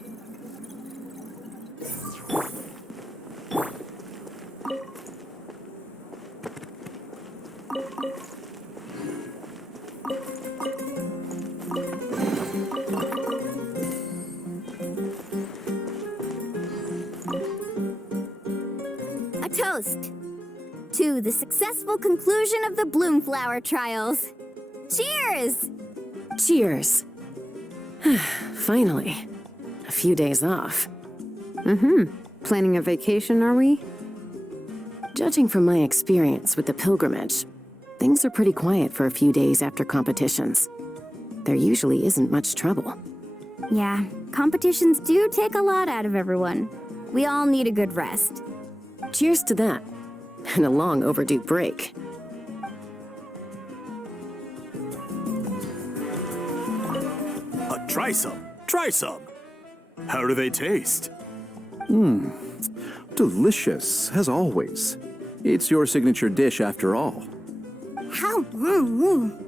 A toast to the successful conclusion of the Bloomflower trials. Cheers! Cheers. Finally. A few days off. Planning a vacation, are we? Judging from my experience with the pilgrimage, things are pretty quiet for a few days after competitions. There usually isn't much trouble. Yeah, competitions do take a lot out of everyone. We all need a good rest. Cheers to that. And a long overdue break. Try some. Try some. How do they taste? Delicious, as always. It's your signature dish after all. How? Yum!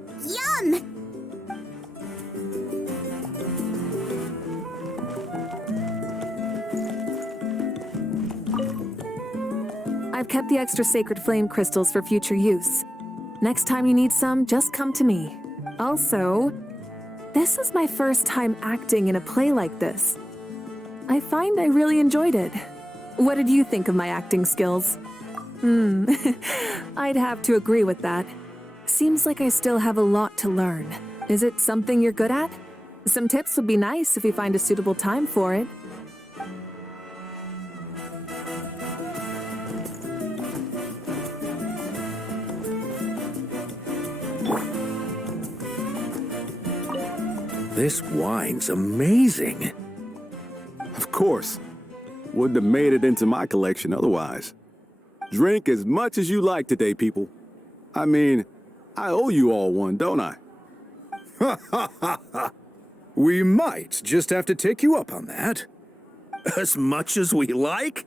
I've kept the extra sacred flame crystals for future use. Next time you need some, just come to me. Also, this is my first time acting in a play like this. I find I really enjoyed it. What did you think of my acting skills? I'd have to agree with that. Seems like I still have a lot to learn. Is it something you're good at? Some tips would be nice if you find a suitable time for it. This wine's amazing. Of course. Wouldn't have made it into my collection otherwise. Drink as much as you like today, people. I mean, I owe you all one, don't I? Ha ha ha ha! We might just have to take you up on that. As much as we like?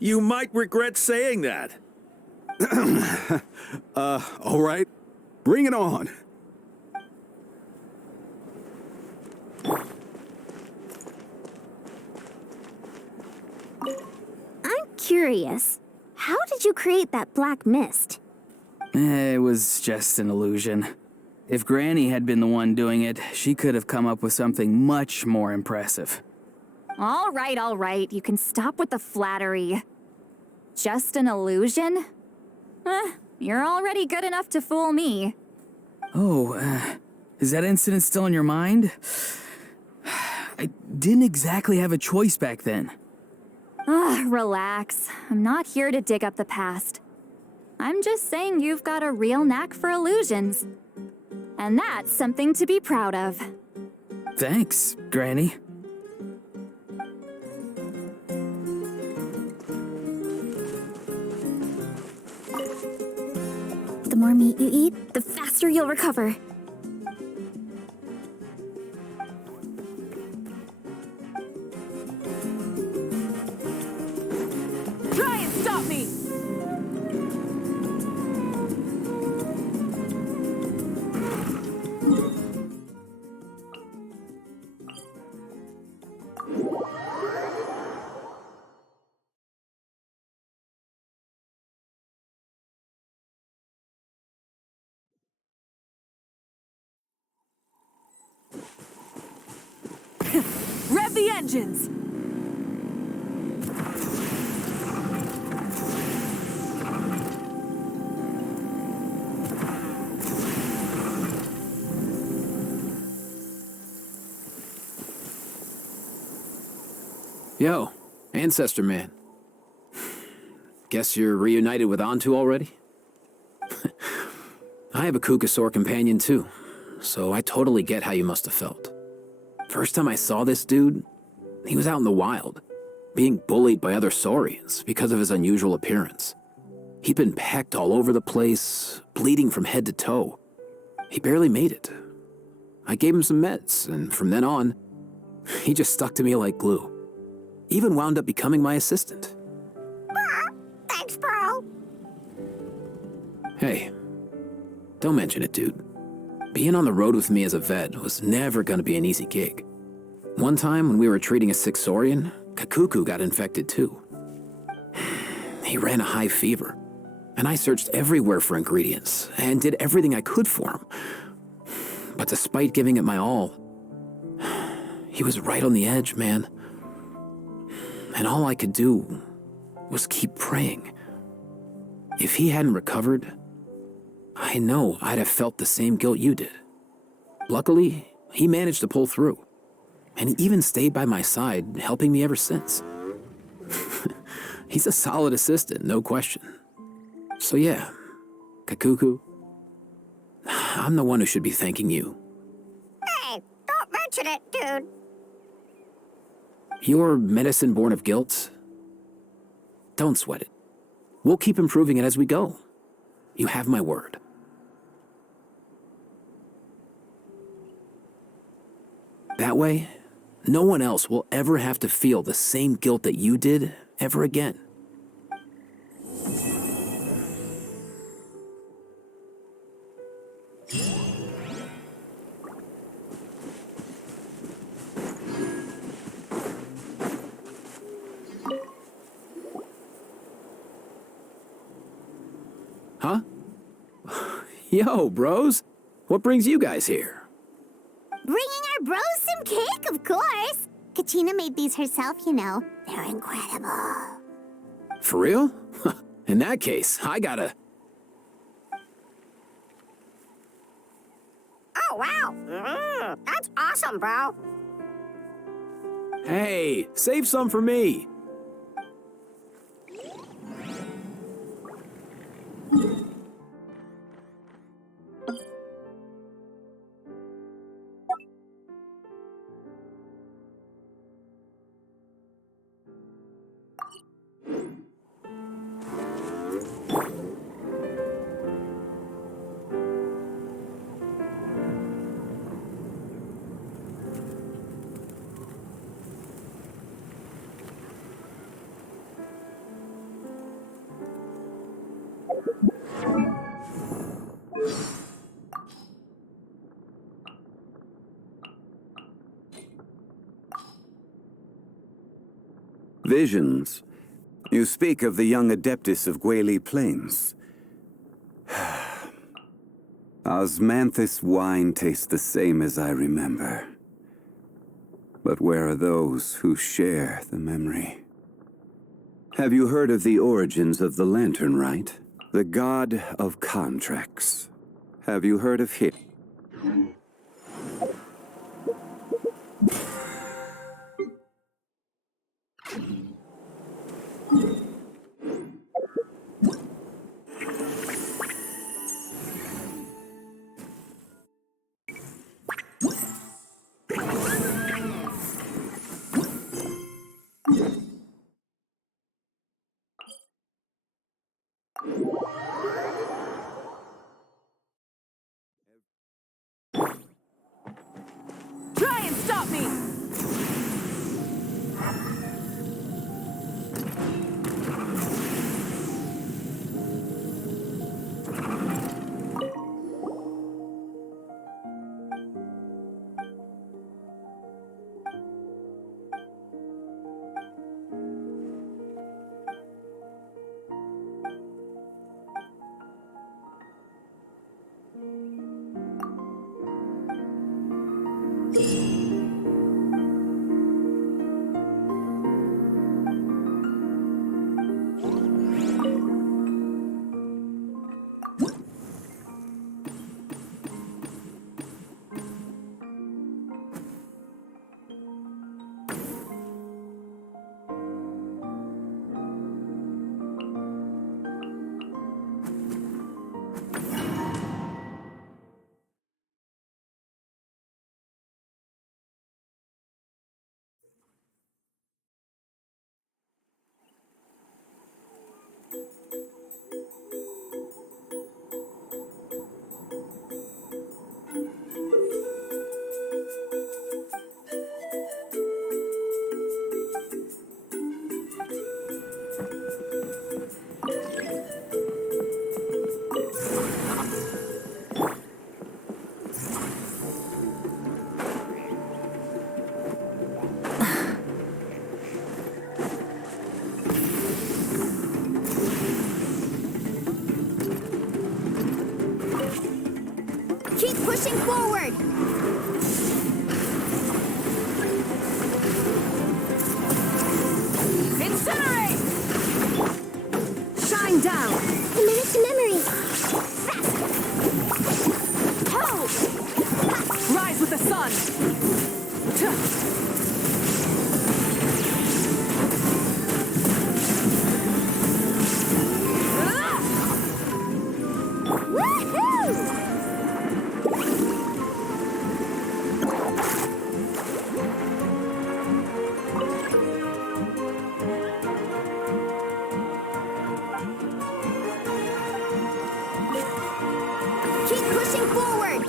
You might regret saying that. All right. Bring it on. I'm curious. How did you create that black mist? It was just an illusion. If Granny had been the one doing it, she could have come up with something much more impressive. All right. You can stop with the flattery. Just an illusion? You're already good enough to fool me. Oh, is that incident still in your mind? I didn't exactly have a choice back then. Relax. I'm not here to dig up the past. I'm just saying you've got a real knack for illusions. And that's something to be proud of. Thanks, Granny. The more meat you eat, the faster you'll recover. Try and stop me! Rev the engines! Yo, Ancestor Man. Guess you're reunited with Antu already? I have a Kukasaur companion too, so I totally get how you must have felt. First time I saw this dude, he was out in the wild, being bullied by other saurians because of his unusual appearance. He'd been pecked all over the place, bleeding from head to toe. He barely made it. I gave him some meds, and from then on, he just stuck to me like glue. Even wound up becoming my assistant. Thanks, bro. Hey, don't mention it, dude. Being on the road with me as a vet was never gonna be an easy gig. One time when we were treating a sick Saurian, Kakuku got infected too. He ran a high fever, and I searched everywhere for ingredients and did everything I could for him. But despite giving it my all, he was right on the edge, man. And all I could do was keep praying. If he hadn't recovered, I know I'd have felt the same guilt you did. Luckily, he managed to pull through, and he even stayed by my side, helping me ever since. He's a solid assistant, no question. So yeah, Kakuku, I'm the one who should be thanking you. Hey, don't mention it, dude. Your medicine born of guilt? Don't sweat it. We'll keep improving it as we go. You have my word. That way, no one else will ever have to feel the same guilt that you did ever again. Huh? Yo, bros. What brings you guys here? Bringing our bros some cake, of course. Kachina made these herself, you know. They're incredible. For real? In that case, I gotta... Oh, wow. That's awesome, bro. Hey, save some for me. Visions. You speak of the young Adeptus of Gueli Plains. Osmanthus wine tastes the same as I remember. But where are those who share the memory? Have you heard of the origins of the Lantern Rite? The god of contracts. Have you heard of him? Try and stop me! pushing forward! Incinerate! Shine down! Commit to memory! Rise with the sun! Keep pushing forward!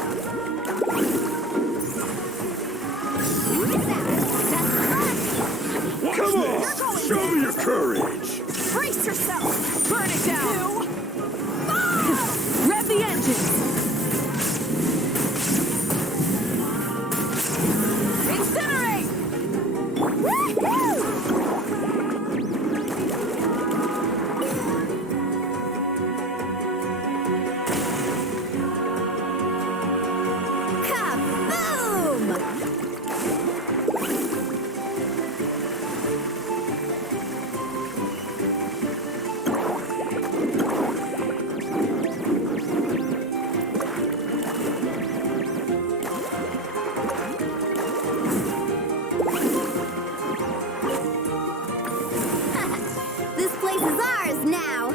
Come on! Show me your courage! Brace yourself! Burn it down! Rev the engine! Incinerate! Kaboom! This place is ours now!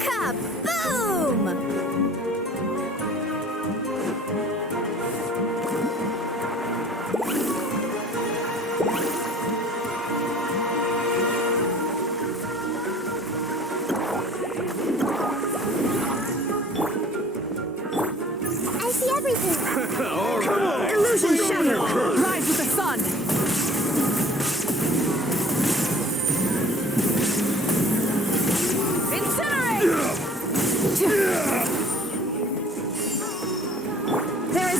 Kaboom! Illusion shattered! Rise with the sun! Incinerate! There is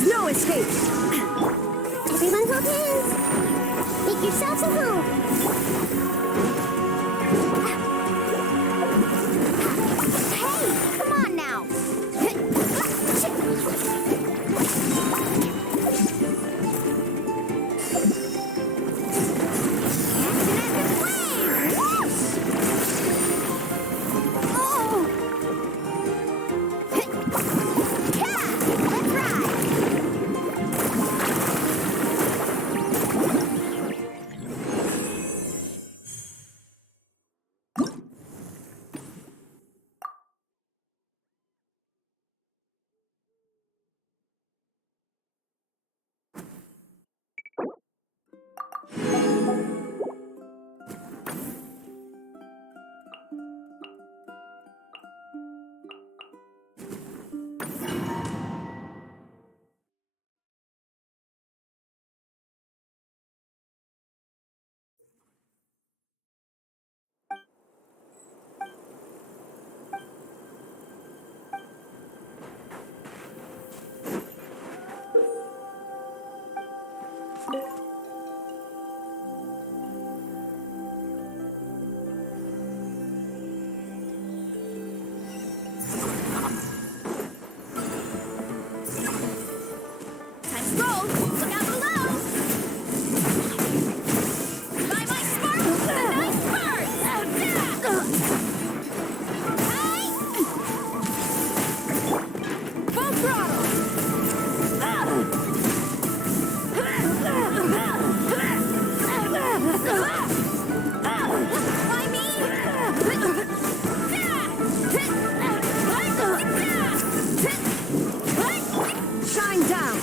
Shine down!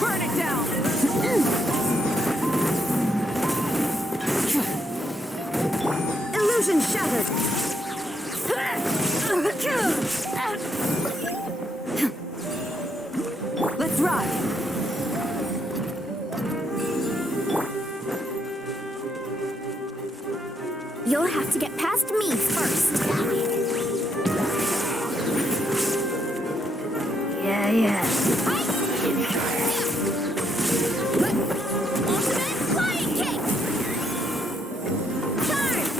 Burn it down! Illusion shattered! Let's ride! You'll have to get past me first. Yeah. Ultimate flying kick! Charge!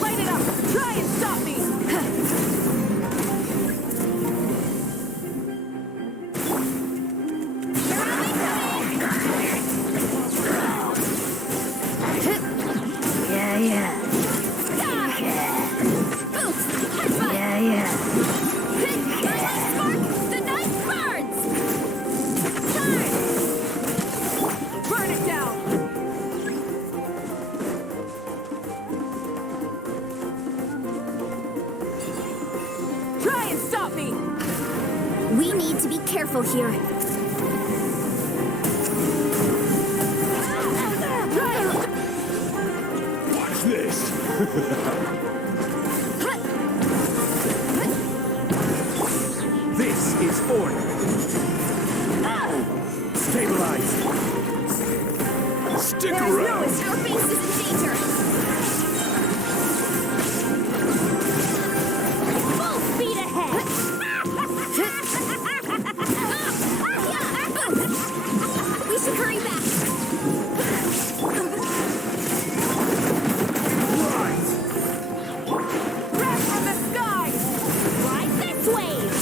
Light it up! Try and stop me! Burn it down! Try and stop me! We need to be careful here. Watch this! This is order. Stabilize. Stick There is around! no escape. Our base is in danger. Full speed ahead. We should hurry back. Crash from the sky! Ride this wave.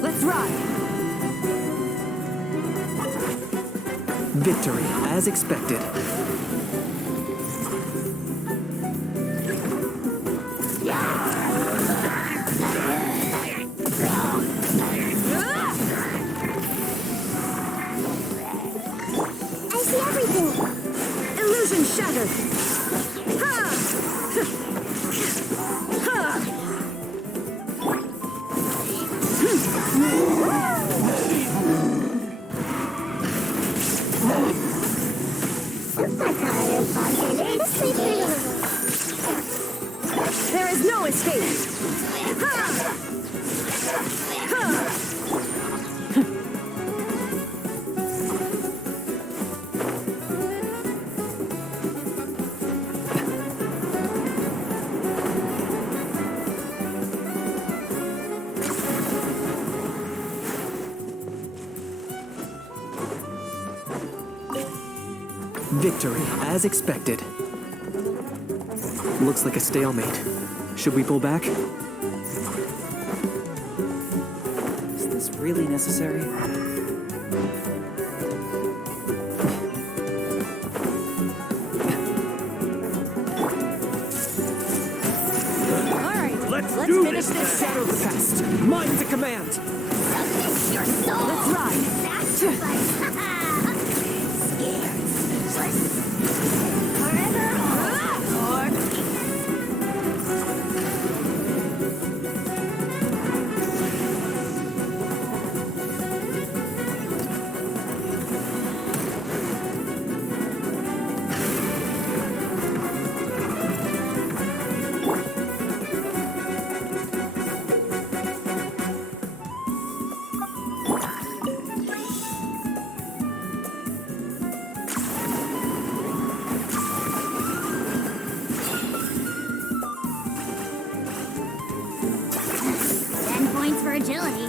Let's ride! Victory, as expected. Victory, as expected. Looks like a stalemate. Should we pull back? Is this really necessary? Let's finish this. Shadow the past. Mind to command. Your soul. Let's ride. Sacrifice. Scared, speechless. Forever Lord. For agility.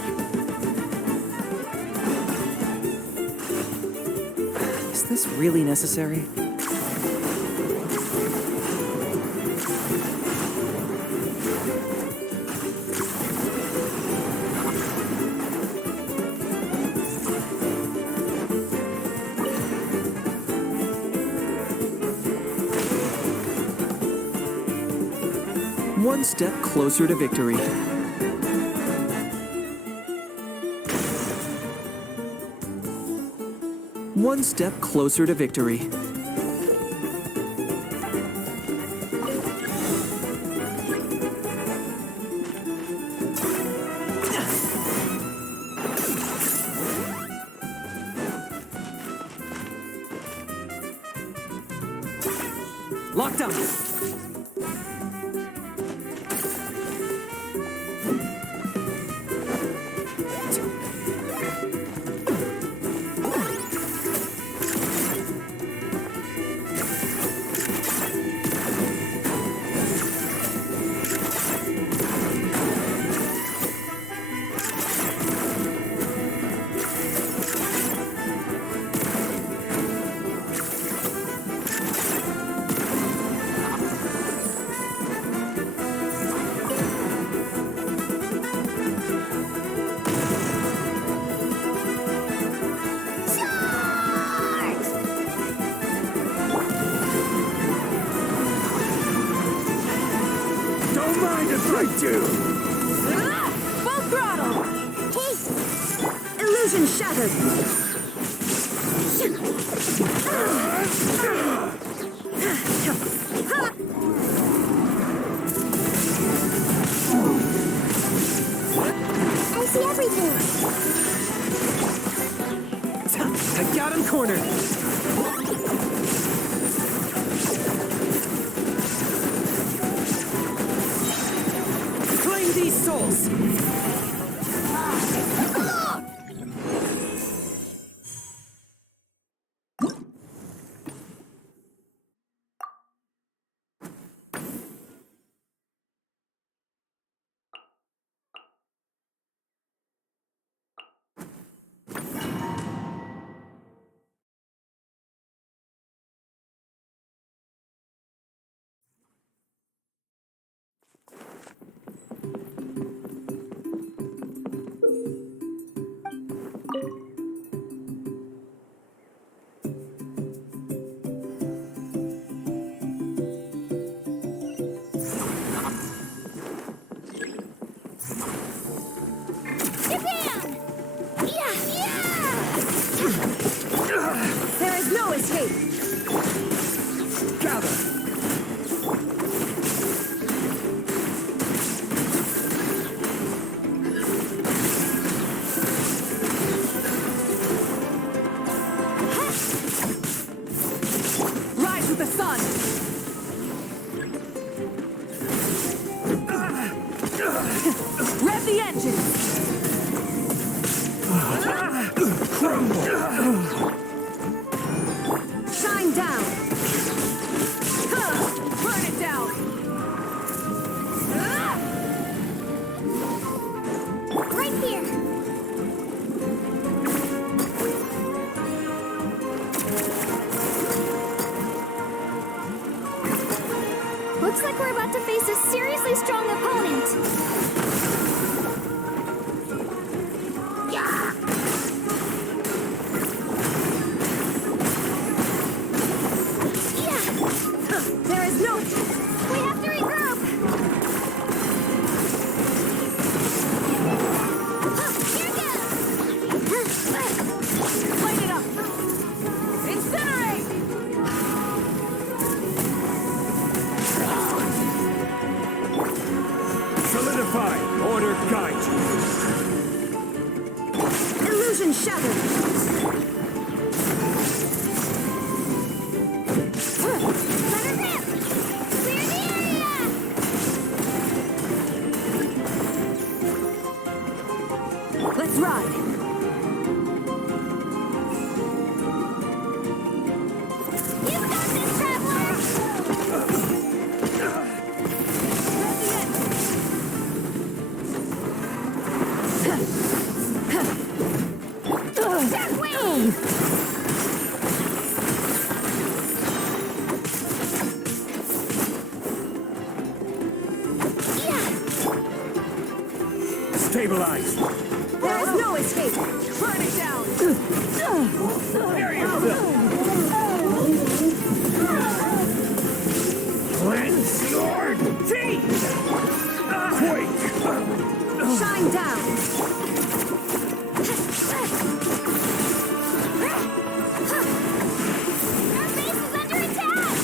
Is this really necessary? One step closer to victory. One step closer to victory. Lockdown! Full throttle! Hey! Illusion shattered! I see everything! I got him cornered! Claim these souls! Looks like we're about to face a seriously strong opponent. Yeah! There is no... We have to regroup! Here goes! Light it up! Incinerate! Solidify! Order guide you! Illusion shattered! Let's ride! You've got this, traveler! Stabilize! There is no escape! Burn it down! Prepare yourself! Cleanse your teeth! Quake! Shine down! Our base is under attack!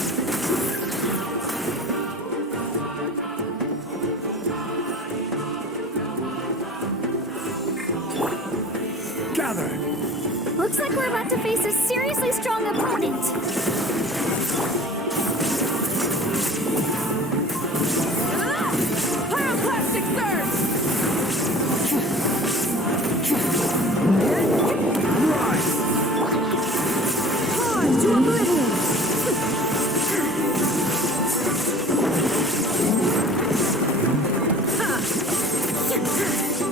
Gather! Looks like we're about to face a seriously strong opponent. Pyroclastic surge! Rise! Charge to oblivion!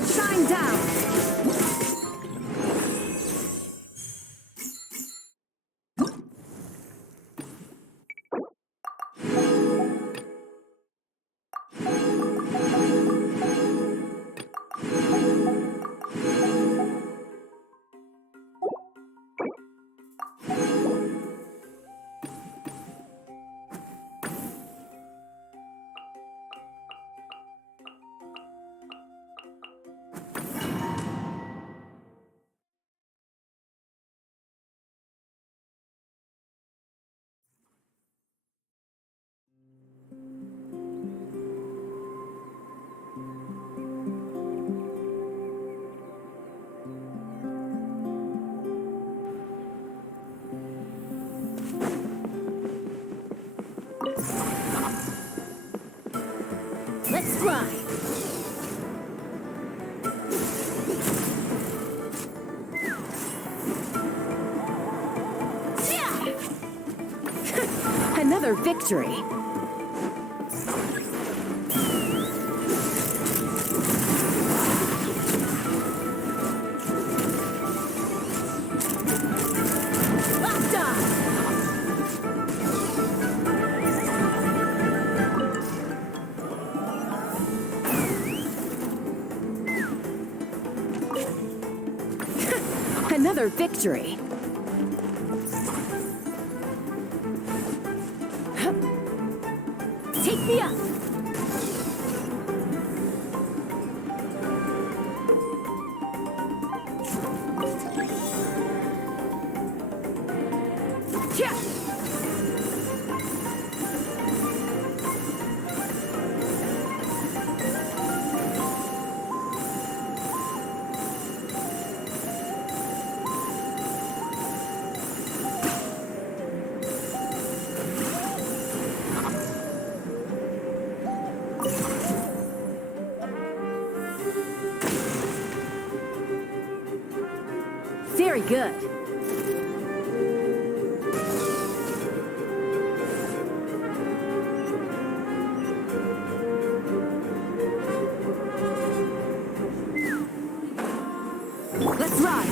Shine down! Let's ride! Another victory! Locked on! Another victory! Take me up! Yeah! Very good. Let's ride.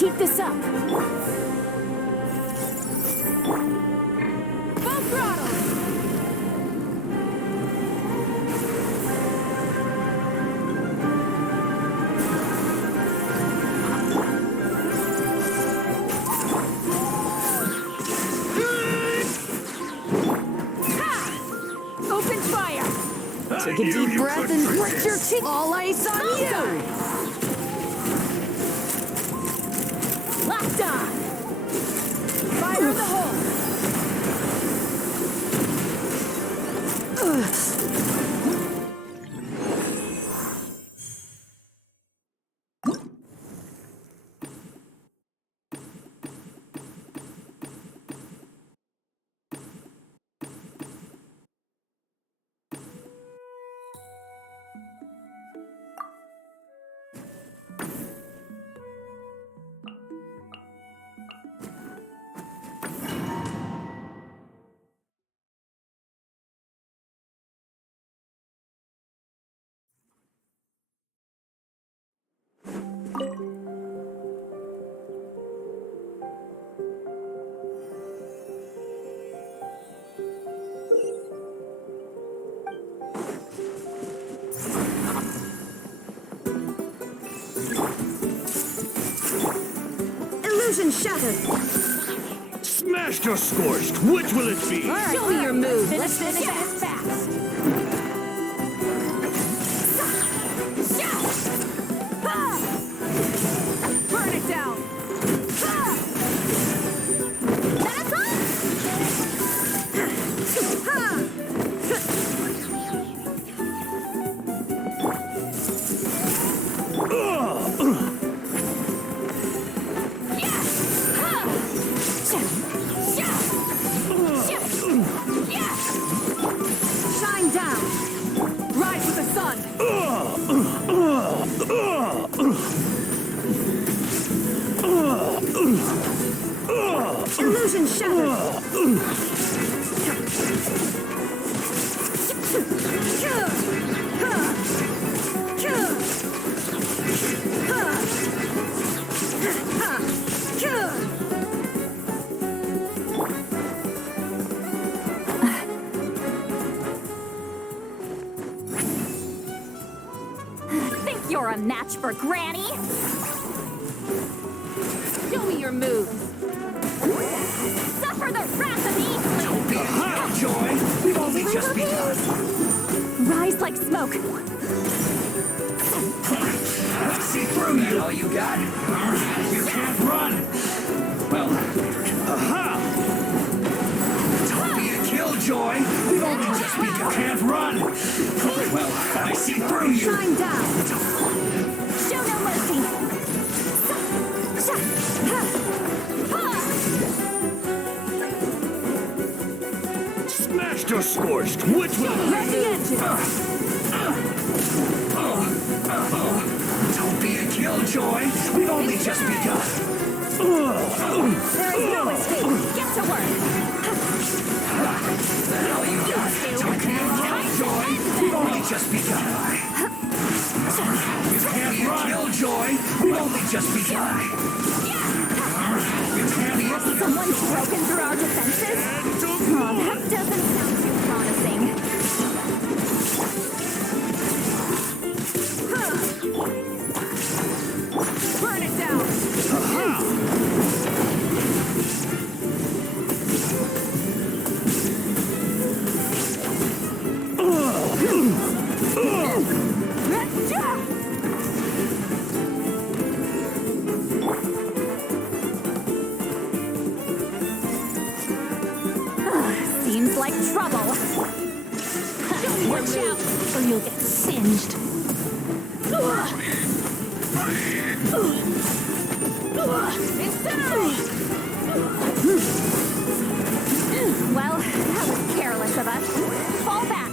Keep this up. Full throttle! Open fire! Take a deep breath and grit your teeth. All ice on you! Locked on! Fire in the hole! Illusion shattered. Smashed or scorched, which will it be? Show me your move. Let's finish this fast. Burn it down! Shine down! Rise with the sun! Illusion shattered. Think you're a match for Granny? Show me your moves. Suffer the wrath of evil! Don't be hot, Joy! We've only just begun. Rise like smoke. Let's see through you. All you got? You can't run. Well, aha! Don't be a killjoy. We've only just begun. Can't run. Well, I see through you. Shine down! Show no mercy. Smashed or scorched, which will it Let the engine! Don't be a killjoy. We've only just begun. There is no escape. Get to work. All you got. Don't be a killjoy. We've only just begun. You can't run. Killjoy. We've only just begun. You can't run. Someone's broken through our defenses? Oh, that doesn't sound too promising. Burn it down! Seems like trouble. Watch out, or you'll get singed. Well, that was careless of us. Fall back.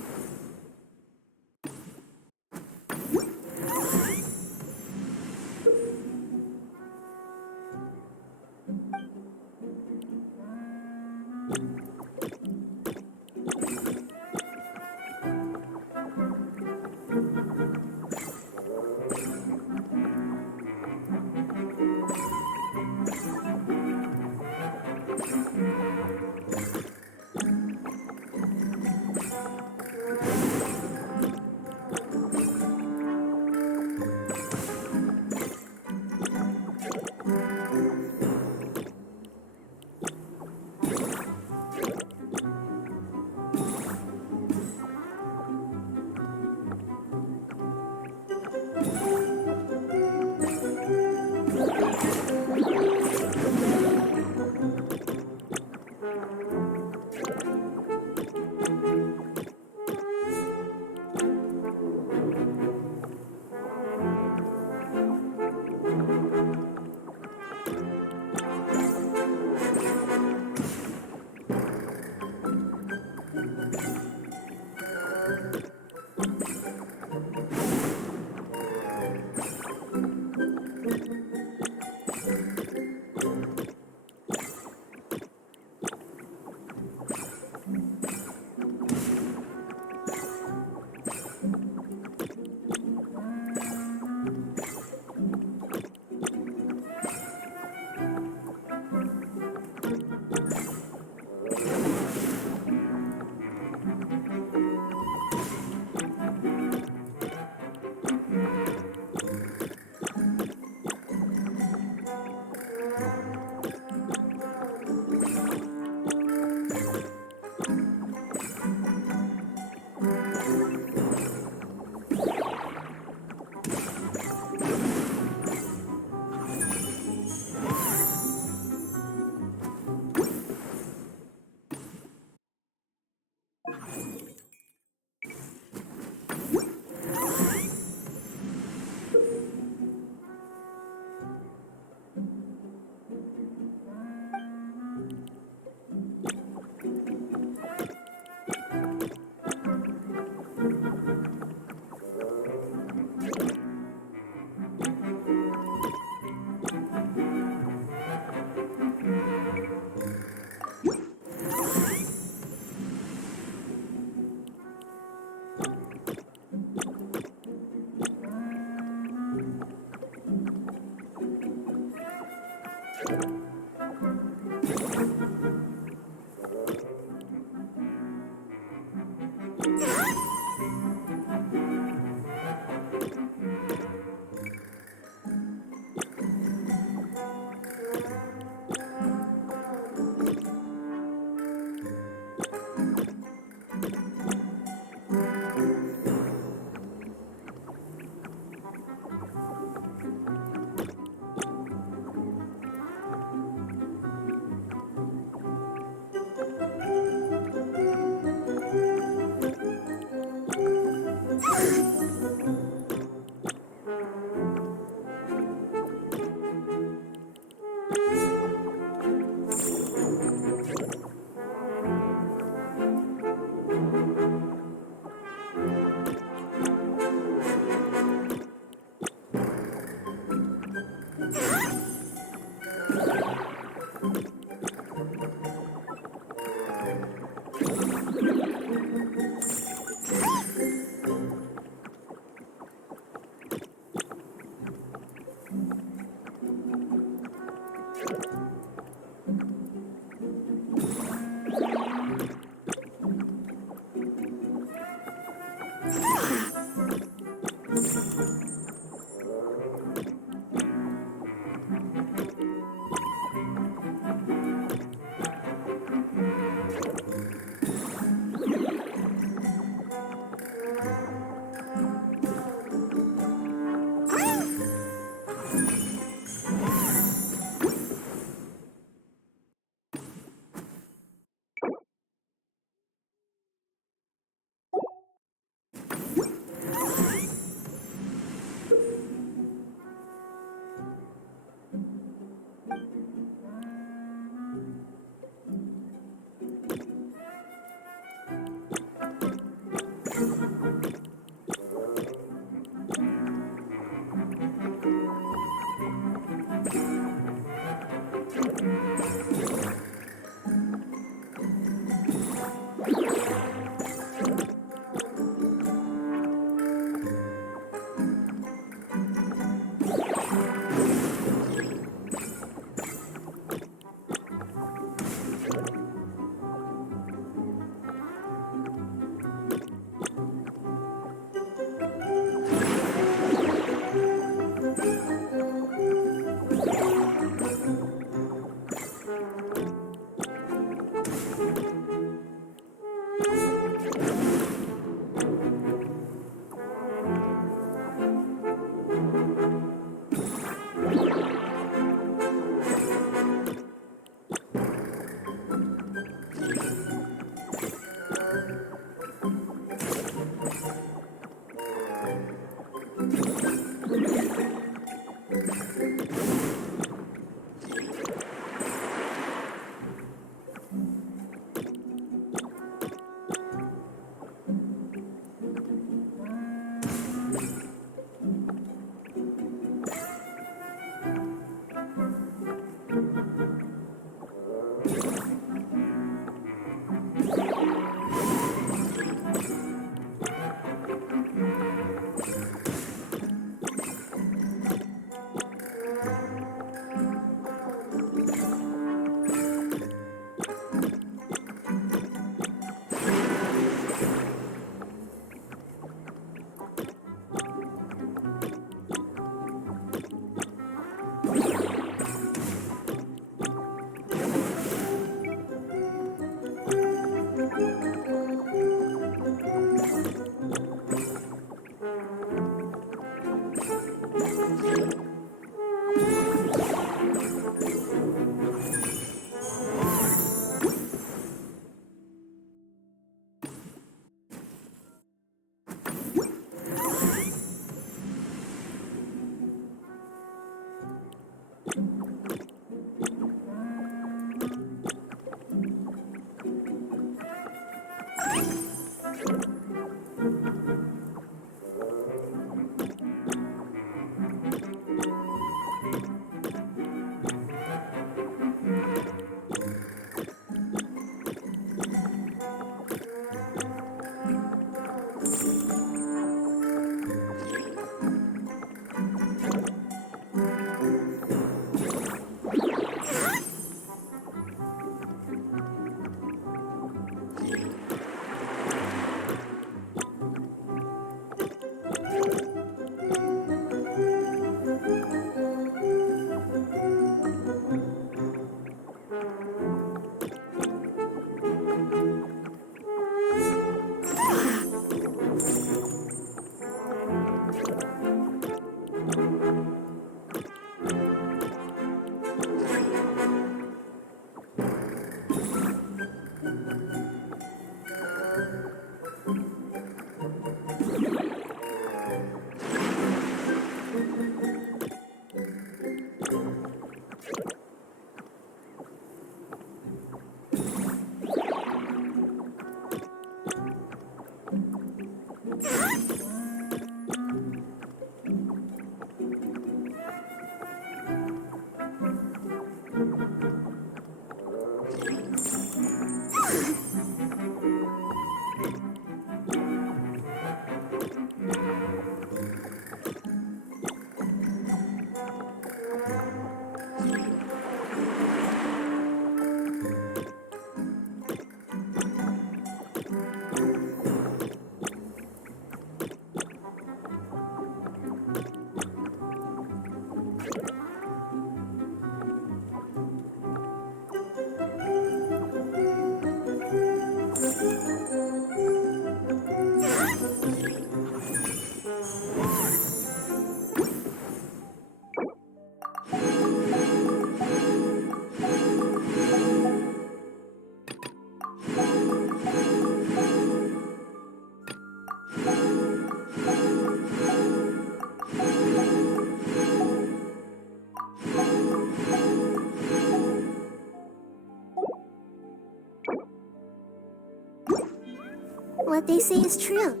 what they say is true.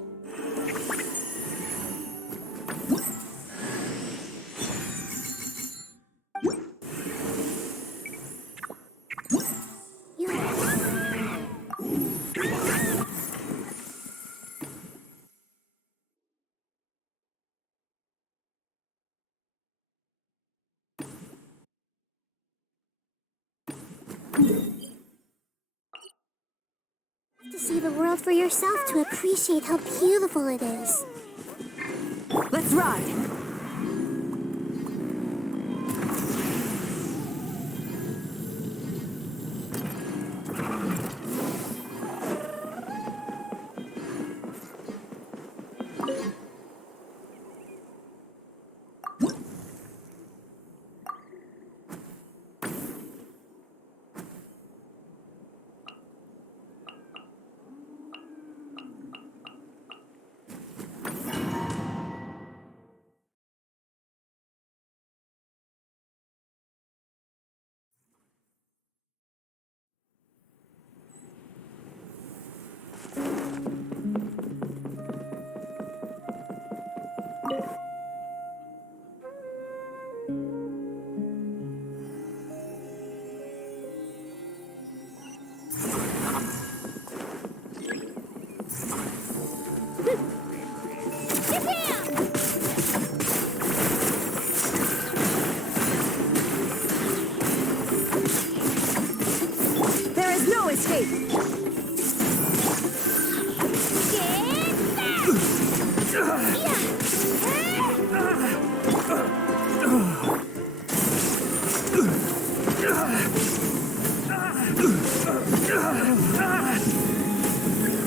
To see the world for yourself to appreciate how beautiful it is. Let's ride! There is no escape!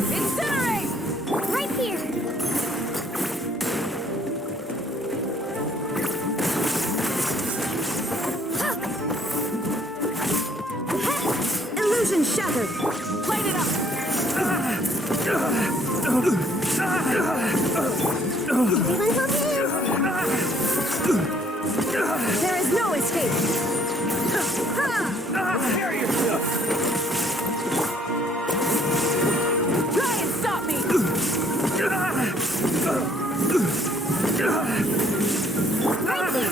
Incinerate! Right here! Illusion shattered! Light it up! There is no escape! Prepare yourself! Try and stop me! Right there!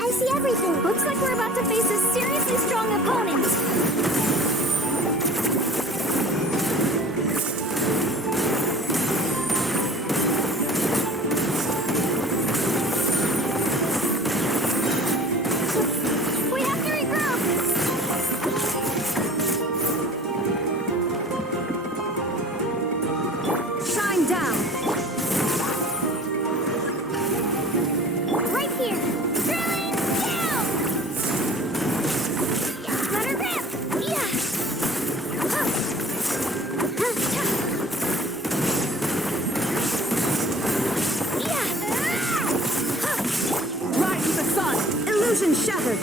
I see everything. Looks like we're about to face a seriously strong opponent. We have to regroup. Shine down! Right here! Drilling down. Let her rip. Yeah. Rise to the sun! Illusion shattered!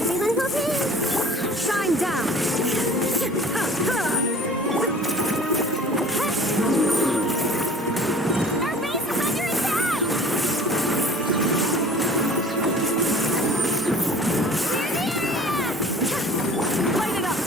Everyone hold hands! Shine down! Our base is under attack. Clear the area. Light it up!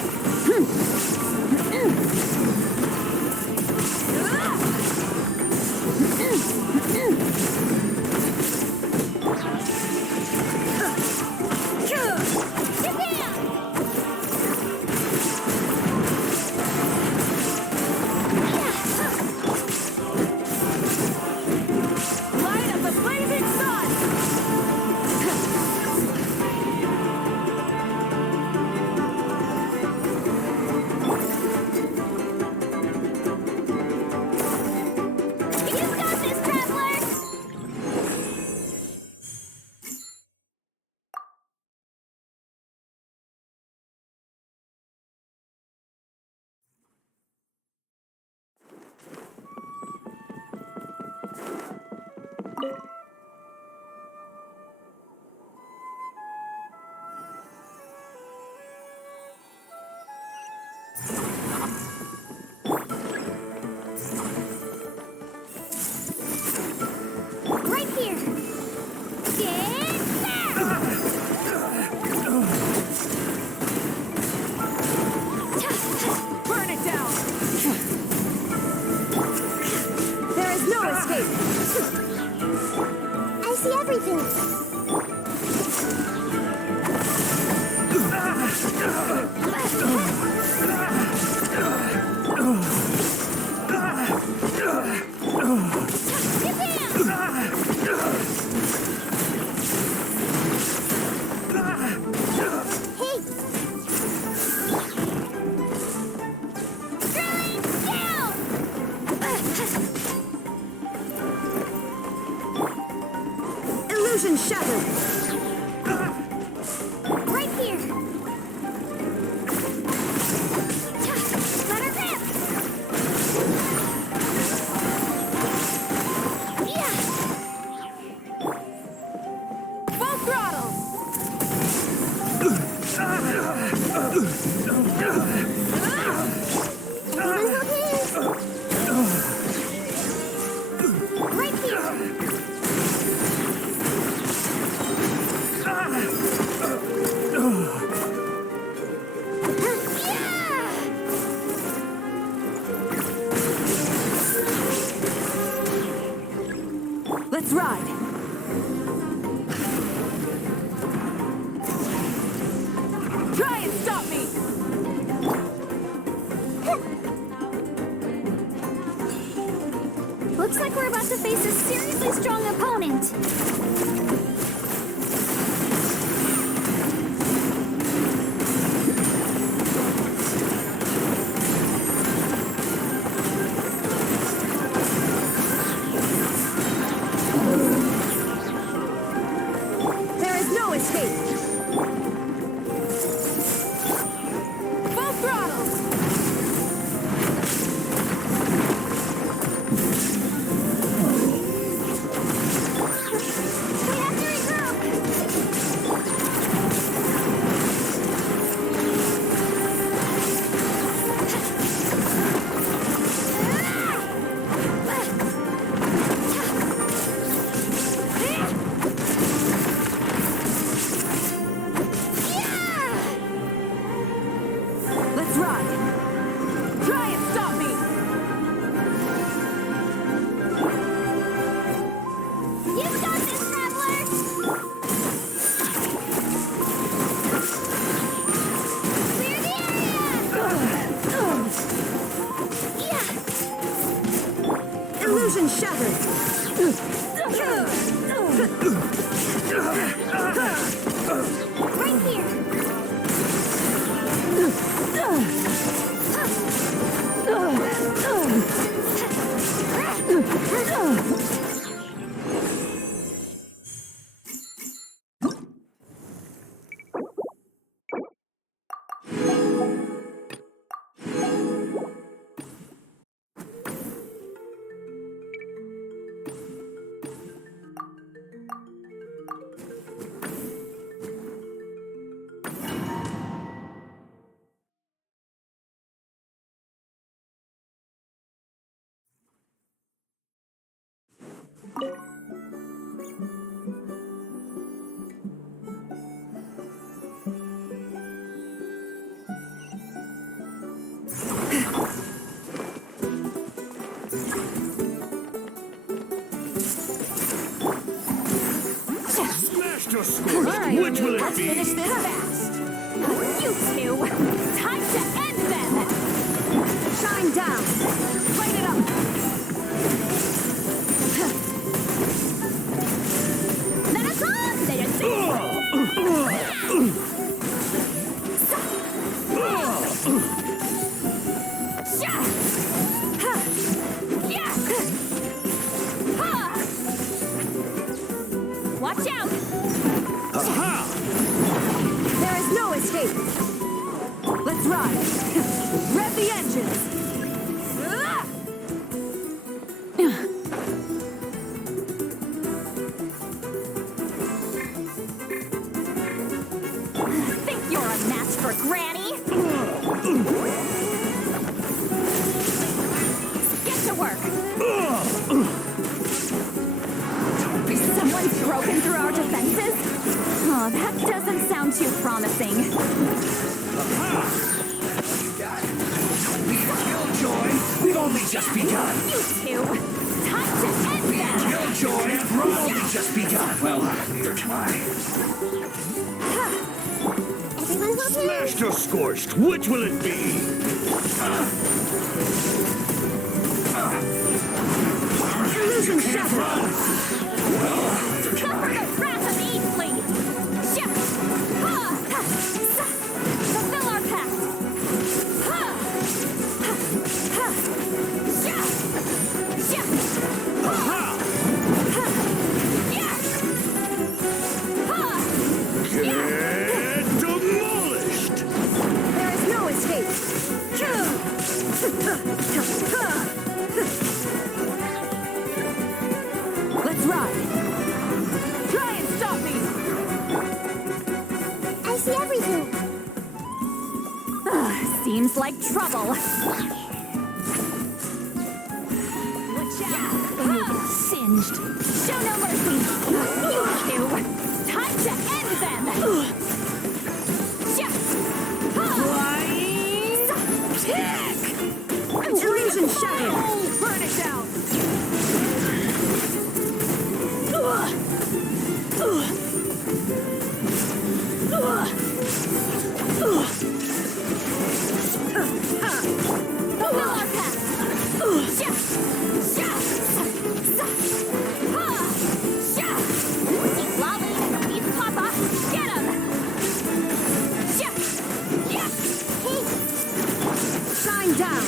is no escape. I see everything. Illusion shattered. Right here. Let her rip. Yeah. Full throttle. Right here. Let's ride. Try and stop me. Looks like we're about to face a seriously strong opponent. There is no escape. Full throttle. We have to regroup. Let's ride. Try and stop me. You've got this, Traveler. Clear the area. Illusion shattered. Right here. Smash to score. Right, Which will it let's be? finish this fast. You two, time to end them. Shine down. Light it up. Let us on. Let us Watch out! Aha! There is no escape. Let's ride. Rev the engines. Think you're a match for Granny? Get to work! Someone's broken through our defenses? Oh, that doesn't sound too promising. Killjoy, we've only just begun. You two! Time to end them! Killjoy and Roll just begun. Well, neither can I. Everyone hold hands. Smashed or scorched, which will it be? Illusion shattered! Well, neither can Cover I. the wrath of Easley! Fulfill our pact! Get demolished! There is no escape! Let's ride! Try and stop me! I see everything. Seems like trouble. Watch out when you get singed. Show no mercy. You two. Time to end them. Flying kick. Illusion shattered. Burn it down. Shine down!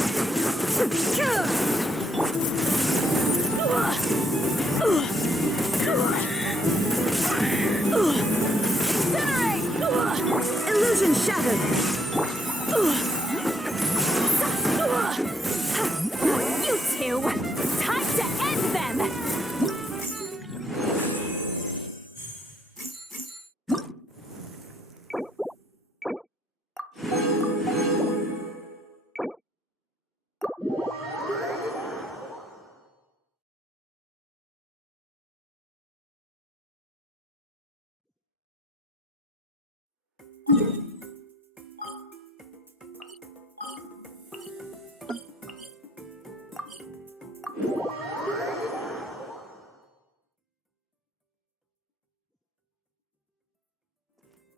Incinerate! Illusion shattered! You two! Time to end them!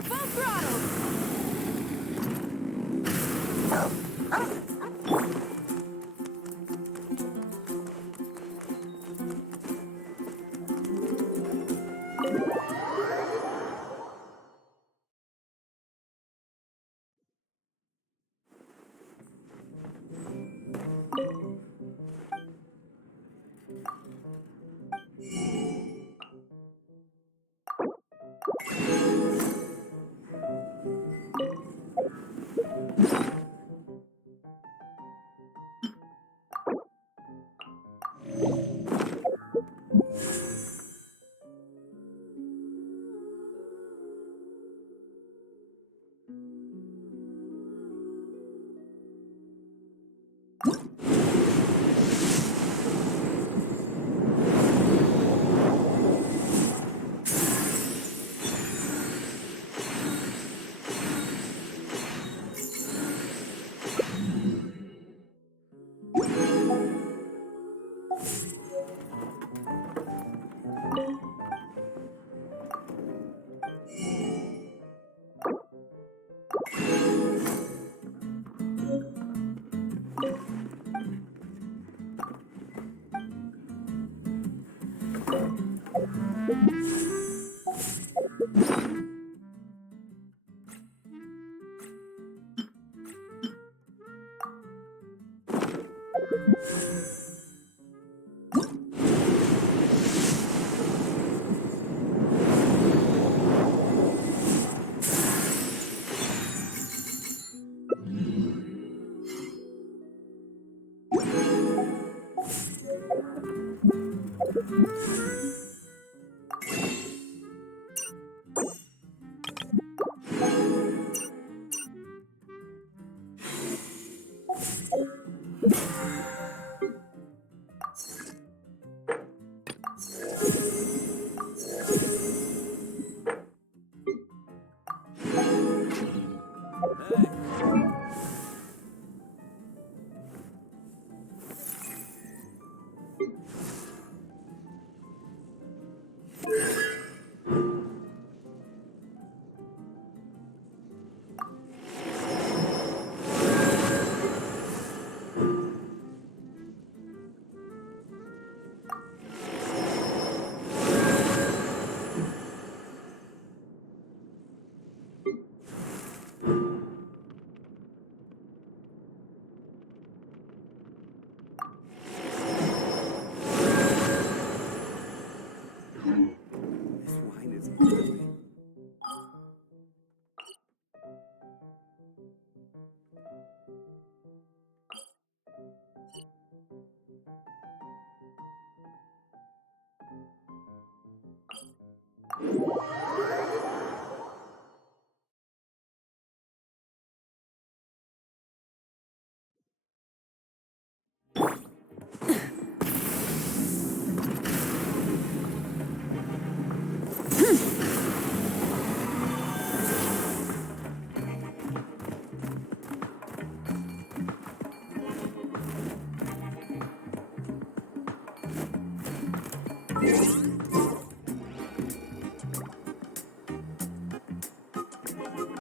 Full throttle!